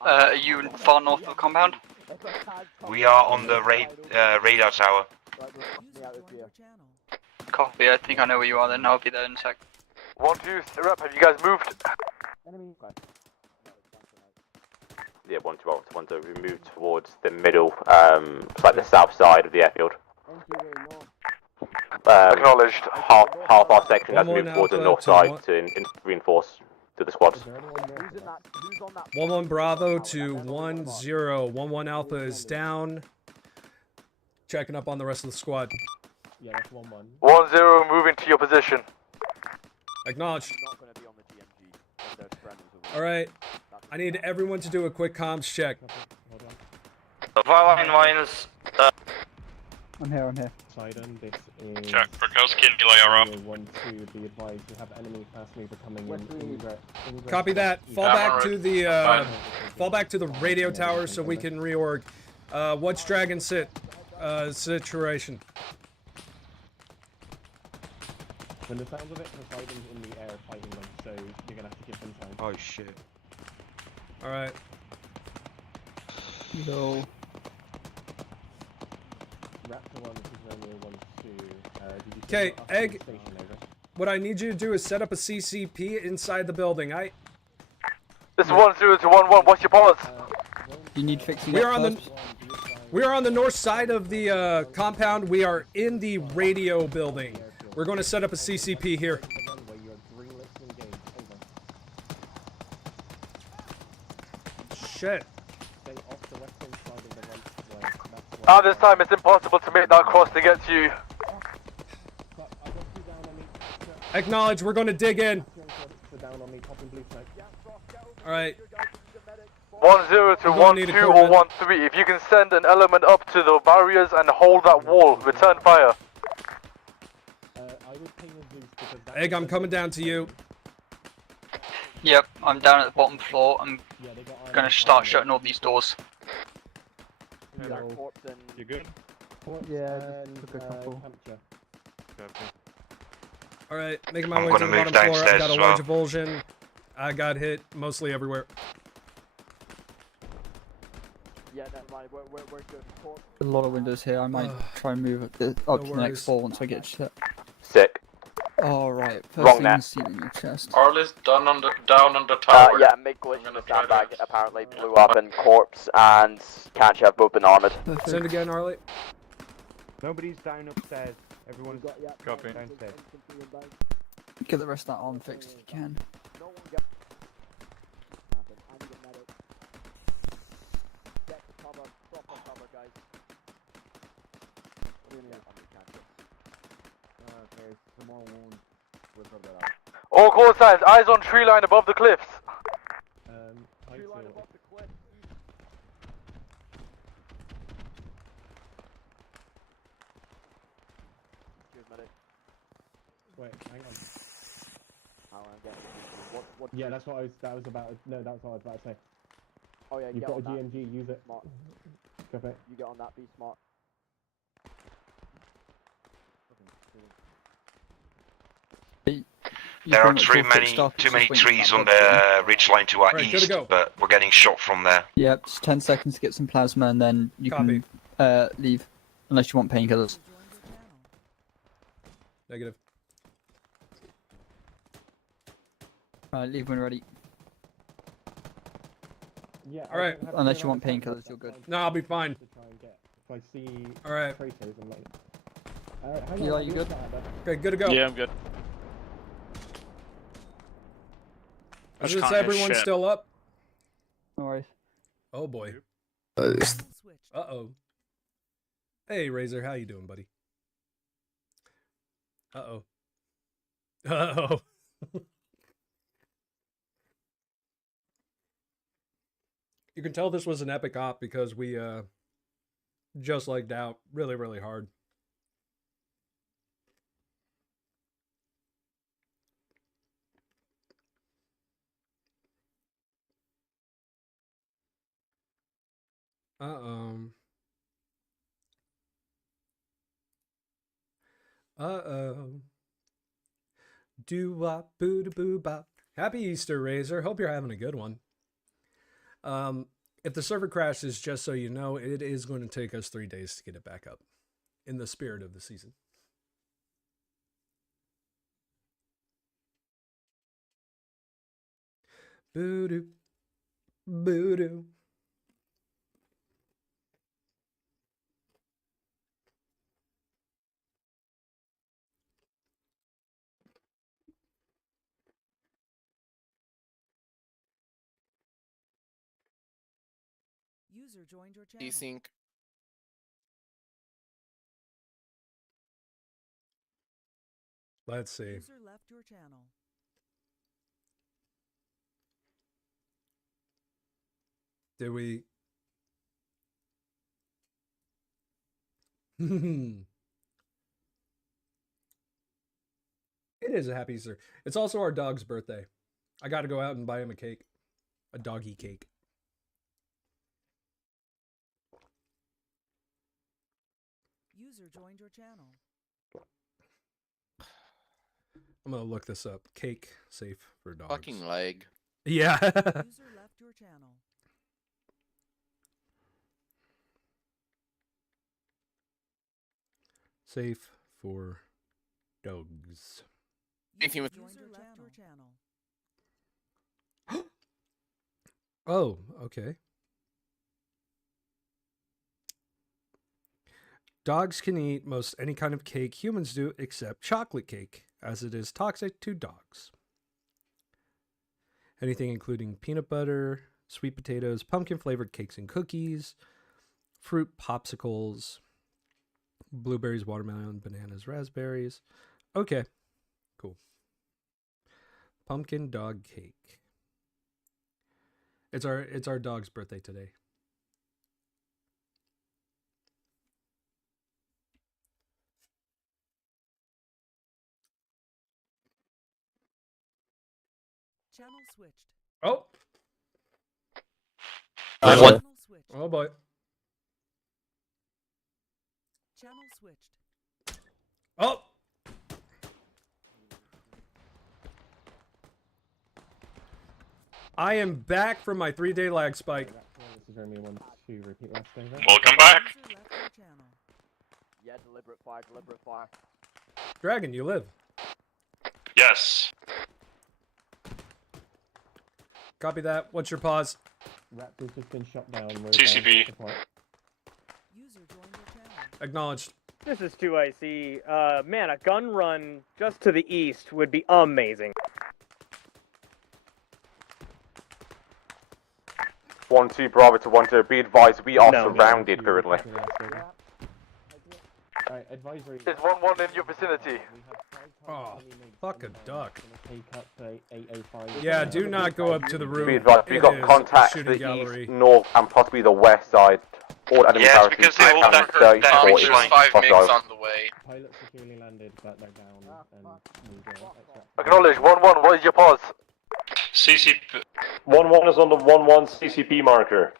Are you far north of the compound? We are on the radar tower. Copy, I think I know where you are then. I'll be there in a sec. 1-2, rep, have you guys moved? Yeah, 1-2, we moved towards the middle, like the south side of the airfield. Acknowledged. Half our section has moved towards the north side one. to reinforce to the squads. 1-1 Bravo to 1-0. 1-1 Alpha is down. Checking up on the rest of the squad. Yeah, that's 1-1. 1-0, moving to your position. Acknowledged. Alright. I need everyone to do a quick comms check. Minus. I'm here. Sidon, this is... Check. Brokowski and Eli are up. 1-2, be advised, you have enemy fast mover coming in. Copy that. Fall back to the radio tower so we can reorg. What's Dragon situation? When the sounds of it, Poseidon's in the air fighting them, so you're gonna have to give them time. Oh shit. Alright. Yo. Raptor 1, this is Romeo 1-2. Did you Okay, set up Egg. the station, over? What I need you to do is set up a CCP inside the building. This is 1-0 to 1-1. What's your pulse? You need fixing We up are on first. We are on the north side of the compound. We are in the radio building. We're going to set up a CCP here. Shit. At this time, it's impossible to make that cross to get to you. Acknowledge, we're going to dig in. Alright. 1-0 to 1-2 or 1-3. If you can send an element up to the barriers and hold that wall, return fire. Egg, I'm coming down to you. Yep, I'm down at the bottom floor. I'm gonna start shutting all these doors. You good? Yeah, just took a couple. Alright, making my I'm way to gonna the move bottom floor. I downstairs got a as large well. avulsion. I got hit mostly everywhere. Yeah, never mind. We're good. A lot of windows here. I might try and move up to the worries. next floor once I get set. Sick. Alright, first Wrong thing net. is sealing your chest. Arlie's down on the tower. Yeah, mid-glitch in the sandbag apparently blew up in corpse and Kanchev both been armored. Send again, Arlie. Nobody's down upstairs. Everyone's Copy. downstairs. Get the rest of that arm fixed if you can. All call signs, eyes on tree line above the cliffs. Tree line above the cliff. Wait, hang on. Yeah, that's what that was about. No, that's what I was about to say. Oh yeah, you've got a GMG, use it. Smart. Copy. You get on that, be smart. There are too many trees on the ridge line to our Right, good to east, go. but we're getting shot from there. Yep, just 10 seconds to get some plasma and then you Copy. can leave. Unless you want painkillers. Negative. Alright, leave when ready. Yeah. All right. Unless you want painkillers, you're good. No, I'll be fine. If I see All right. traitors, I'm like. Hang Yeah, on, you good? Okay, good to go. Yeah, I'm good. I Is just this can't hear everyone shit. still up? No worries. Oh boy. Uh-oh. Hey, Razor, how you doing, buddy? Uh-oh. Uh-oh. You can tell this was an epic op because we just legged out really, really hard. Uh-oh. Uh-oh. Do-wop, boo-da-boo-bop. Happy Easter, Razor. Hope you're having a good one. If the server crashes, just so you know, it is going to take us 3 days to get it back up. In the spirit of the season. Boo-doo. Boo-doo. User joined your channel. Desync. Let's see. User left your channel. Did we... It is a happy Easter. It's also our dog's birthday. I got to go out and buy him a cake. A doggy cake. User joined your channel. I'm going to look this up. Cake safe for dogs. Fucking leg. Yeah. User left your channel. Safe for dogs. User left your channel. Oh, okay. Dogs can eat most any kind of cake humans do except chocolate cake, as it is toxic to dogs. Anything including peanut butter, sweet potatoes, pumpkin-flavored cakes and cookies, fruit popsicles, blueberries, watermelon, bananas, raspberries. Okay, cool. Pumpkin dog cake. It's our dog's birthday today. Channel switched. Oh. Channel switched. Oh boy. Channel switched. Oh. I am back from my 3-day lag spike. This is only one to repeat last thing. Welcome back. Yeah, deliberate fire, deliberate fire. Dragon, you live. Yes. Copy that. What's your pause? Raptor's just been shot down. TCP. User joined your channel. Acknowledged. This is 2IC. Man, a gun run just to the east would be amazing. 1-2 Bravo to 1-2. Be advised, we are No. surrounded currently. Alright, advisory. There's 1-1 in your vicinity. Oh, fuck a duck. Take up to 805. Yeah, do not go up to the Be room. advised, we It got is a contact to shooting the gallery. east, north, and possibly the west side. All enemy Yeah, it's parachutes. because they all and that 30, that 40, ridge line. 5 possible. MiGs on the way. Pilot securely landed, but they're down. And we'll go extract. Acknowledge. 1-1. What is your pause? CCP. 1-1 is on the 1-1 CCP marker.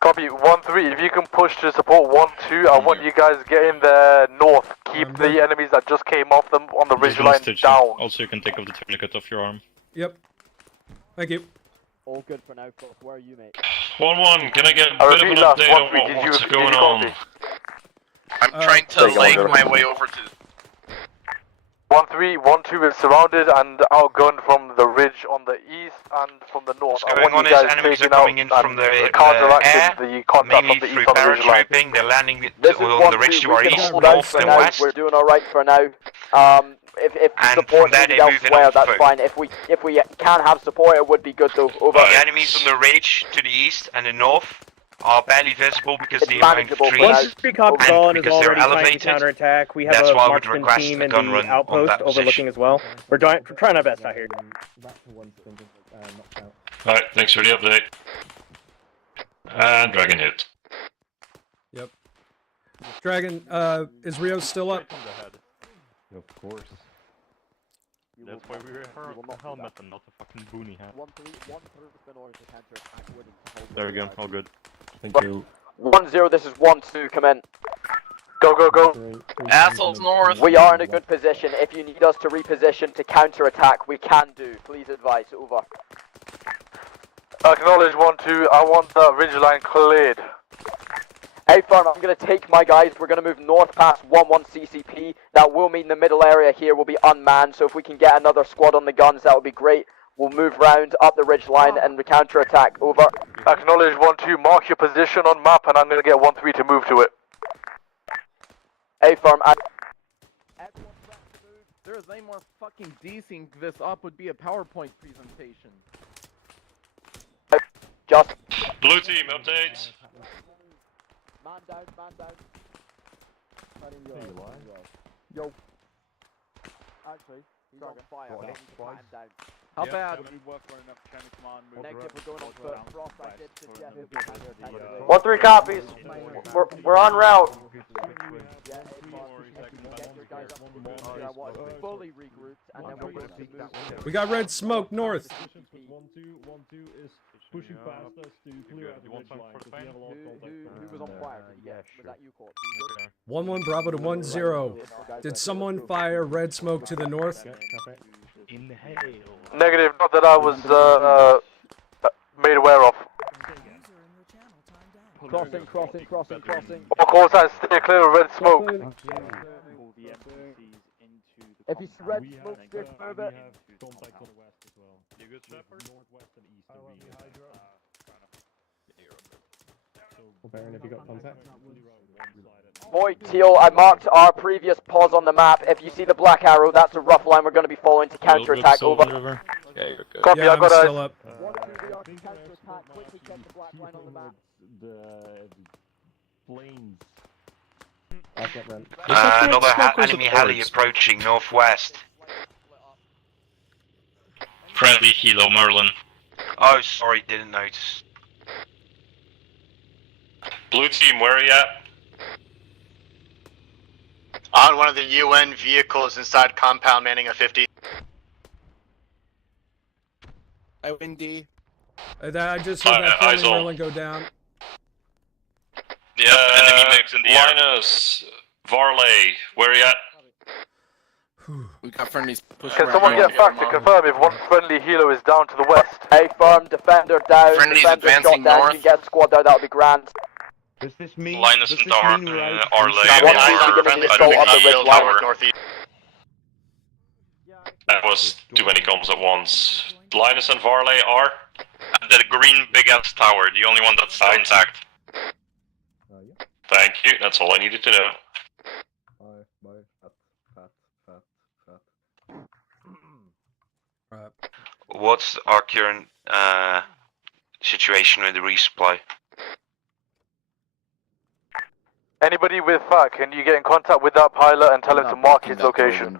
Copy 1-3. If you can push to support 1-2, I want you guys to get in there north. Keep the enemies that just came off them on the ridge line down. Also, you can take off the tourniquet off your arm. Yep. Thank you. All good for now, Frost. Where are you, mate? 1-1, can I get a bit of an update on what's going on? I'm trying to leg my way over to... 1-3, 1-2 is surrounded and outgunned from the ridge on the east and from the north. What's going on is enemies are coming in from the air, mainly through paratrooping. They're landing on the ridge to our east, north and west. We're doing alright for now. If support is needed elsewhere, that's fine. If we can have support, it would be good though. Over. The enemies on the ridge to the east and the north are barely visible because they are in trees Once the cop Dawn and is because they're already trying to elevated. counterattack, we have That's a why I would marksman request team the in gun the run on outpost that overlooking position. as well. We're trying our best out here. Alright, thanks for the update. And Dragon hit. Yep. Dragon, is Rio still up? Of course. That's why we wear a helmet and not a fucking boonie hat. There we go, all good. Thank you. 1-0, this is 1-2, come in. Go, go, go. Assholes north. We are in a good position. If you need us to reposition to counter-attack, we can do. Please advise, over. Acknowledge 1-2, I want the ridgeline cleared. Hey firm, I'm going to take my guys, we're going to move north past 1-1 CCP. That will mean the middle area here will be unmanned, so if we can get another squad on the guns, that would be great. We'll move round up the ridge line and counter-attack, over. Acknowledge 1-2, mark your position on map and I'm going to get 1-3 to move to it. Hey firm, There's any more fucking dcing this up would be a PowerPoint presentation. Just Blue team, update. Man down, man down. Yo. Actually, he's on fire. Man down. How bad? Negative, we're going on foot. Frost, I did suggest we counter-attack. 1-3 copies. We're en route. Fully regrouped, and then we're going to move. We got red smoke north. 1-2 is pushing past us to clear out the ridge line. Who was on fire? Did you get? Was that you, Court? 1-1 Bravo to 1-0. Did someone fire red smoke to the north? Inhale. Negative, not that I was made aware of. Crossing. All call signs stay clear of red smoke. If you red smoke, steer clear of it. Baron, have you got contact? Boy, Teal, I marked our previous pause on the map. If you see the black arrow, that's a rough line we're going to be following to counter-attack, over. Yeah, you're good. Copy, I got still up. The planes. Another enemy heli approaching northwest. Friendly Hilo Merlin. Oh, sorry, didn't notice. Blue team, where are you at? On one of the UN vehicles inside compound, manning a 50. Hey, Windy. I just heard that eyes friendly on. Merlin go down. Yeah, enemy mix in the air. Linus, Varley, where are you at? We got friendlies pushing. Can someone get back to confirm if one friendly helo is down to the west? Hey, firm, defender down. Friendlies defender advancing shot down. north. You can get squad down, that'll be grand. Does this mean? Linus does and this Dar mean right? Arley. One team's beginning to go up the ridge line. Northeast. That was too many comms at once. Linus and Varley are? The green big ass tower, the only one that's still intact. Thank you, that's all I needed to know. What's our current situation with the resupply? Anybody with FAC, can you get in contact with that pilot and tell him to mark his location?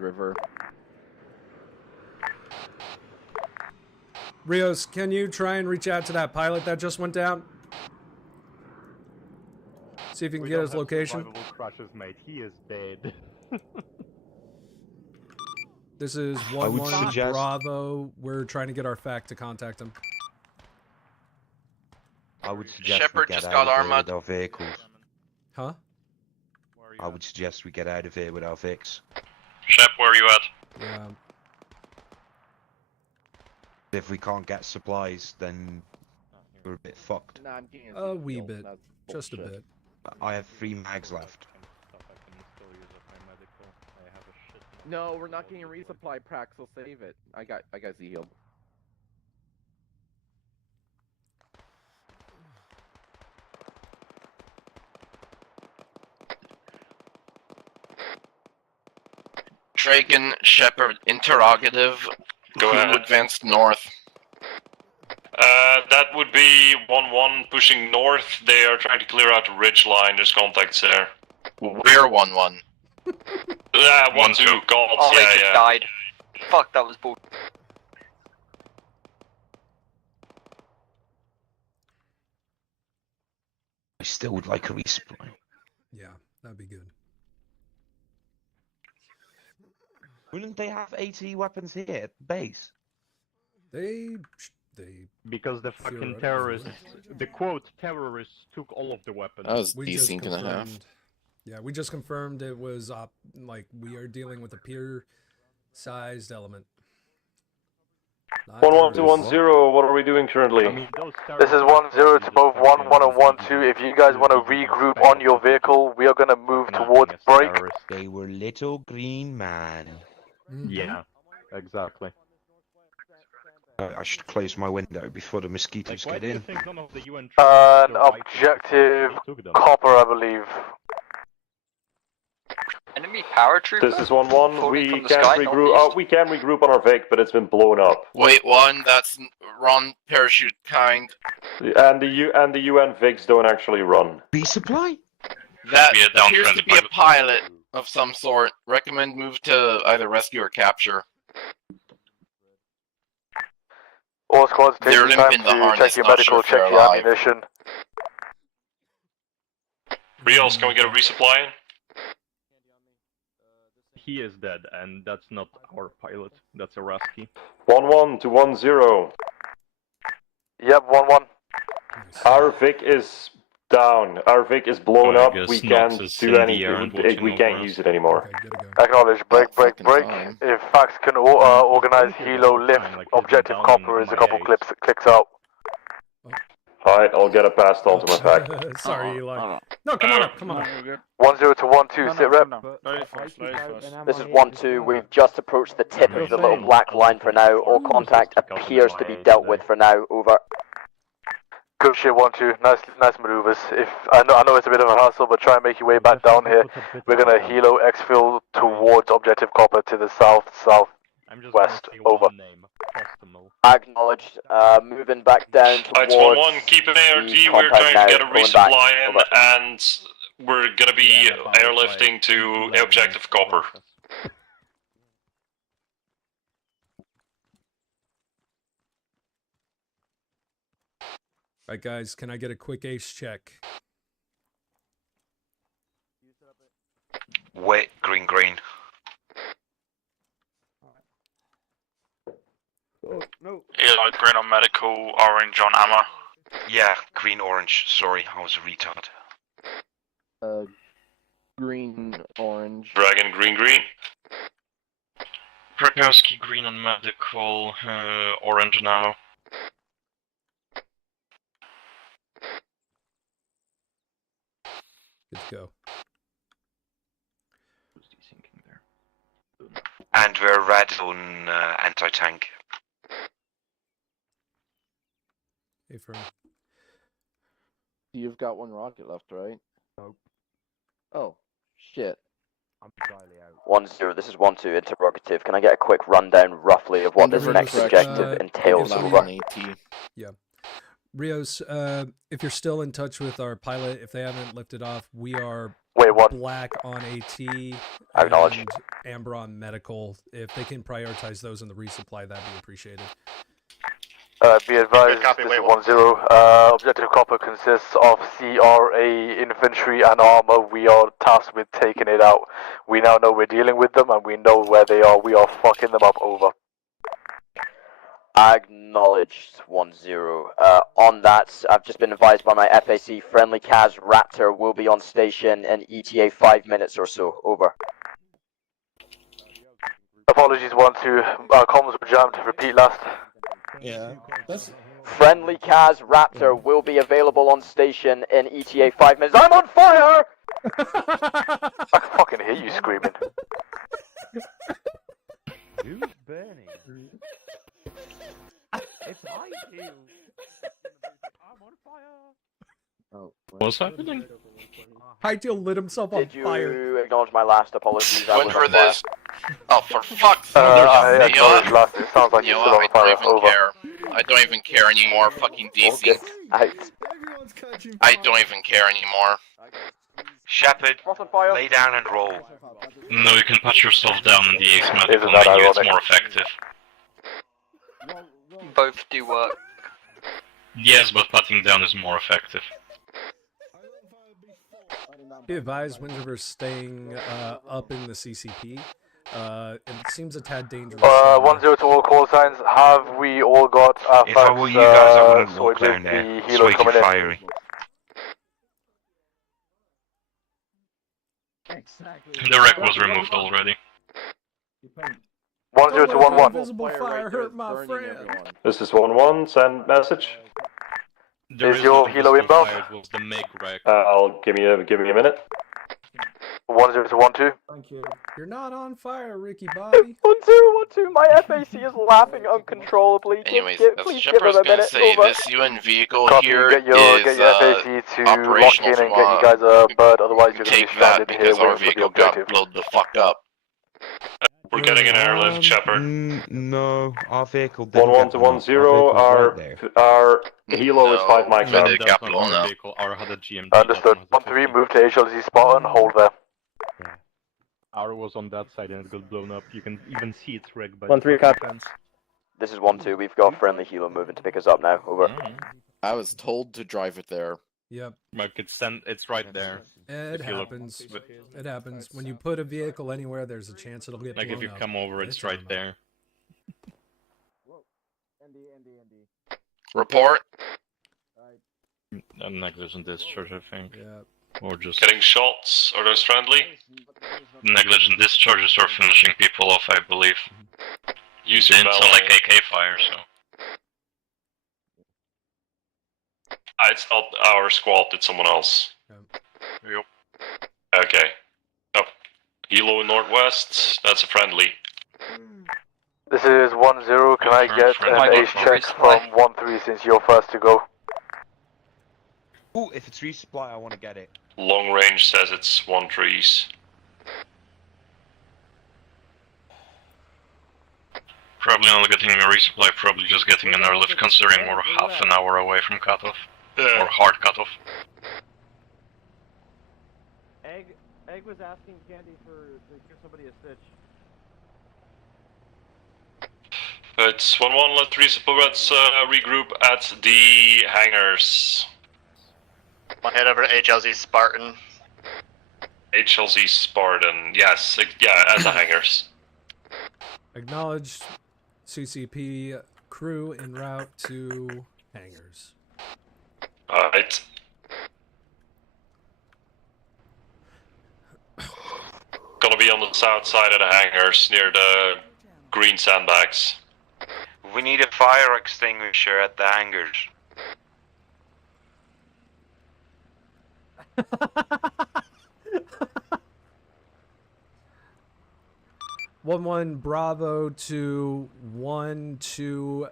Rios, can you try and reach out to that pilot that just went down? See if you can get his location. Crushes, mate. He is dead. This is I would 1-1 suggest- Bravo. We're trying to get our FAC to contact him. I would suggest Shepard we get just out got of here armored. with our vehicles. Huh? I would suggest we get out of here with our Vics. Shep, where are you at? Yeah. If we can't get supplies, then we're a bit fucked. Nah, I'm getting A wee bit. Just a bit. I have 3 mags left. No, we're not getting a resupply pack, so save it. I got Z healed. Draken, Shepard, interrogative. Go Who ahead. advanced north? That would be 1-1 pushing north. They are trying to clear out the ridge line. There's contacts there. We're 1-1. Yeah, 1-2. Gods, Oh, they yeah, just yeah. died. Fuck, that was bull. I still would like a resupply. Yeah, that'd be good. Wouldn't they have AT weapons here at the base? They Because the fucking terrorists, the quote terrorists took all of the weapons. That was We decent just and a half. confirmed. Yeah, we just confirmed it was like we are dealing with a peer-sized element. Not 1-1 to terrorists. 1-0. What are we doing currently? This is 1-0 to both 1-1 and 1-2. If you guys want to regroup on your vehicle, we are going to move towards break. They were little green man. Yeah, exactly. I should close my window before the mosquitoes Why get do you in. think none of the UN An objective copper, I believe. Enemy power trooper? This is 1-1. We From the can sky, regroup. northeast. We can regroup on our Vic, but it's been blown up. Wait, one, that's run parachute kind. And the UN Vics don't actually run. Resupply? That Be a down appears trend to be a pilot. pilot of some sort. Recommend move to either rescue or capture. All squads, take They're your time limping the to harness, check your not sure medical, if they're check your alive. ammunition. Rios, can we get a resupply in? He is dead, and that's not our pilot. That's a Rasky. 1-1 to 1-0. Yep, 1-1. Our Vic is down. Our Vic is blown I up. guess We Nox can't is do in the anything. air and We watching can't over use us. it anymore. Acknowledge. Break, break, fucking break. time. If Fax can organize helo lift, objective down copper in is a my couple gates. clicks out. Alright, I'll get it passed on to my fac. Sorry, Eli. No, come on up, come on up. 1-0 to 1-2, sit rep. This is 1-2. We've just approached the tip of the little black line for now. All contact appears to be dealt with for now. Over. Good shit, 1-2. Nice maneuvers. If I know it's a bit of a hassle, but try and make your way back down here. We're gonna helo exfil towards objective copper to the southwest. Over. Acknowledged. Moving back down Alright, towards. 1-1, keep an the ARD. We're compound trying now, to get a going back. resupply in, Over. and we're gonna be airlifting to objective copper. Right, guys, can I get a quick ace check? Wait, green, green. Eli, green on medical, orange on ammo. Yeah, green, orange. Sorry, I was a retard. Green, orange. Dragon, green, green. Krakowski, green on medical, orange on ammo. Good to go. And we're red on anti-tank. Hey, Fern. You've got one rocket left, right? Nope. Oh, shit. I'm entirely out. 1-0. This is 1-2. Interrogative. Can I get a quick rundown, roughly, of what this next objective entails? Over. Yeah. Rios, if you're still in touch with our pilot, if they haven't lifted off, we are black on AT and amber on medical. If they can prioritize those in the resupply, that'd be appreciated. Be advised, this is 1-0. Objective copper consists of CRA infantry and armor. We are tasked with taking it out. We now know we're dealing with them and we know where they are. We are fucking them up. Over. Acknowledged 1-0. On that, I've just been advised by my FAC, friendly Kaz Raptor will be on station in ETA 5 minutes or so. Over. Apologies, 1-2. Comms were jammed. Repeat last. Yeah. That's... Friendly Kaz Raptor will be available on station in ETA 5 minutes. I'm on fire! I can fucking hear you screaming. Who's burning? It's I too. I'm on fire. Oh, what's happening? Hyteel lit himself on Did you fire. acknowledge my last apologies? I When was for on fire. this? Oh, for fuck's sake! I You know acknowledged what? last. It sounds like You you're know still what? on I fire. don't even Over. care. I don't even care anymore. Fucking decent. I don't even care anymore. Shepard, lay down and roll. No, you can pat yourself down in the X medical Isn't that menu, it's ironic? more effective. Both do work. Yes, but patting down is more effective. Be advised, Windriver's staying up in the CCP. It seems a tad dangerous. 1-0 to all call signs. Have we all got our If I facts were you guys, I wouldn't walk sorted? down there. The It's helos way too coming in. fiery. The wreck was removed already. 1-0 to 1-1. Invisible fire hurt my friend. This is 1-1. Send message. There Is your no helo visible inbound? fire, it was the Meg wreck. I'll give me a minute. 1-0 to 1-2. Thank you. You're not on fire, Ricky Bobby. 1-2, my FAC is laughing uncontrollably. Anyways, Please as give Shepard's him a gonna minute. say, Over. this UN vehicle Copy, here get your is FAC to lock operational in and from, get you guys a bird, otherwise you're going to be take that stranded here because our waiting for the vehicle got objective. blown the fuck up. We're getting an airlift, Shepard. No, our vehicle didn't 1-1 get to blown up. 1-0. Our vehicle was right there. Our helo is 5 mics but out. it got blown up. Our had a GMT. Understood. 1-3, move to HLZ spot and hold there. Our was on that side and it got blown up. You can even see its wreck by 1-3 copy. This is 1-2, we've got friendly helo moving to pick us up now. Over. I was told to drive it there. Yep. Like it's right there. It If you look- happens. It happens. When you put a vehicle anywhere, there's a chance it'll get Like blown if you up. come over, it's right there. Report. A negligent discharge, I think. Yeah. Or just Getting shots. Are those friendly? negligent discharges or finishing people off, I believe. Use It your didn't sound like melee. AK fire, so. It's not our squad, it's someone else. Yep. Okay. Up. Helo northwest, that's a friendly. This is 1-0. Can I get an ace check from 1-3 since you're first to go? Ooh, if it's resupply, I want to get it. Long range says it's 1-3s. Probably not getting a resupply, probably just getting an airlift considering we're half an hour away from cutoff. Or hard cutoff. Egg was asking Candy to give somebody a stitch. It's 1-1, let resupplets regroup at the hangars. I'll head over to HLZ Spartan. HLZ Spartan, yes, yeah, at the hangars. Acknowledged. CCP crew en route to hangars. Alright. Gonna be on the south side of the hangars, near the green sandbags. We need a fire extinguisher at the hangars. One Bravo to 1-2.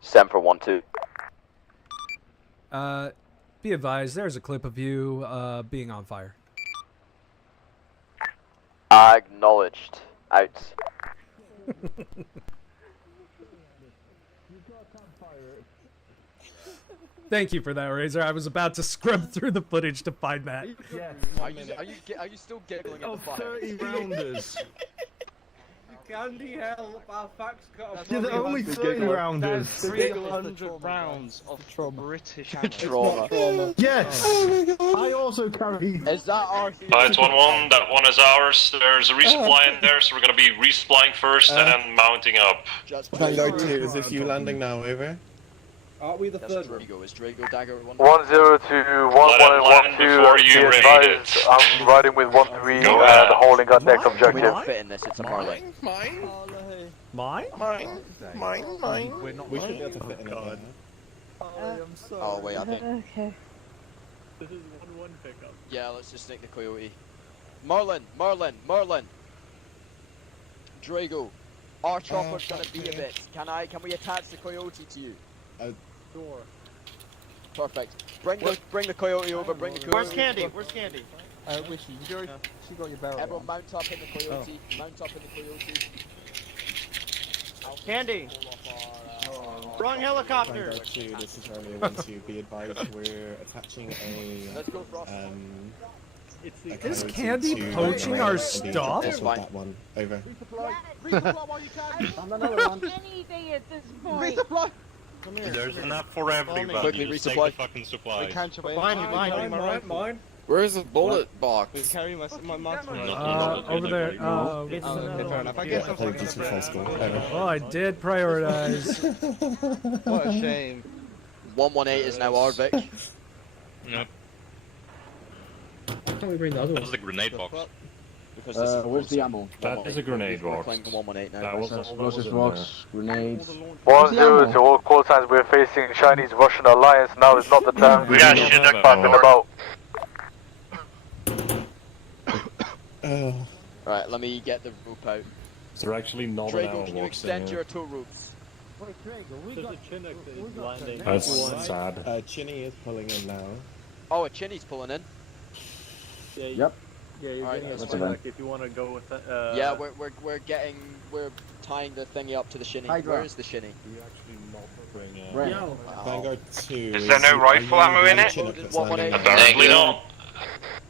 Send for 1-2. Be advised, there's a clip of you being on fire. Acknowledged. Out. Thank you for that, Razor. I was about to scrub through the footage to find that. Are you still giggling at the fire? 30 rounders. Candy hell, our facts got a You're the only 30-rounders. 300 rounds of British ammo. Trauma. Yes! Oh my God. I also carry. Is that our... It's 1-1, that one is ours. There's a resupply in there, so we're gonna be resupplying first and then mounting up. Vanguard 2, is this you landing now, over? Aren't we the third one? Drago, is Drago Dagger 1-0 to 1-1 and 1-2. before you Be raid advised, it. I'm riding with 1-3 Go and ahead. holding our next We objective. don't fit in this, it's a Marlin. Mine? Mine? Mine? We should be able to fit in it. Oh wait, I think... Okay. This is 1-1 pickup. Yeah, let's just stick the Coyote. Marlin! Drago, our chopper's gonna be a bit. Can we attach the Coyote to you? Sure. Perfect. Bring the Coyote over, bring the Coyote Where's Candy? over. Where's Candy? Wishy, she got your barrel. Everyone mount up in the Coyote, mount up in the Coyote. Candy! Wrong helicopter! Vanguard 2, this is Romeo 1-2. Be advised, we're attaching a... Let's go, Frost. a Is Coyote Candy to poaching the our main stuff? vehicle with that one. Over. Resupply while you can. Found another one. Anything at this point. Resupply. Come here. There's enough for everybody. Quickly Just resupply. take the fucking supplies. Mine. Where's the bullet box? Carry my Over there. fair enough. I guess Apologies for false goal. Over. Oh, I did prioritize. What a shame. 118 is now our Vic. Yep. Why can't we bring the other That one? was the grenade box. Because this is Where's the ammo? That is a grenade box. Claim the 118 now. That was Explosive box, grenades. 1-0 to all call signs. We're facing Chinese-Russian alliance. Now is not the time. We got shit Fapping about. Right, let me get the rope out. Is there actually not an Drago, ammo can you box in extend here? your tow ropes? Wait, Drago, we There's got... a Chinook that is landing. That's sad. Chinny is pulling in now. Oh, a Chinny's pulling in. Yeah, Yep. Yeah, you're Alright, getting a that's Chinook if you want to go with it. Yeah, we're tying the thingy up to the shinny. Hydra. Where is the shinny? You actually not bring Right. Wow. Vanguard 2. Is there no rifle ammo in it? Apparently not.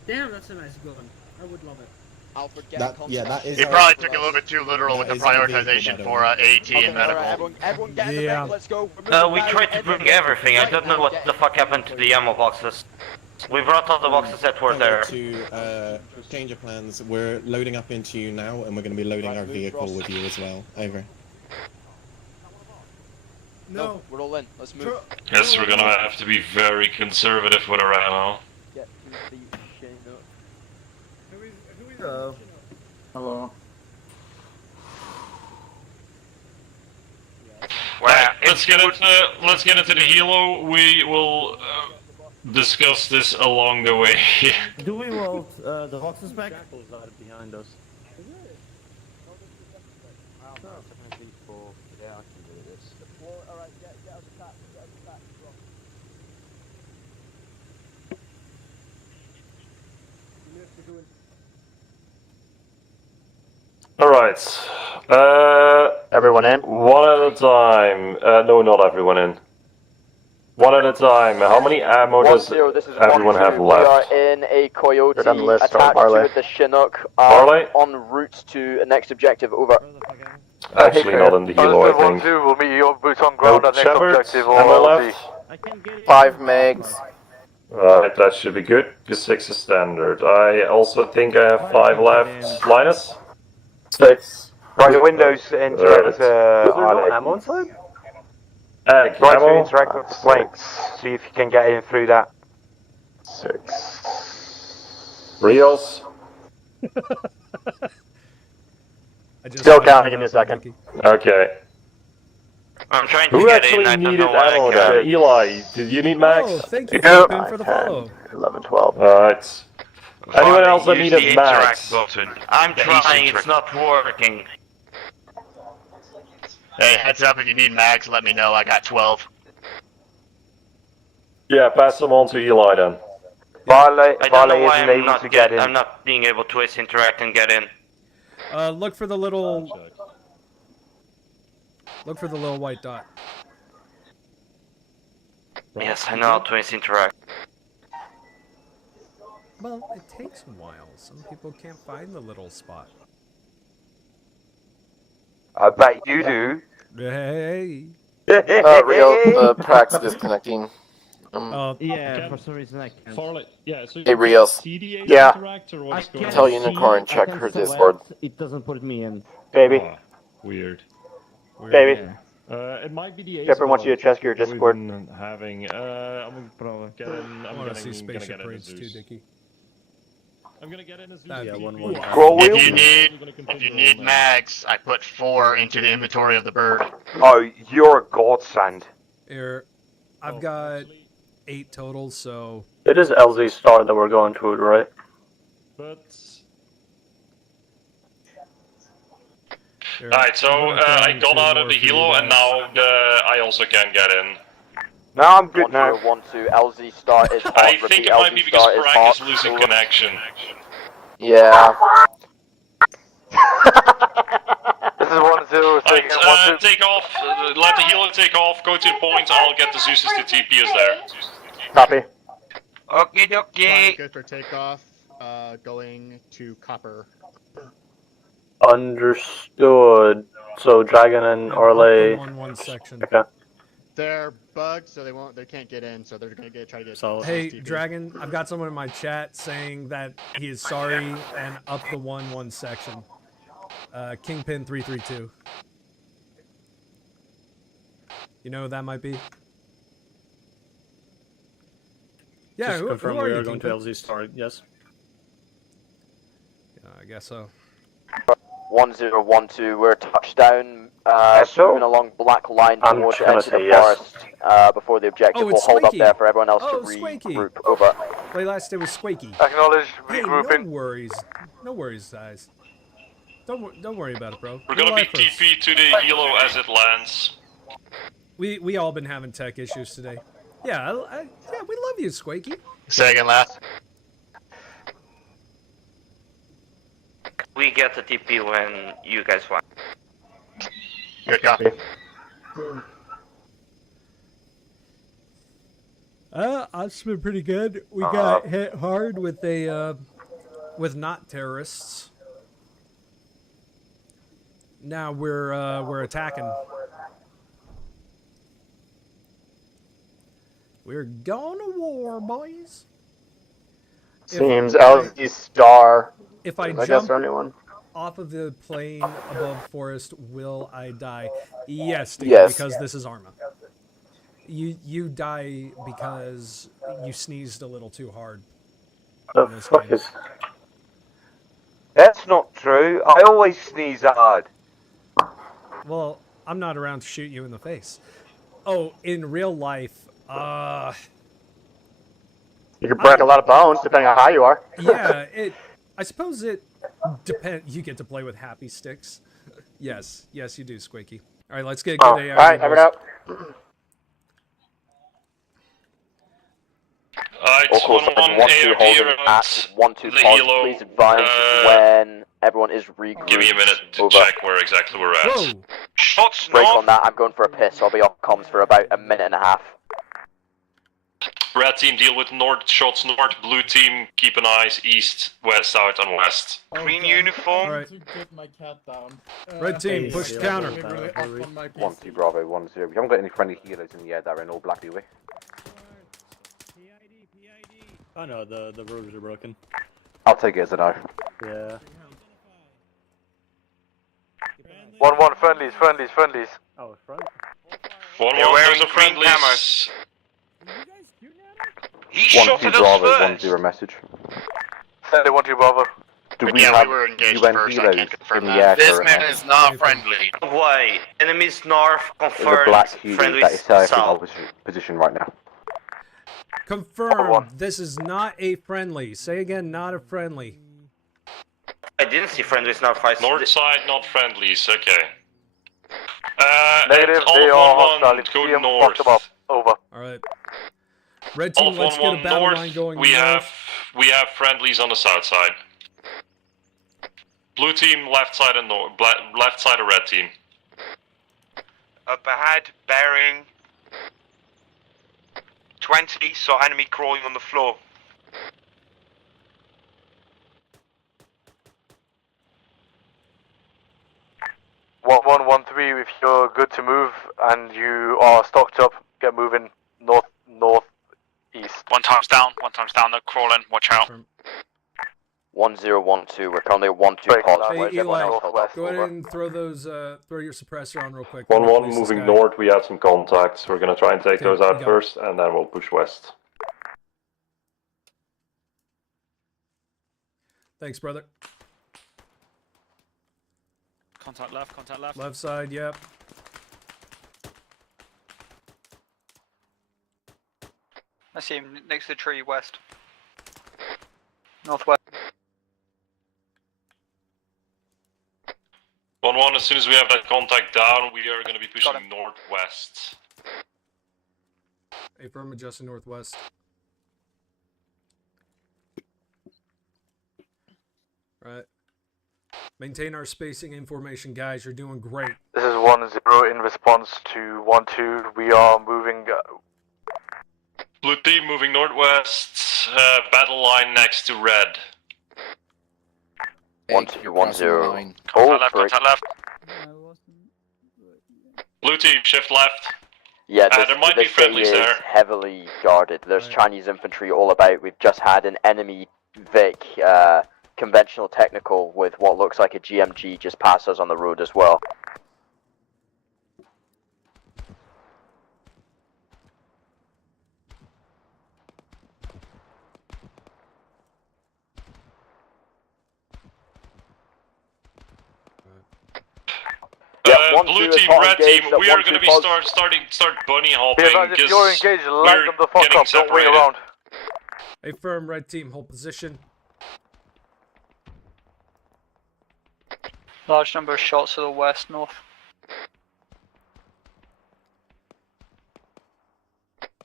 Damn, that's a nice gun. I would love it. Alfred, get That, in yeah, contact. that is You our- probably took it a little bit too literal with the That is our prioritization vehicle, for AT Okay, and medical. alright, everyone get in the Yeah. Vic, let's go. We're moving We now tried to in the bring Vic. everything. I Right don't know now, what get the in fuck happened to the ammo boxes. We brought all the boxes that were there. To change of plans, we're loading up into you now, and we're going to be loading Right, our move vehicle across. with you as well. Over. No, we're all in. Let's move. Yes, we're gonna have to be very conservative with our ammo. Get to the shinny. Hello. Hello. Right, let's get into the helo. We will discuss this along the way. Do we want the boxes back? behind us. Alright. Everyone in? One at a time. No, not everyone in. One at a time. How many ammo does 1-0, this is everyone 1-2. have We left? are in a Coyote You're on the list, attached Marley. to the Chinook. Marley? En route to the next objective. Over. Actually, not in the helo, I think. 1-2 will meet your boots on ground No, at next Shepard, objective. ammo Or left? 5 megs. Right, that should be good, because 6 is standard. I also think I have 5 left. Linus? 6. Right, the windows interact with Right. ammo inside? Egg, Right, so ammo? interact with the flanks. See if you can get in through that. 6. Rios? Still counting, give me a second. Okay. I'm trying to Who get actually in. I don't needed know why I ammo can't. then? Eli, did you need max? Oh, thank you, Yep. Flippin, for the follow. 11, 12. Alright. Anyone else that Use the needed interact max? button. I'm The trying, interact. it's not working. Hey, heads up if you need mags, let me know. I got 12. Yeah, pass them on to Eli then. Varley, I don't know why isn't I'm able not to get in. I'm not being able to interact and get in. Look for the little... Look for the little white dot. Yes, I know how to interact. Well, it takes a while. Some people can't find the little spot. I bet you do. Hey. Real, Prax disconnecting. Yeah, for some reason I can't. Farlight, yeah, so Hey, Rios. CDAs Yeah. interact or what's going Tell on? Unicorn, check her Discord. It doesn't put me in. Baby. Ah, weird. Baby. It might be the Pepper wants you to check your we've Discord. been having. I'm gonna get in. I I'm want to gonna see get Spaceship in a Raids too, Zeus. Dickie. I'm gonna get in a Zeus. Yeah, TP. Scroll wheel. If you need mags, I put 4 into the inventory of the bird. Oh, you're a godsend. Here, I've got 8 total, so... It is LZ Star that we're going to, right? But... Here, Alright, so I'm gonna throw I in got 2 out more of the for you helo and guys. now I also can get in. No, I'm good now. 1012, LZ Star is hot. I Repeat, think it might LZ be because Star is Bragg hot. is losing connection. Yeah. This is 1-0, Alright, taking 1-2. take off, let the helo take off, go to the point, I'll get the Zeus's to TP us there. Copy. Okie dokie. Good for takeoff. Going to copper. Understood. So Dragon and Yeah, Orlay. up the 1-1 section. Okay. They're bugged, so they can't get in. So they're gonna try to get. Hey, TP. Dragon, I've got someone in my chat saying that he is sorry and up the 1-1 section. Kingpin 332. You know who that might be? Yeah, Just who confirm are we you, are going to Kingpin? LZ Star, yes? Yeah, I guess so. 1012, we're touchdown. So? Moving along black line I'm towards just gonna edge of the say yes. forest. Before the objective, Oh, we'll it's hold up Squeaky. there for everyone else Oh, to Squeaky. regroup. Over. Play last it was Squeaky. Acknowledge, Hey, regrouping. no worries. No worries, guys. Don't worry about it, bro. We're Real gonna be life first. TP to the helo as it lands. We all been having tech issues today. Yeah, yeah, we love you, Squeaky. Say again, last. We get the TP when you guys want. Good copy. It's been pretty good. We got hit hard with with not terrorists. Now we're attacking. We're going to war, boys. Seems LZ Star. If I guess jump anyone. off of the plane above forest, will I die? Yes, Dickie, Yes. because this is Arma. You die because you sneezed a little too hard. The this fuck game. is... That's not true. I always sneeze hard. Well, I'm not around to shoot you in the face. Oh, in real life, You can break a lot of bones depending on how you are. yeah, I suppose it depends. You get to play with happy sticks. Yes, you do, Squeaky. All right, let's get a good AI. Alright, have it out. Alright, All calls 1-1 1-2 ARG holding around at 1-2 the pods. helo. Please advise when everyone is regrouped. Give me a minute to Over. check where exactly we're at. Whoa! Shots Break north. on that. I'm going for a piss. I'll be off comms for about a minute and a half. Red team, deal with north shots north. Blue team, keep an eyes east, west, south, and west. Green uniform. All right. To get my cat down. Red team, push counter. 1-2 Bravo 1-0. We haven't got any friendly healers in the air that are in all black, do we? Oh no, the rotors are broken. I'll take it as a no. Yeah. 1-1, friendlies. Oh, front? 1-1, They're wearing those are green friendlies. He shot 1-2 at us Bravo first. 1-0 message. Send it 1-2 Bravo. Do we Yeah, we have were engaged UN first, I healers can't confirm in the that. air This currently? man is not friendly. Why? Enemies north In the confirmed. black helo Friendlies that is surfing south. our position right now. Confirmed. This is not a friendly. Say again, not a friendly. I didn't see friendlies north. North side, not friendlies, okay. Negative, and they all are of hostile. 1-1, go See 'em, north. fuck them up. Over. All right. Red All team, of let's get a 1-1 battle north. line going. We north. have friendlies on the south side. Blue team, left side and north. Left side of red team. Up ahead, bearing 20, saw enemy crawling on the floor. 1113, if you're good to move and you are stocked up, get moving northeast. One time's down, they're crawling, watch out. 1012, we're currently at 12 pause. Hey, Where's everyone Eli, else held up? go ahead and throw those, throw your suppressor on real quick. 1-1 Release this moving guy. north, we have some contacts. We're gonna try and take Okay, those we out got first, and then we'll push west. Thanks, brother. Contact left, contact left. Left side, yep. I see him next to the tree west. Northwest. 1-1, as soon as we have that contact down, we are going to be pushing northwest. Affirm, adjusting northwest. Right. Maintain our spacing and formation, guys. You're doing great. This is 1-0 in response to 1-2. We are moving. Blue team moving northwest, battle line next to red. 1210. Contact left. Blue team, shift left. Yeah, there might be this city friendlies is there. heavily guarded. There's Chinese infantry all about. We've just had an enemy Vic conventional technical with what looks like a GMG just pass us on the road as well. Blue team, red team, we are going to be start bunny hopping If you're engaged, line them the fuck up, don't wait around. Affirm, red team, hold position. Large number of shots to the west, north.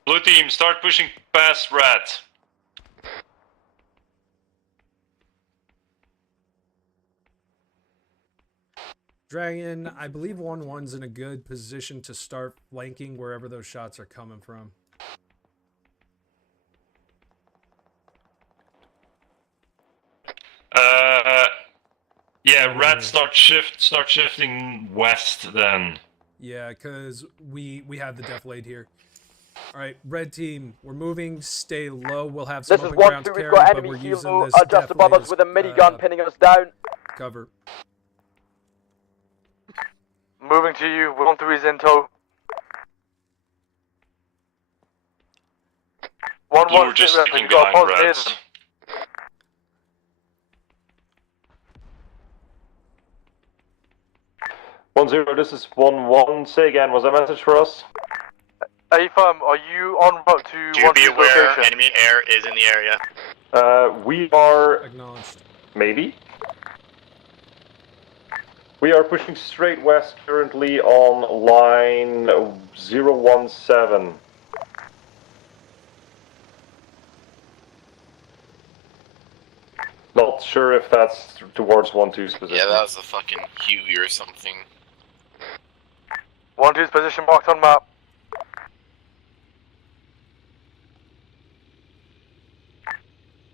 Blue team, start pushing past red. Dragon, I believe 1-1's in a good position to start flanking wherever those shots are coming from. Yeah, red start shifting west then. Yeah, because we have the def laid here. Alright, red team, we're moving, stay low, we'll have some This is open ground 1-2, to we've carry, got but enemy we're using helo this just def above laid us as, with a minigun pinning us down. cover. Moving to you, 1-3's in tow. 1-1, Blue, we're just sticking behind reds. 1-0, this is 1-1. Say again, was that a message for us? AFAM, are you on route to Do be 1-2's aware location? enemy air is in the area. We are... Acknowledged. Maybe? We are pushing straight west currently on line 017. Not sure if that's towards 1-2's position. Yeah, that was a fucking Huey or something. 1-2's position marked on map.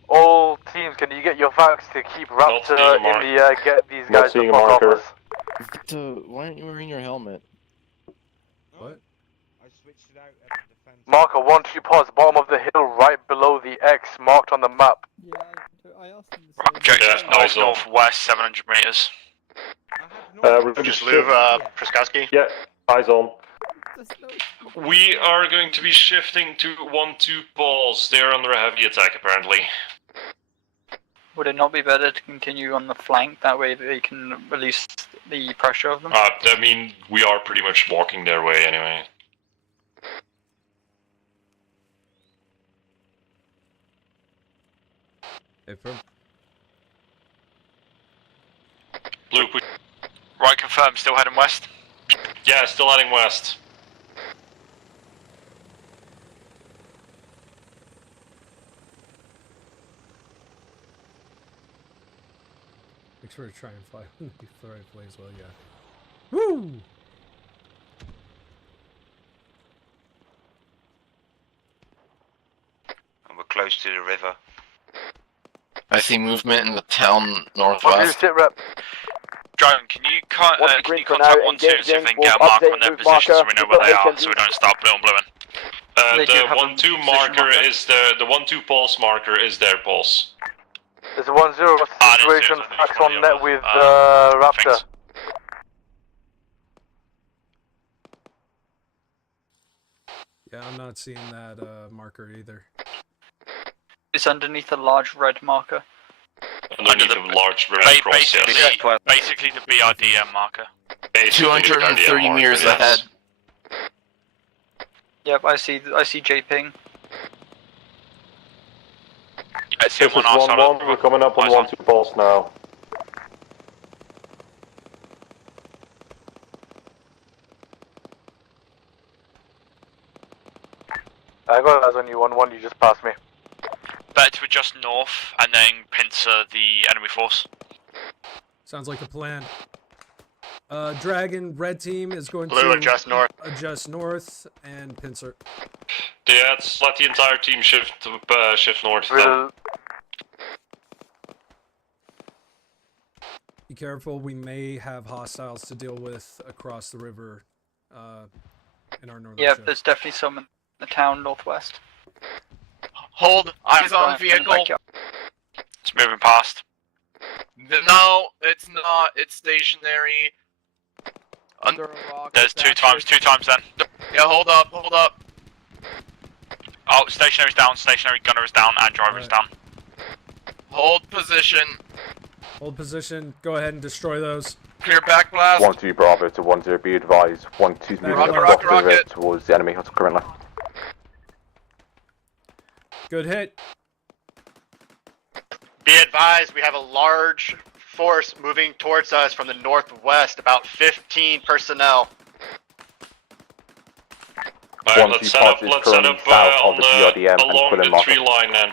All teams, can you get your facts to keep Raptor in the air, get these guys to fuck off us? Victor, why aren't you wearing your helmet? What? I switched it out at the defense. Marker 1-2 pause, bottom of the hill, right below the X marked on the map. Yeah, I asked him Objective northwest 700 meters. Just move, Praskowski. Yeah, eyes on. We are going to be shifting to 1-2 balls. They're under a heavy attack apparently. Would it not be better to continue on the flank? That way they can release the pressure of them? I mean, we are pretty much walking their way anyway. Affirm. Blue, Right, confirmed, still heading west? yeah, still heading west. Make sure to try and fly on the right place as well, yeah. Woo! And we're close to the river. I see movement in the town 1-2 northwest. sit rep. Dragon, can you Watch the can green you for contact now, 1 2 and see if they engaging, can get a we'll marker update on their move position so marker, we know we've where they got are, so we don't start blue on blueing? The 1-2 marker is the 1-2 pulse marker is their pulse. There's a 1-0 situation, facts on net with Raptor. Yeah, I'm not seeing that marker either. It's underneath a large red marker. Underneath a large red cross, yes. Basically the BRDM marker. 230 meters ahead. Yep, I see J ping. I see This him is on our side. 1-1, we're coming up on 1-2 pulse now. I got eyes on you, 1-1, you just passed me. Better to adjust north and then pincer the enemy force. Sounds like a plan. Dragon, red team is going Blue, to adjust north. Adjust north and pincer. Yeah, let's let the entire team shift north. Be careful, we may have hostiles to deal with across the river in our northern Yep, shift. there's definitely some in the town northwest. Hold, eyes on vehicle. It's moving past. No, it's not. It's stationary. Under a rock. There's two times then. Yeah, hold up, hold up. Oh, stationary's down, stationary gunner is down, and driver is down. Hold position. Hold position, go ahead and destroy those. Clear back blast. 1-2 Bravo to 1-0, be advised. 1-2's moving rocket. towards the enemy currently. Good hit. Be advised, we have a large force moving towards us from the northwest, about 15 personnel. Alright, let's set up along the tree line then.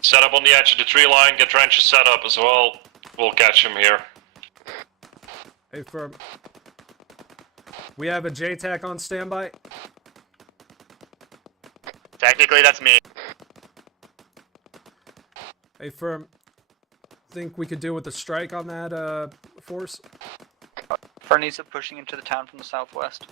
Set up on the edge of the tree line, get trenches set up as well. We'll catch him here. Hey, firm. We have a JTAC on standby. Technically, that's me. Hey, firm. Think we could do with a strike on that force? Fernies are pushing into the town from the southwest.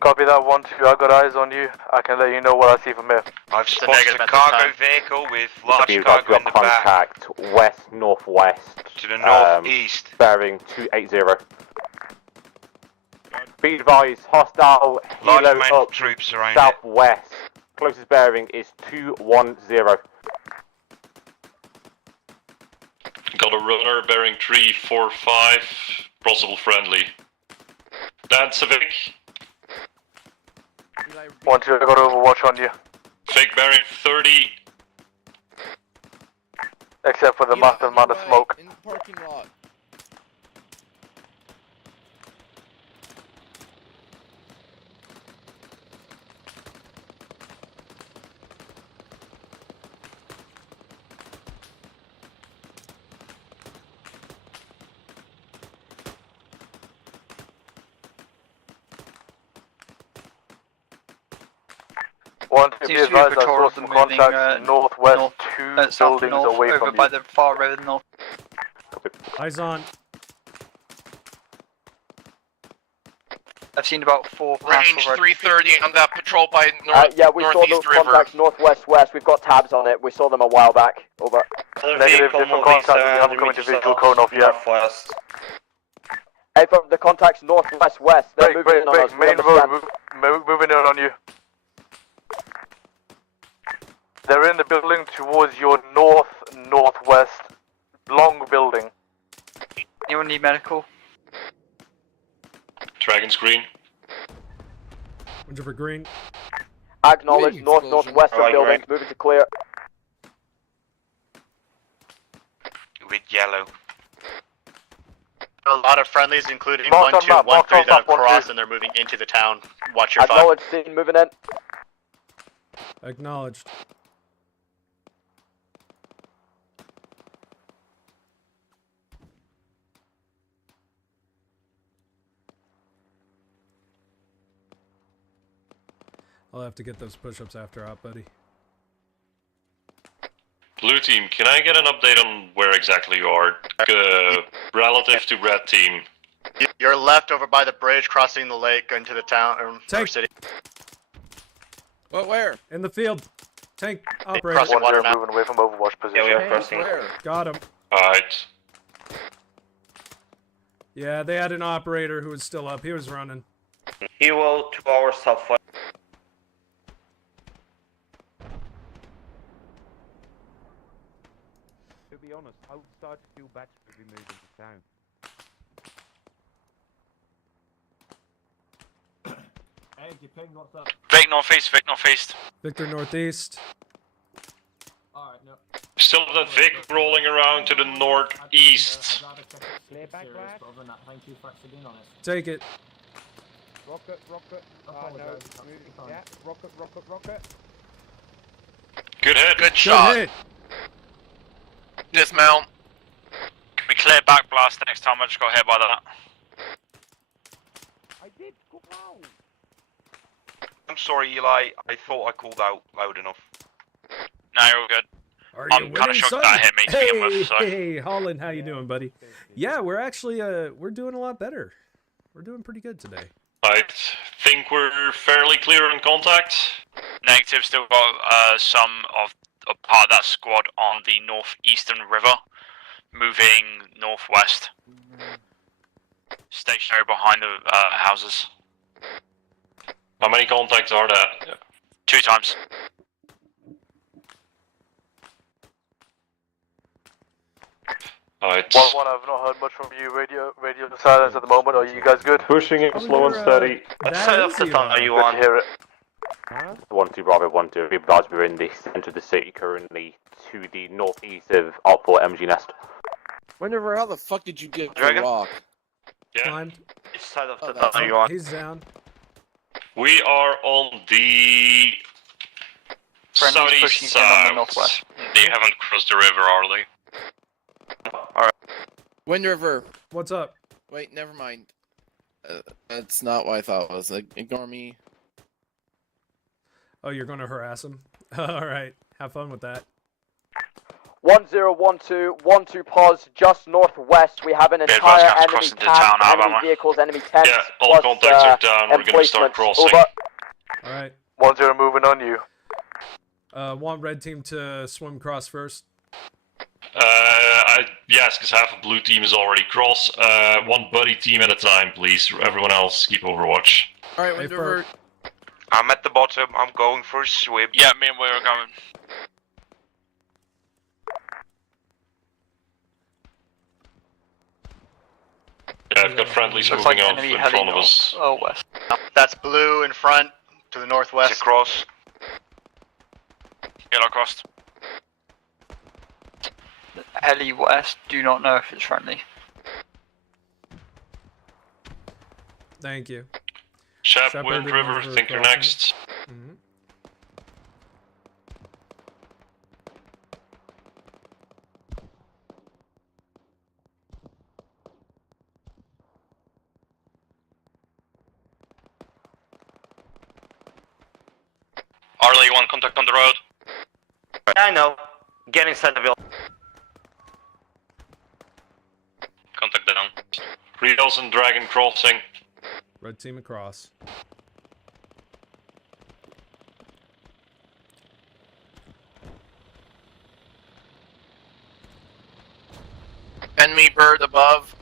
Copy that, 1-2, I got eyes on you. I can let you know what I see from here. I've spotted a cargo vehicle with large Be cargo in advised, the back. contact west-northwest. To the northeast. Bearing 280. Be advised, hostile Large helo amount of up troops around southwest. Closest bearing is 210. Got a runner bearing 345, possible friendly. Dan Civic. 1-2, I got overwatch on you. Fake bearing 30. Except for the massive amount of smoke. In the parking lot. One to be Seems to be a advised, I patrol saw of some them moving, contacts northwest, two south buildings north, away over from by you. the far road north. Eyes on. I've seen about 4 Range pass already. 330 on that patrol by north, Yeah, we saw those northeast river. contacts northwest-west. We've got tabs on it. We saw them a while back. Over. Negative, different contacts. We haven't come into visual cone off yet. Hey, from the contacts northwest-west. They're moving in on us. We Main understand. road, moving in on you. They're in the building towards your northwest, long building. Anyone need medical? Dragon's green. Winter green. Acknowledge northwest of building. Moving to clear. With yellow. A lot of friendlies, including Mark 1, on 2, map, 1, mark 3 on that have map, 1, 2. crossed and they're moving into the town. Watch your 5. Acknowledge scene. Moving in. Acknowledged. I'll have to get those push-ups after op, buddy. Blue team, can I get an update on where exactly you are, relative to red team? You're left over by the bridge, crossing the lake into the town or city. But where? In the field. Tank operator. Crossing water now. Moving away from Overwatch position. Yeah, we are crossing. Where? Got him. Alright. Yeah, they had an operator who was still up. He was running. He will 2 hours south. To be honest, I would start to feel bad if we move into town. Hey, you ping, what's up? Vic northeast, Vic northeast. Victor northeast. Alright, no. Still have that Vic rolling around to the northeast. Clear back, lad. But other than that, thank you for actually being honest. Take it. Rocket, rocket. I No, apologize, it's move, absolutely fine. yeah, rocket, rocket, rocket. Good hit. Good shot. Hit. Dismount. Can we clear back blast next time? I just got hit by that. I did, go out. I'm sorry, Eli. I thought I called out loud enough. No, you're all good. Are I'm you kind of winning, shocked son? that hit me to begin with, so. Hey, Holland, how you doing, buddy? Yeah, we're actually we're doing a lot better. We're doing pretty good today. I think we're fairly clear on contact. Negative, still got some of a part of that squad on the northeastern river, moving northwest. Stationary behind the houses. How many contacts are there? 2 times. Alright. One, I've not heard much from you. Radio silence at the moment. Are you guys good? Pushing it slow and steady. Let's set up the thunder you Good to want. hear it. 1-2 Bravo 1-2. Be advised we're in the centre of the city currently, to the northeast of Outport MG Nest. Whenever, how the fuck did you get to Dragon? rock? Yeah. Climbed. Which side of the that's thunder you want? He's down. We are on the Friendly's southeast pushing in on the south. northwest. They haven't crossed the river, are they? Wind River. What's up? Wait, never mind. That's not what I thought it was. Ignore me. Oh, you're going to harass him? All right. Have fun with that. 1012, pause just northwest. We have an Yeah, entire advise guys enemy crossing to camp, town, enemy Alabama. vehicles, enemy tents, Yeah, all plus contacts are down. We're gonna start emplacements. crossing. Over. All right. 1-0 moving on you. Want red team to swim across first. Yes, because half of blue team is already cross. One buddy team at a time, please. Everyone else, keep Overwatch. Alright, Wind River. I'm at the bottom. I'm going for a swim. Yeah, me and we are going. Yeah, I've got friendlies Looks moving like out enemy in heading front of us. Oh, west. That's blue in front to the northwest. It's across. Yellow crossed. Heli west, do not know if it's friendly. Thank you. Shep, Shepherd Wind and River, River think you're crossing. next. Mhm. Arley, one contact on the road. I know. Get inside the building. Contact down. Rios and Dragon crossing. Red team across. Enemy bird above.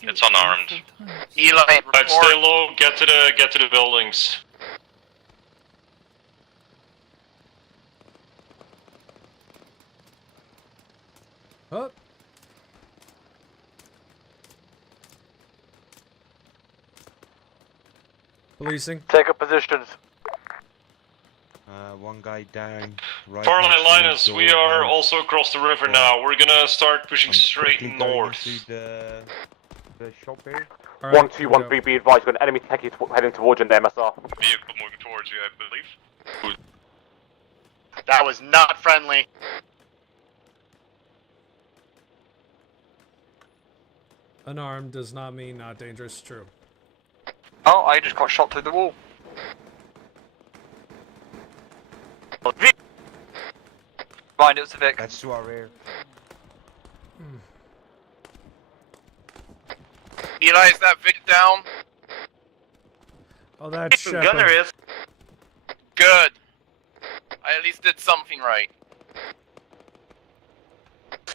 It's unarmed. Eli, Right, report. stay low. Get to the buildings. Up. Policing. Take up positions. One guy down. Right Farline next to Linus, the we door are house. also across the river now. We're gonna start pushing I'm straight quickly going north. into the shop here. All right, 1-2, 1-3, be advised, we've got an enemy techie heading towards you in the MSR. Vehicle moving towards you, I believe. That was not friendly. Unarmed does not mean not dangerous. True. Oh, I just got shot through the wall. Mind it was a Vic. That's to our rear. Eli, is that Vic down? Oh, that's Shepard. Gunner is. Good. I at least did something right.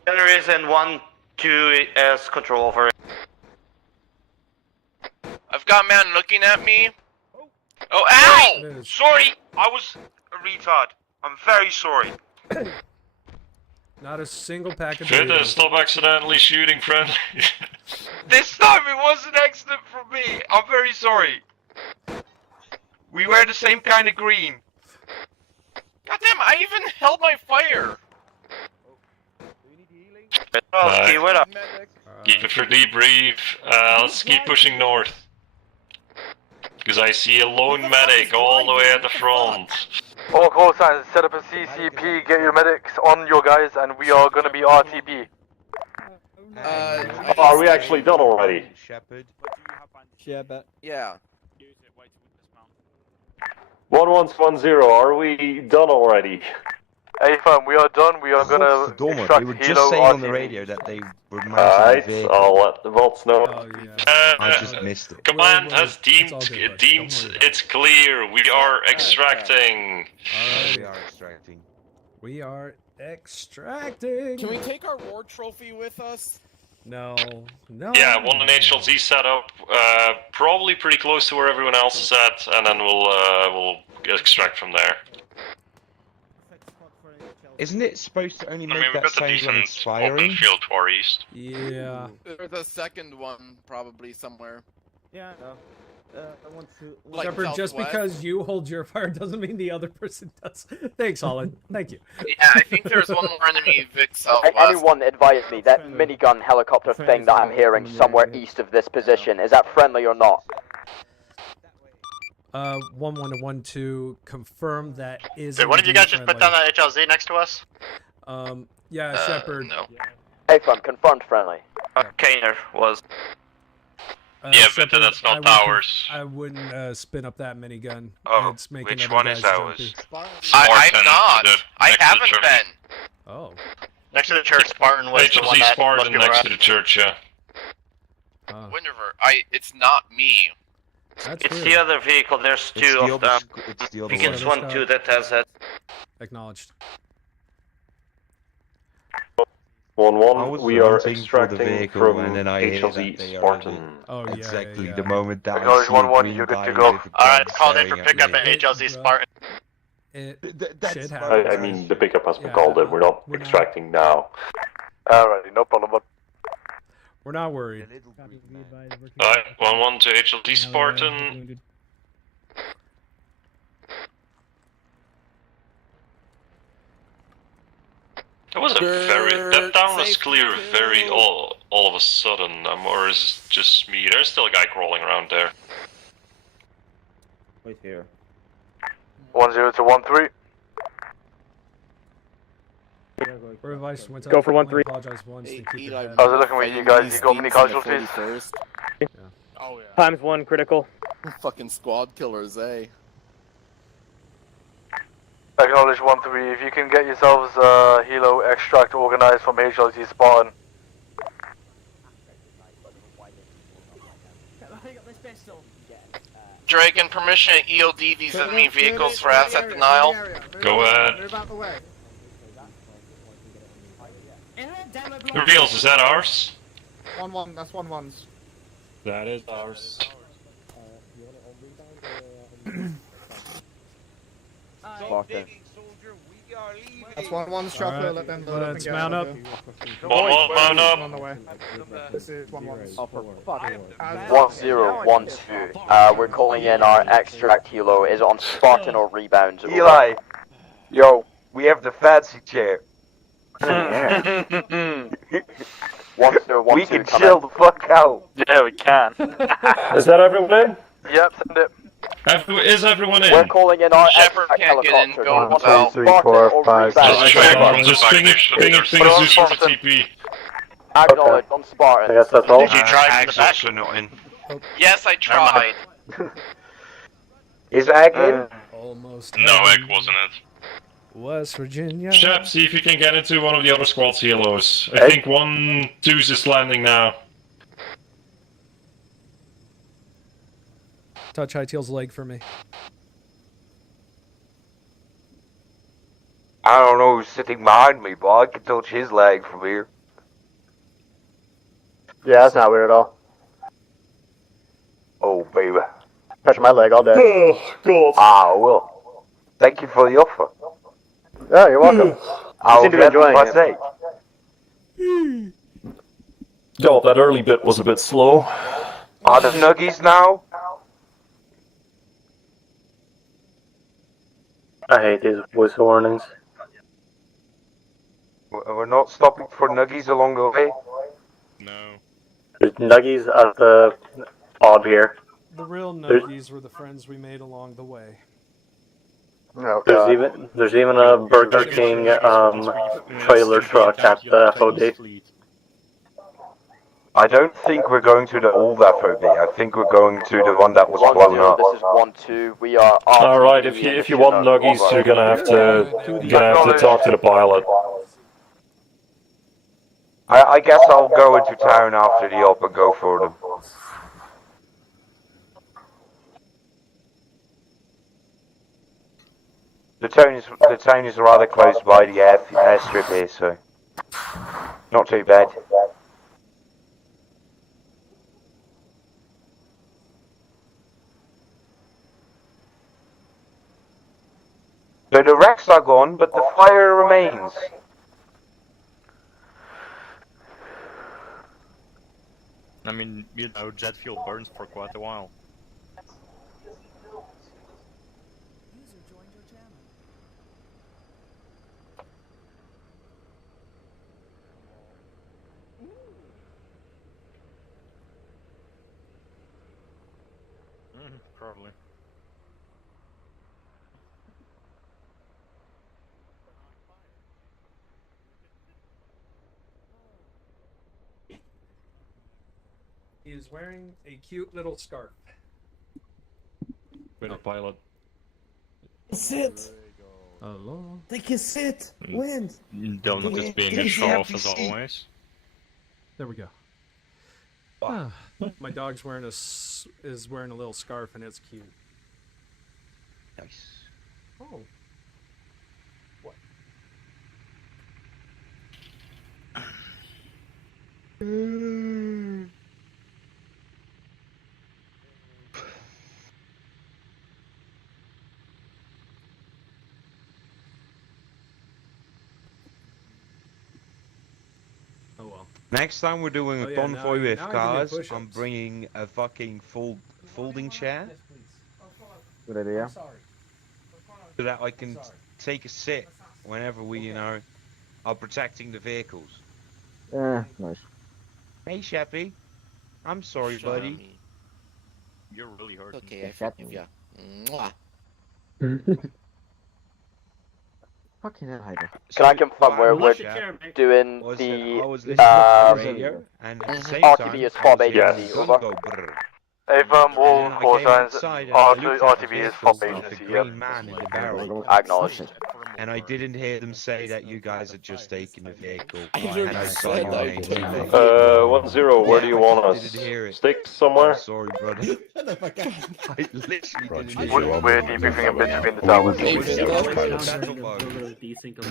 Gunner is in 1-2 as control over it. I've got a man looking at me. Oh, ow! Sorry, I was a retard. I'm very sorry. Not a single pack of Should Doritos. stop accidentally shooting friendly. This time it was an accident for me. I'm very sorry. We wear the same kind of green. Goddamn, I even held my fire. Okay, what up? Keep it for debrief. Let's keep pushing north. Because I see a lone medic all the way at the front. All call signs, set up a CCP, get your medics on your guys, and we are gonna be RTB. Are we actually done already? Shepard. Yeah. 1110, are we done already? Hey fam, we are done, we are gonna extract They were just Hilo saying on the RTB. radio that they were mounting Alright, the vehicle. I'll let the bots know. I just missed it. Command has deemed it's clear. We are extracting. We are extracting. We are extracting. Can we take our war trophy with us? No. No. Yeah, one in HLZ setup, probably pretty close to where everyone else is at, and then we'll extract from there. Isn't it supposed to only I mean, make we've that got the sound when decent it's firing? open field to our east. Yeah. There's a second one probably somewhere. Yeah. I want to. Like Shepard, just southwest? because you hold your fire doesn't mean the other person does. Thanks, Holland. Thank you. Yeah, I think there's one more enemy Vic southwest. Anyone advise me, that minigun helicopter thing that I'm hearing somewhere east of this position, is that friendly or not? 1112, confirm that is. Wait, what did you guys just put down friendly. that HLZ next to us? Yeah, Shepard. No. Hey fam, confirmed friendly. Kaner was. Yeah, but Shepard, that's not I wouldn't- ours. I wouldn't spin up that minigun. Oh, It's making which other one guys is ours? jumpy. I'm not. I next to the haven't church. been. Oh. Next to the church, Spartan was the one HLZ that Spartan most people next were to the at. church, yeah. Winterver, it's not me. That's It's weird. the other vehicle. There's two of them. It's the other Begins one. 1-2 that has it. Acknowledged. 1-1, we are hunting for the extracting vehicle, from and then I hear that HLZ they are Spartan. Oh, yeah. Exactly yeah. the moment that I Acknowledge see a 1-1, green you're good guy to go. with a Alright, gun called in for staring at pickup me. at HLZ Spartan. It That's should fine. happen. I mean, the pickup has been Yeah, called in, we're not we're not- extracting now. Alrighty, no problem, but We're not worried. Alright, 1-1 to HLZ Spartan. That was a that down was clear very all of a sudden, or is it just me? There's still a guy crawling around there. Wait here. 10 to 13. Revised once. Go for I 1-3. Apologize once. and keep it How's it looking with you guys? You got many casualties? Oh yeah. Times 1 critical. Fucking squad killers, eh? Acknowledge 1-3. If you can get yourselves Hilo extract organized from HLZ Spartan. Dragon, permission to ELD these enemy vehicles for asset denial. Go ahead. Move out the way. Reveals, is that ours? 1-1, that's 1-1's. That is ours. Spartan. That's 1-1's chopper, Alright, let them load up and let's get mount out up. of here. 1-1, mount On the up. way. This is 1-1's. 1012. We're calling in our extract Hilo. Is it on Spartan or rebounds? Eli, yo, we have the fancy chair. 1012. We can chill the fuck out. Yeah, we can. Is that everyone in? Yep, send it. Is everyone in? We're calling in our Shepard extract can't get in, helicopter. go Want well. to Spartan or rebounds? Just ping it Zeus for TP. Acknowledge on Spartan. I guess that's all. Did you drive from the back? Also not in. Yes, I tried. Is Ag in? Almost. No, Egg wasn't it. West Virginia. Shep, see if you can get into one of the other squad's helos. I think 1-2 is landing now. Touch High Tail's leg for me. I don't know who's sitting behind me, but I can touch his leg from here. Yeah, that's not weird at all. Oh, baby. Touch my leg all day. Oh, God. Ah, well. Thank you for the offer. Yeah, you're welcome. I seem to be enjoying it. God, that early bit was a bit slow. Are the nuggies now? I hate these voice warnings. We're not stopping for nuggies along the way? No. There's nuggies at the ob here. The real nuggies were the friends we made along the way. Oh, There's even a Burger King trailer truck at the FOD. I don't think we're going to the old FOB. I think we're going to the one that was blown up. This is 1-2. We are. All right, if you want nuggies, you're gonna have to talk to the pilot. I guess I'll go into town after the op and go for them. The town is rather close by the airstrip here, so not too bad. So the wrecks are gone, but the fire remains. I mean, you know, jet fuel burns for quite a while. Probably. He is wearing a cute little scarf. With a pilot. Sit! Hello? Take a sit! Wind! Donut is being a show-off as always. There we go. My dog's wearing is wearing a little scarf and it's cute. Nice. Oh. What? Oh well. Next time we're doing a convoy with now I can do cars, push-ups. I'm bringing a fucking folding chair Good idea. so that I can take a sit whenever we, you know, are protecting the vehicles. Yeah, nice. Hey, Sheppy. I'm sorry, buddy. You're really hurting. Okay, I forgive ya. Mwah. Fucking hell, Hydra. Can I confirm we're doing the RTV is FOB agency, over. All call signs, RTV is FOB agency, Acknowledged. And I didn't hear them say that you guys had just taken the vehicle. I And already I saw said your I name. didn't. 1-0, where do you want us? Didn't hear it. Stick somewhere? Sorry, brother. I literally didn't hear We're it. debriefing in between the towers.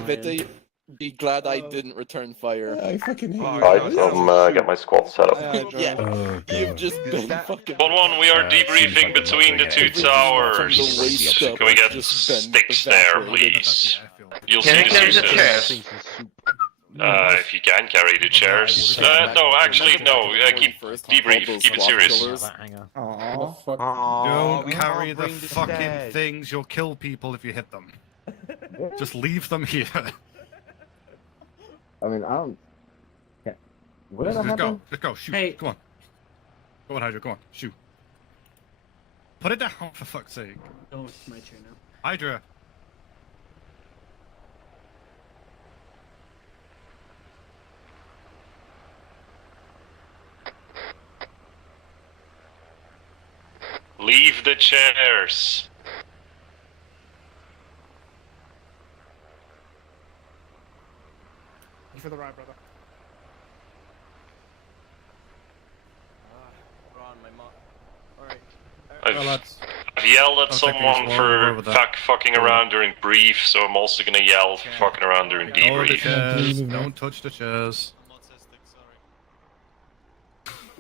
Better be glad I didn't return fire. I fucking hate you. Alright, get my squad set up. Yeah, you've just been fucking. 1-1, we are debriefing between the two towers. Can we get sticks there, please? You'll see the Sushiman. If you can carry the chairs. No, actually, no. Keep debrief. Keep it serious. Don't carry the fucking things. You'll kill people if you hit them. Just leave them here. I mean, I don't. Yeah. What did that Just go. happen? Just go. Shoot. Hey. Come on. Go on, Hydra. Come on. Shoot. Put it down, for fuck's sake. Oh, it's my turn now. Hydra. Leave the chairs. for the ride, brother. We're on my mom. Alright. I've yelled at I'll take someone these for over there. fucking around during brief, so I'm also gonna yell for fucking around during No, the debrief. chairs. Don't touch the chairs.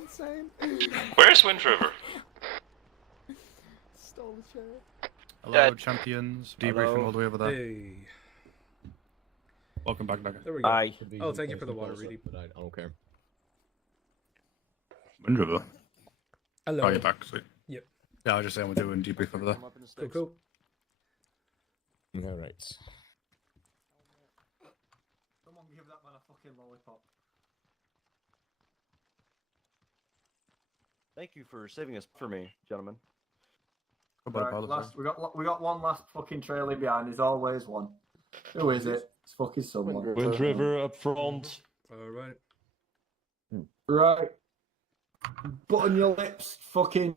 Insane. Where's Wind River? Stole the chair. Hello, champions. Debriefing Hello. all the way over there. Hey. Welcome back, Nugget. There we go. Aye. Oh, thank you for the water, Reedy. But I don't care. Wind River. Hello. Oh, you're back. Sweet. Yep. Yeah, I was just saying we're doing debrief over there. Cool, cool. Alright. Someone give that man a fucking lollipop. Thank you for saving us for me, gentlemen. We got one last fucking trailer behind. There's always one. Who is it? It's fucking someone. Wind River up front. Alright. Right. Button your lips, fucking,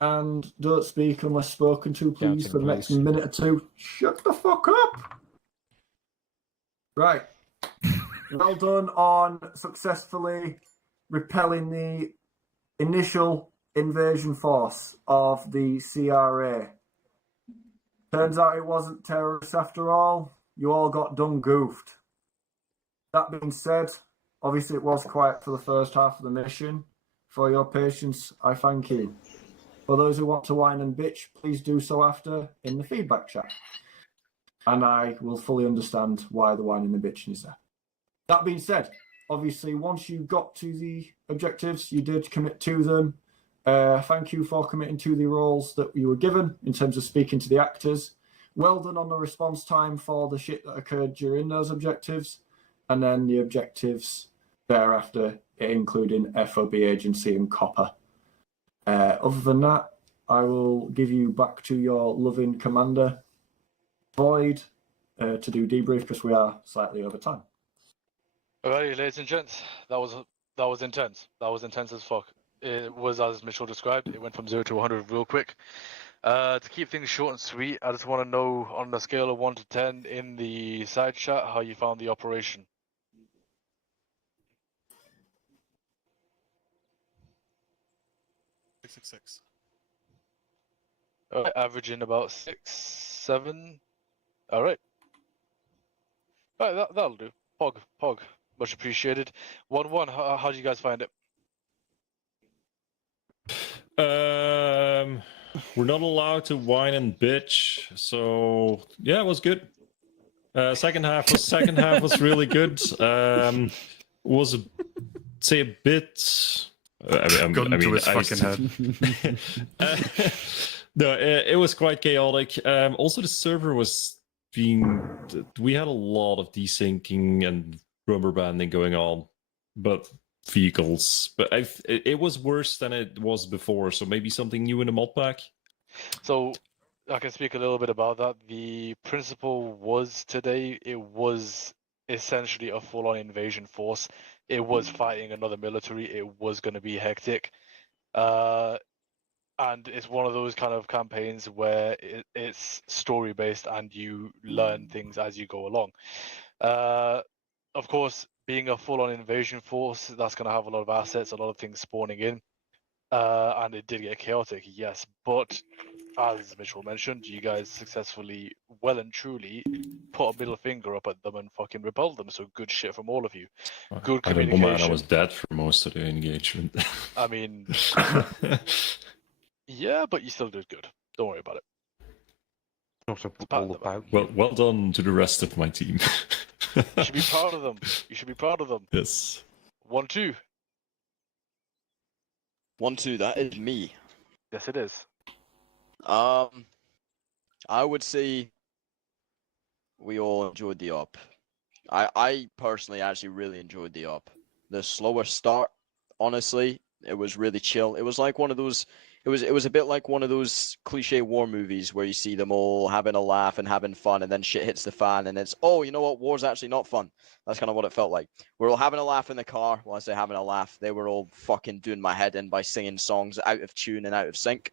and don't speak unless spoken to, please, Counting, for the next please. minute or two. Shut the fuck up! Right. Well done on successfully repelling the initial invasion force of the CRA. Turns out it wasn't terrorists after all. You all got done goofed. That being said, obviously it was quiet for the first half of the mission. For your patience, I thank you. For those who want to whine and bitch, please do so after in the feedback chat. And I will fully understand why the whining and bitching is there. That being said, obviously once you got to the objectives, you did commit to them. Thank you for committing to the roles that you were given in terms of speaking to the actors. Well done on the response time for the shit that occurred during those objectives. And then the objectives thereafter, including FOB agency and copper. Other than that, I will give you back to your loving commander, Void, to do debrief because we are slightly over time. Alrighty, ladies and gents, that was intense. That was intense as fuck. It was as Mitchell described. It went from 0 to 100 real quick. To keep things short and sweet, I just want to know on a scale of 1 to 10 in the side chat how you found the operation. 666. Averaging about 6, 7. Alright. Alright, that'll do. Pog. Much appreciated. 1-1, how do you guys find it? We're not allowed to whine and bitch, so yeah, it was good. Second half was really good. Was say a bit. Gun to his fucking head. No, it was quite chaotic. Also, the server was being. We had a lot of desyncing and rubber banding going on, but vehicles. But it was worse than it was before. So maybe something new in the mod pack. So I can speak a little bit about that. The principle was today. It was essentially a full-on invasion force. It was fighting another military. It was going to be hectic. And it's one of those kind of campaigns where it's story-based and you learn things as you go along. Of course, being a full-on invasion force, that's going to have a lot of assets, a lot of things spawning in. And it did get chaotic, yes. But as Mitchell mentioned, you guys successfully, well and truly, put a middle finger up at them and fucking repelled them. So good shit from all of you. Good I don't know, communication. man. I was dead for most of the engagement. I mean, yeah, but you still did good. Don't worry about it. Well done to the rest of my team. You should be proud of them. You should be proud of them. Yes. 1-2. 1-2. That is me. Yes, it is. I would say we all enjoyed the op. I personally actually really enjoyed the op. The slower start, honestly, it was really chill. It was like one of those. It was a bit like one of those cliche war movies where you see them all having a laugh and having fun, and then shit hits the fan, and it's, oh, you know what? War's actually not fun. That's kind of what it felt like. We're all having a laugh in the car. Well, I say having a laugh, they were all fucking doing my head in by singing songs out of tune and out of sync.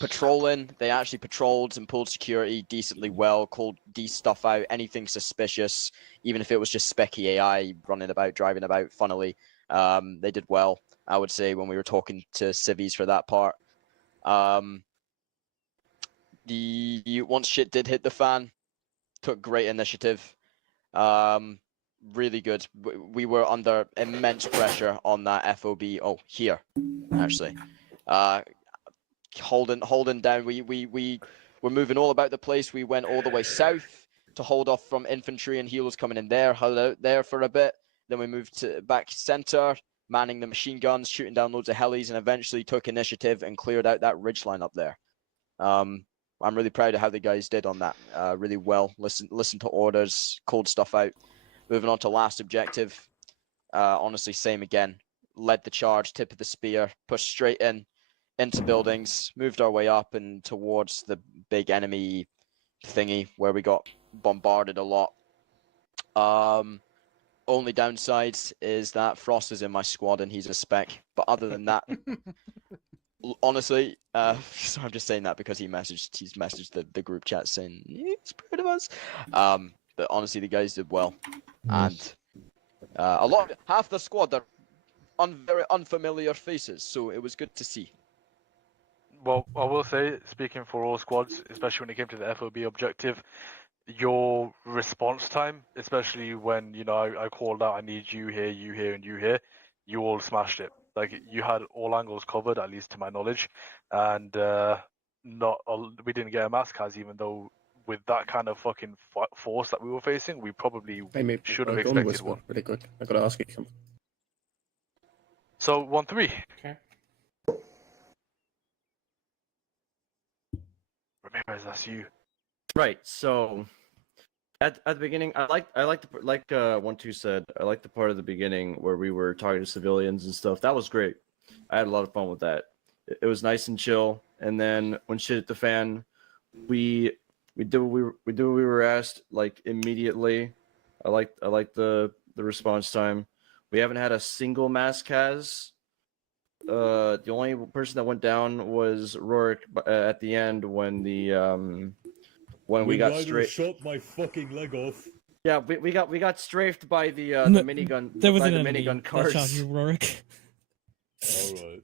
patrolling. They actually patrolled and pulled security decently well, called D stuff out, anything suspicious, even if it was just specky AI running about, driving about funnily. They did well, I would say, when we were talking to civvies for that part. Once shit did hit the fan, took great initiative. Really good. We were under immense pressure on that FOB. Oh, here, actually. Holding down. We were moving all about the place. We went all the way south to hold off from infantry and helos coming in there. Held out there for a bit. Then we moved to back center, manning the machine guns, shooting down loads of helis, and eventually took initiative and cleared out that ridgeline up there. I'm really proud of how the guys did on that. Really well. Listen to orders, called stuff out. Moving on to last objective. Honestly, same again. Led the charge, tip of the spear, pushed straight into buildings, moved our way up and towards the big enemy thingy where we got bombarded a lot. Only downside is that Frost is in my squad and he's a spec. But other than that, honestly, so I'm just saying that because he's messaged the group chat saying he's proud of us. But honestly, the guys did well, and half the squad are very unfamiliar faces, so it was good to see. Well, I will say, speaking for all squads, especially when it came to the FOB objective, your response time, especially when I called out, I need you here, and you here, you all smashed it. Like you had all angles covered, at least to my knowledge, and we didn't get a mass cas, even though with that kind of fucking force that we were facing, we probably should have expected one. Really quick, I gotta ask you something. So 1-3. Okay. Ramirez, that's you. Right. So at the beginning, I like 1-2 said. I liked the part of the beginning where we were talking to civilians and stuff. That was great. I had a lot of fun with that. It was nice and chill. And then when shit hit the fan, we did what we were asked like immediately. I like the response time. We haven't had a single mass cas. The only person that went down was Rourke at the end when we got straight. Shot my fucking leg off. Yeah, we got strafed by the minigun. There was by an the enemy minigun that cars. shot you, Rorik. Alright.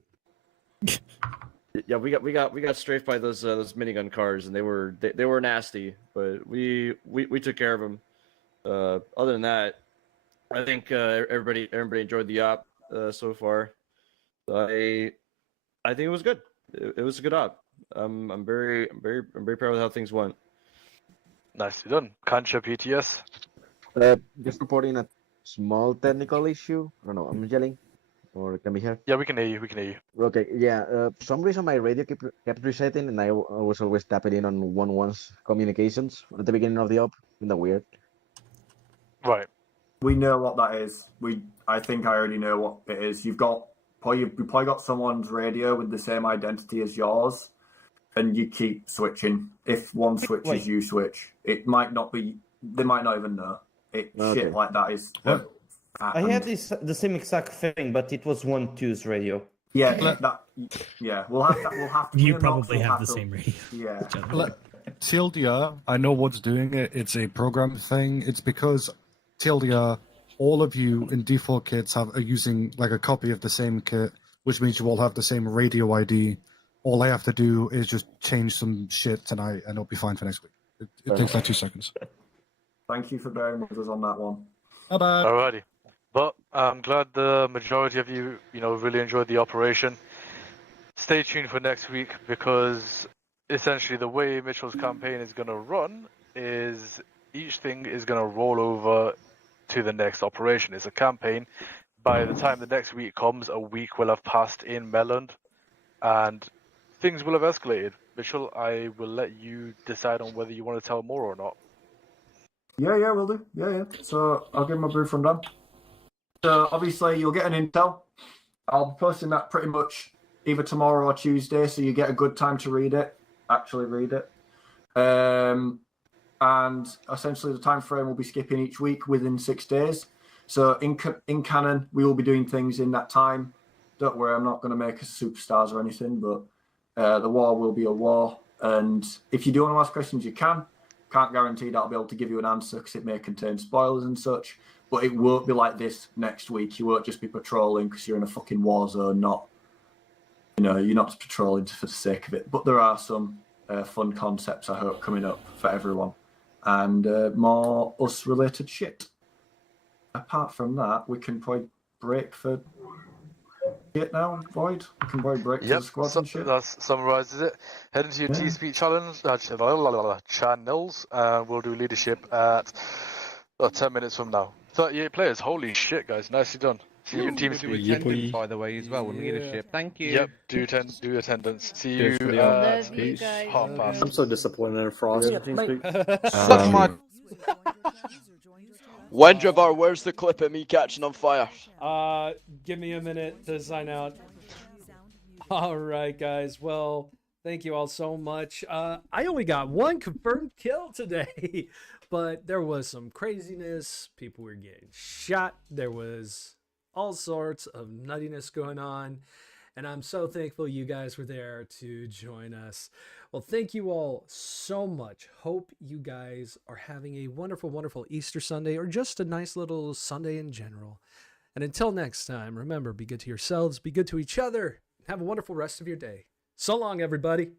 Yeah, we got strafed by those minigun cars, and they were nasty, but we took care of them. Other than that, I think everybody enjoyed the op so far. I think it was good. It was a good op. I'm very proud of how things went. Nicely done. Kancha PTS. Just reporting a small technical issue. I don't know. I'm yelling, or can we hear? Yeah, we can hear you. Okay. Yeah. For some reason, my radio kept resetting, and I was always tapping in on 1-1's communications at the beginning of the op. Isn't that weird? Right. We know what that is. I think I already know what it is. You've probably got someone's radio with the same identity as yours, and you keep switching. If one switches, you switch. It might not be. They might not even know. Shit like that is. I had the same exact thing, but it was 1-2's radio. Yeah, we'll have to. You probably have the same radio. Yeah. TLDR, I know what's doing it. It's a program thing. It's because TLDR, all of you in default kits are using like a copy of the same kit, which means you all have the same radio ID. All I have to do is just change some shit tonight, and it'll be fine for next week. It takes like 2 seconds. Thank you for bearing with us on that one. Bye-bye. Alrighty. But I'm glad the majority of you, really enjoyed the operation. Stay tuned for next week, because essentially the way Mitchell's campaign is going to run is each thing is going to roll over to the next operation. It's a campaign. By the time the next week comes, a week will have passed in Melland, and things will have escalated. Mitchell, I will let you decide on whether you want to tell more or not. Yeah, we'll do. Yeah. So I'll give my brief rundown. So obviously you'll get an intel. I'll be posting that pretty much either tomorrow or Tuesday, so you get a good time to actually read it. And essentially the time frame will be skipping each week within 6 days. So in canon, we will be doing things in that time. Don't worry, I'm not going to make us superstars or anything, but The war will be a war, and if you do want to ask questions, you can. Can't guarantee that I'll be able to give you an answer because it may contain spoilers and such. But it won't be like this next week. You won't just be patrolling because you're in a fucking war zone. Not, you're not just patrolling for the sake of it. But there are some fun concepts, I hope, coming up for everyone, and more us-related shit. Apart from that, we can probably break for shit now, Void. We can probably break for the squad and shit. That summarizes it. Head into your T-Speak challenge channels, and we'll do leadership at 10 minutes from now. 38 players. Holy shit, guys! Nicely done. See you in TeamSpeak. By the way, as well, on leadership. Thank you. Yep. Do attendance. See Cheers you for the at Love you guys. half past. I'm so disappointed in Frost. Suck my. Wendravar, where's the clip of me catching on fire? Give me a minute to sign out. All right, guys. Well, thank you all so much. I only got one confirmed kill today, but there was some craziness. People were getting shot. There was all sorts of nuttiness going on, and I'm so thankful you guys were there to join us. Well, thank you all so much. Hope you guys are having a wonderful, wonderful Easter Sunday, or just a nice little Sunday in general. And until next time, remember, be good to yourselves, be good to each other, and have a wonderful rest of your day. So long, everybody.